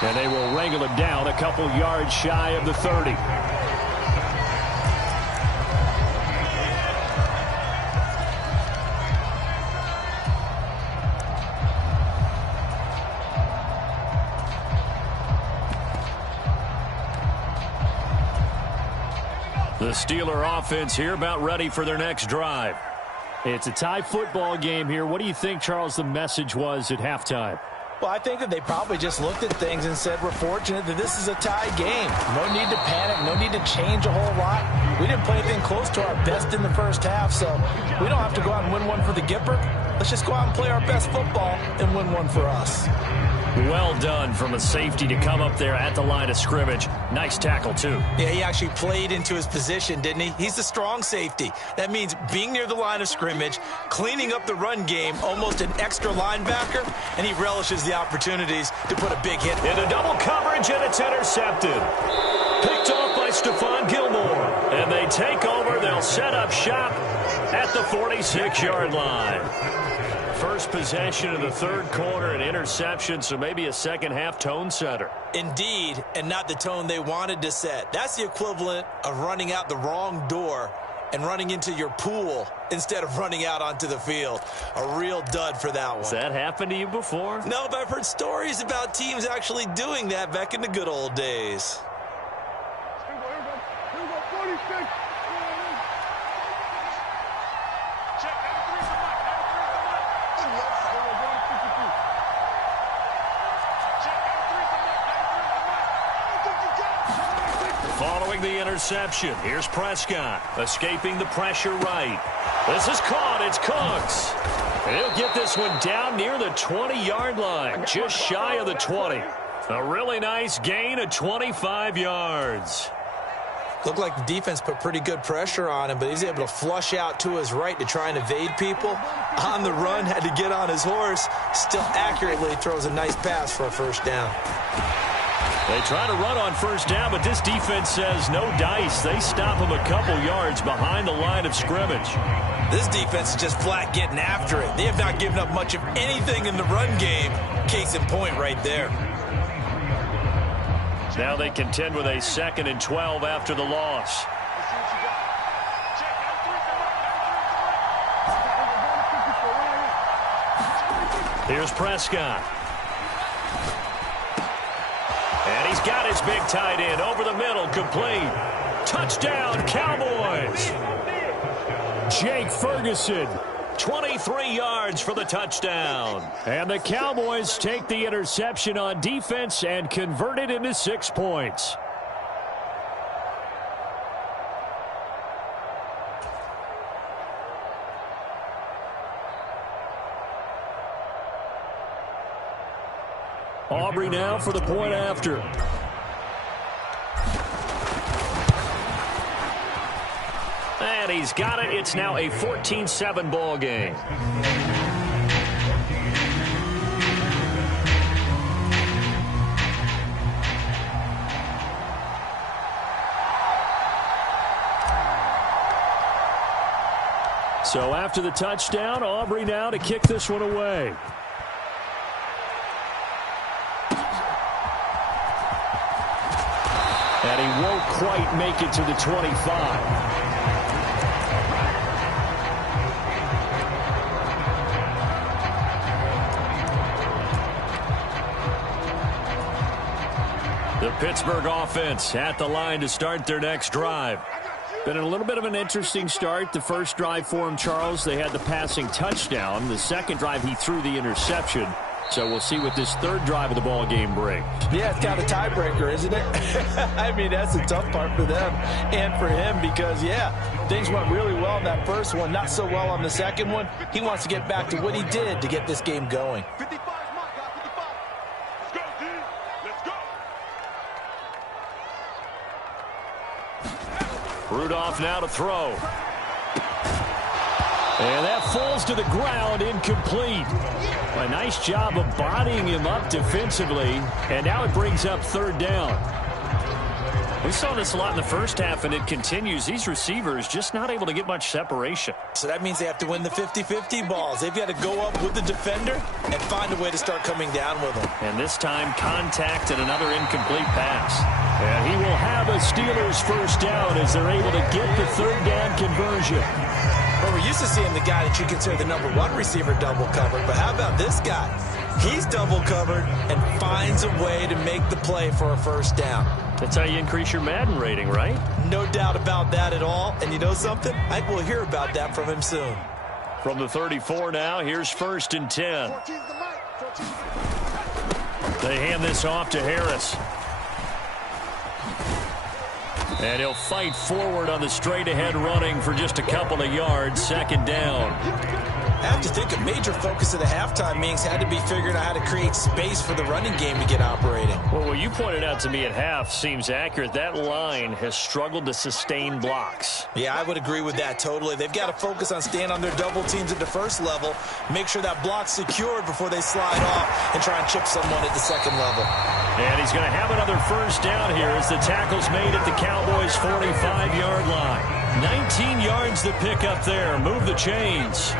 And they will wrangle him down a couple yards shy of the 30. The Steeler offense here about ready for their next drive. It's a tie football game here. What do you think, Charles, the message was at halftime? Well, I think that they probably just looked at things and said, we're fortunate that this is a tie game. No need to panic, no need to change a whole lot. We didn't play anything close to our best in the 1st half, so we don't have to go out and win one for the Gipper. Let's just go out and play our best football and win one for us. Well done from a safety to come up there at the line of scrimmage. Nice tackle, too. Yeah, he actually played into his position, didn't he? He's a strong safety. That means being near the line of scrimmage, cleaning up the run game, almost an extra linebacker, and he relishes the opportunities to put a big hit. Into double coverage, and it's intercepted. Picked off by Stephon Gilmore. And they take over. They'll set up shop at the 46-yard line. First possession of the third quarter, an interception, so maybe a second-half tone setter. Indeed, and not the tone they wanted to set. That's the equivalent of running out the wrong door and running into your pool instead of running out onto the field. A real dud for that one. Has that happened to you before? No, but I've heard stories about teams actually doing that back in the good old days. Here we go, 46. Following the interception, here's Prescott, escaping the pressure right. This is caught, it's Cooks. And he'll get this one down near the 20-yard line, just shy of the 20. A really nice gain of 25 yards. Looked like the defense put pretty good pressure on him, but he's able to flush out to his right to try and evade people. On the run, had to get on his horse. Still accurately throws a nice pass for a first down. They try to run on first down, but this defense says no dice. They stop him a couple yards behind the line of scrimmage. This defense is just flat getting after it. They have not given up much of anything in the run game. Case in point right there. Now they contend with a 2nd and 12 after the loss. Here's Prescott. And he's got his big tight end over the middle, complete. Touchdown, Cowboys. Jake Ferguson. 23 yards for the touchdown. And the Cowboys take the interception on defense and convert it into 6 points. Aubrey now for the point after. And he's got it. It's now a 14-7 ball game. So after the touchdown, Aubrey now to kick this one away. And he won't quite make it to the 25. The Pittsburgh offense at the line to start their next drive. Been a little bit of an interesting start. The first drive for him, Charles, they had the passing touchdown. The second drive, he threw the interception. So we'll see what this third drive of the ball game brings. Yeah, it's kind of a tiebreaker, isn't it? I mean, that's the tough part for them and for him because, yeah, things went really well in that first one, not so well on the second one. He wants to get back to what he did to get this game going. 55 is mine, guys, 55. Let's go, D. Let's go. Rudolph now to throw. And that falls to the ground, incomplete. A nice job of bodying him up defensively, and now it brings up third down. We saw this a lot in the first half, and it continues. These receivers just not able to get much separation. So that means they have to win the 50-50 balls. They've got to go up with the defender and find a way to start coming down with them. And this time, contact and another incomplete pass. And he will have a Steelers first down as they're able to get the third down conversion. Well, we're used to seeing the guy that you consider the number one receiver double covered, but how about this guy? He's double covered and finds a way to make the play for a first down. That's how you increase your Madden rating, right? No doubt about that at all. And you know something? I think we'll hear about that from him soon. From the 34 now, here's 1st and 10. 14's the mic. 14's They hand this off to Harris. And he'll fight forward on the straight-ahead running for just a couple of yards. 2nd down. I have to think a major focus of the halftime meetings had to be figuring out how to create space for the running game to get operating. Well, what you pointed out to me at half seems accurate. That line has struggled to sustain blocks. Yeah, I would agree with that totally. They've got to focus on staying on their double teams at the first level, make sure that block's secured before they slide off and try and chip someone at the second level. And he's going to have another first down here as the tackle's made at the Cowboys' 45-yard line. 19 yards to pick up there. Move the chains.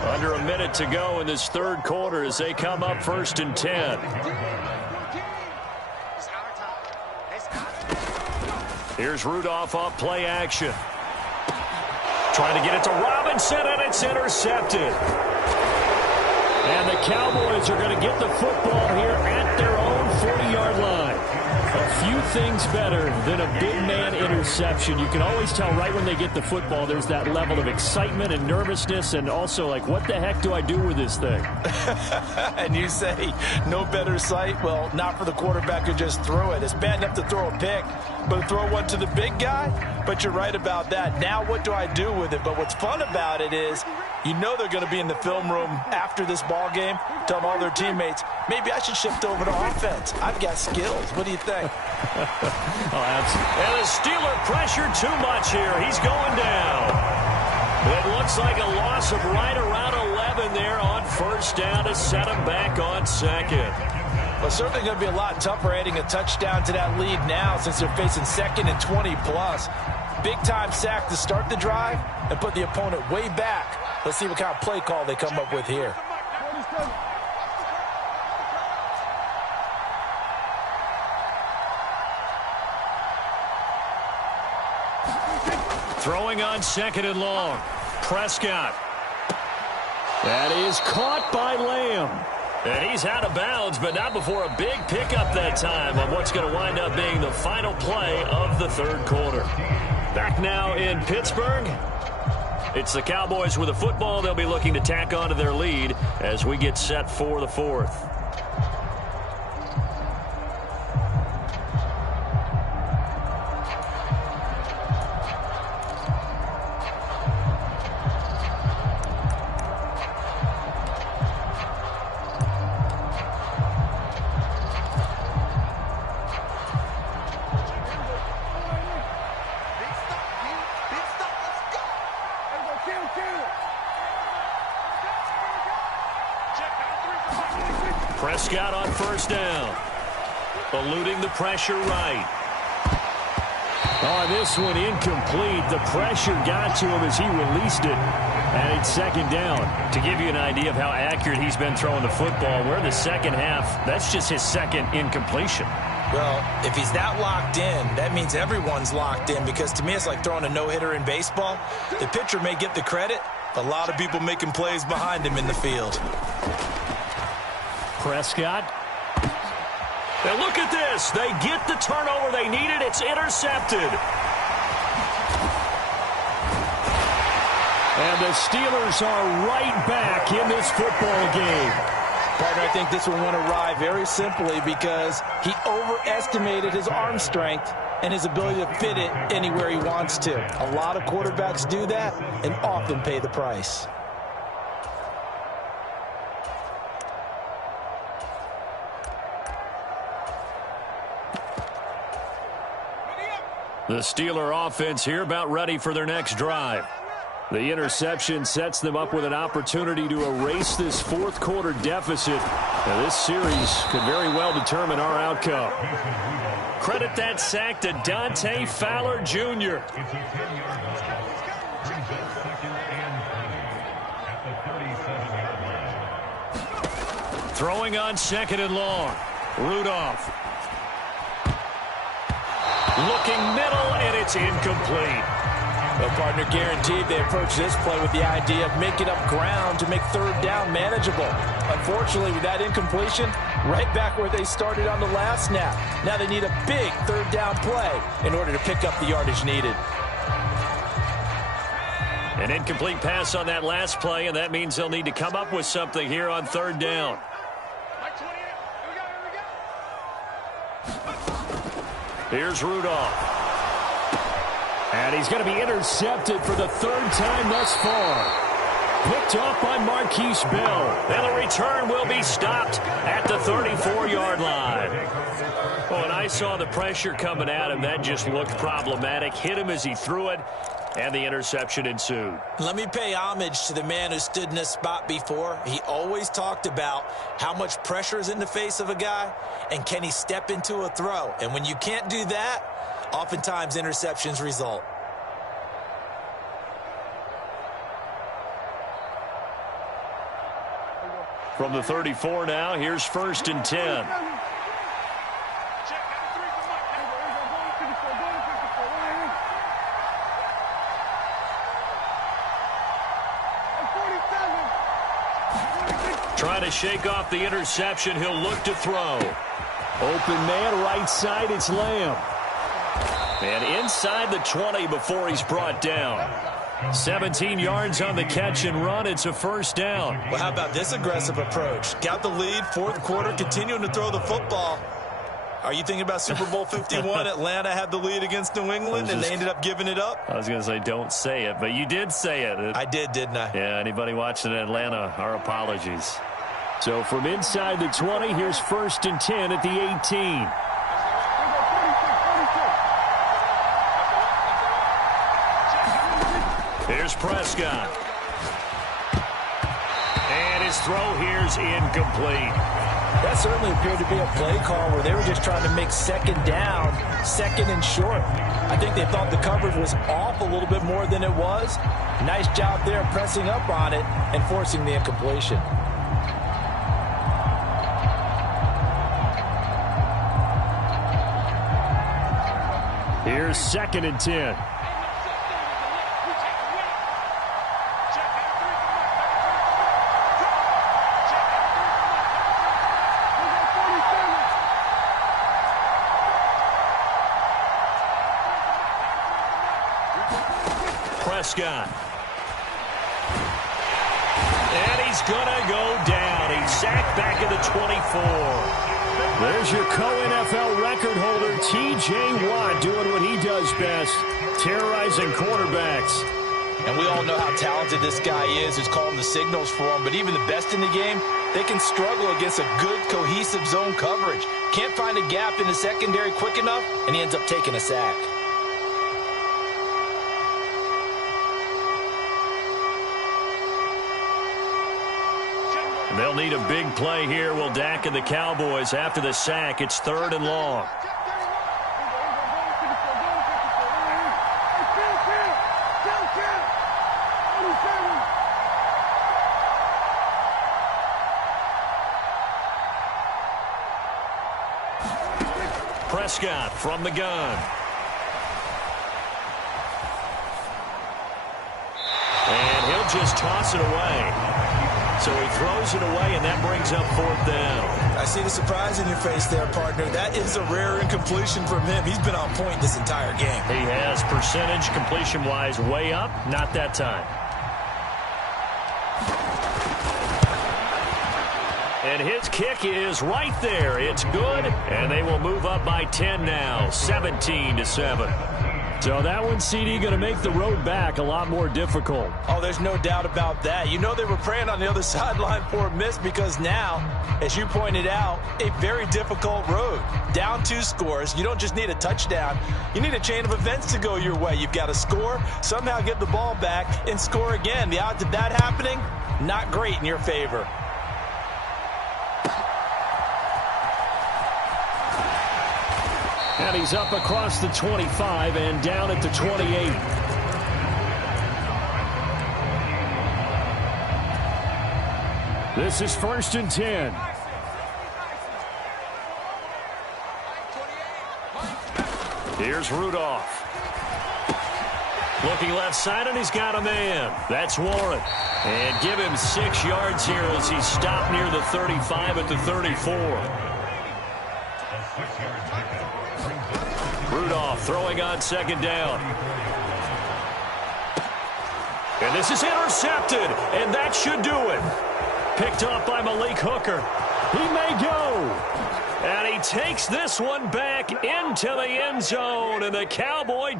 Under a minute to go in this third quarter as they come up 1st and 10. Here's Rudolph off play action. Trying to get it to Robinson, and it's intercepted. And the Cowboys are going to get the football here at their own 40-yard line. A few things better than a big man interception. You can always tell right when they get the football there's that level of excitement and nervousness and also like, what the heck do I do with this thing? And you say no better sight? Well, not for the quarterback who just threw it. It's bad enough to throw a pick, but to throw one to the big guy? But you're right about that. Now what do I do with it? But what's fun about it is you know they're going to be in the film room after this ball game telling all their teammates, maybe I should shift over to offense. I've got skills. What do you think? Oh, absolutely. And the Steeler pressure too much here. He's going down. It looks like a loss of right around 11 there on first down to set him back on second. Well, certainly going to be a lot tougher adding a touchdown to that lead now since they're facing 2nd and 20+. Big-time sack to start the drive and put the opponent way back. Let's see what kind of play call they come up with here. Throwing on 2nd and long. Prescott. That is caught by Lamb. And he's out of bounds, but not before a big pickup that time on what's going to wind up being the final play of the third quarter. Back now in Pittsburgh. It's the Cowboys with a football. They'll be looking to tack on to their lead as we get set for the fourth. Prescott on first down. Eluding the pressure right. Oh, this one incomplete. The pressure got to him as he released it. And it's 2nd down. To give you an idea of how accurate he's been throwing the football, we're in the second half. That's just his 2nd incompletion. Well, if he's that locked in, that means everyone's locked in because to me it's like throwing a no-hitter in baseball. The pitcher may get the credit. A lot of people making plays behind him in the field. Prescott. And look at this. They get the turnover they needed. It's intercepted. And the Steelers are right back in this football game. Partner, I think this one went awry very simply because he overestimated his arm strength and his ability to fit it anywhere he wants to. A lot of quarterbacks do that and often pay the price. The Steeler offense here about ready for their next drive. The interception sets them up with an opportunity to erase this fourth quarter deficit. Now, this series could very well determine our outcome. Credit that sack to Dante Fowler Jr. Throwing on 2nd and long. Rudolph. Looking middle, and it's incomplete. Well, partner, guaranteed they approach this play with the idea of making up ground to make 3rd down manageable. Unfortunately, with that incompletion, right back where they started on the last snap. Now they need a big 3rd down play in order to pick up the yardage needed. An incomplete pass on that last play, and that means they'll need to come up with something here on 3rd down. Here's Rudolph. And he's going to be intercepted for the 3rd time thus far. picked off by Marquise Bell. And the return will be stopped at the 34-yard line. Oh, and I saw the pressure coming at him. That just looked problematic. Hit him as he threw it, and the interception ensued. Let me pay homage to the man who stood in this spot before. He always talked about how much pressure is in the face of a guy, and can he step into a throw. And when you can't do that, oftentimes interceptions result. From the 34 now, here's 1st and 10. Trying to shake off the interception. He'll look to throw. Open man, right side, it's Lamb. And inside the 20 before he's brought down. 17 yards on the catch and run. It's a 1st down. Well, how about this aggressive approach? Got the lead, 4th quarter, continuing to throw the football. Are you thinking about Super Bowl 51? Atlanta had the lead against New England, and they ended up giving it up? I was going to say don't say it, but you did say it. I did, didn't I? Yeah, anybody watching in Atlanta, our apologies. So from inside the 20, here's 1st and 10 at the 18. Here's Prescott. And his throw here's incomplete. That certainly appeared to be a play call where they were just trying to make 2nd down, 2nd and short. I think they thought the coverage was off a little bit more than it was. Nice job there pressing up on it and forcing the incompletion. Here's 2nd and 10. Prescott. And he's going to go down. He's sacked back at the 24. There's your co-NFL record holder, T.J. Watt, doing what he does best, terrorizing quarterbacks. And we all know how talented this guy is, who's calling the signals for him. But even the best in the game, they can struggle against a good, cohesive zone coverage. Can't find a gap in the secondary quick enough, and he ends up taking a sack. They'll need a big play here. Will Dak and the Cowboys after the sack. It's 3rd and long. Prescott from the gun. And he'll just toss it away. So he throws it away, and that brings up 4th down. I see the surprise in your face there, partner. That is a rare incompletion from him. He's been on point this entire game. He has percentage completion-wise way up. Not that time. And his kick is right there. It's good, and they will move up by 10 now, 17-7. So that one, CD, going to make the road back a lot more difficult. Oh, there's no doubt about that. You know they were praying on the other sideline for a miss because now, as you pointed out, a very difficult road. Down 2 scores. You don't just need a touchdown. You need a chain of events to go your way. You've got to score, somehow get the ball back, and score again. The odds of that happening, not great in your favor. And he's up across the 25 and down at the 28. This is 1st and 10. Here's Rudolph. Looking left side, and he's got a man. That's Warren. And give him 6 yards here as he's stopped near the 35 at the 34. Rudolph throwing on 2nd down. And this is intercepted, and that should do it. Picked off by Malik Hooker. He may go. And he takes this one back into the end zone, and the Cowboy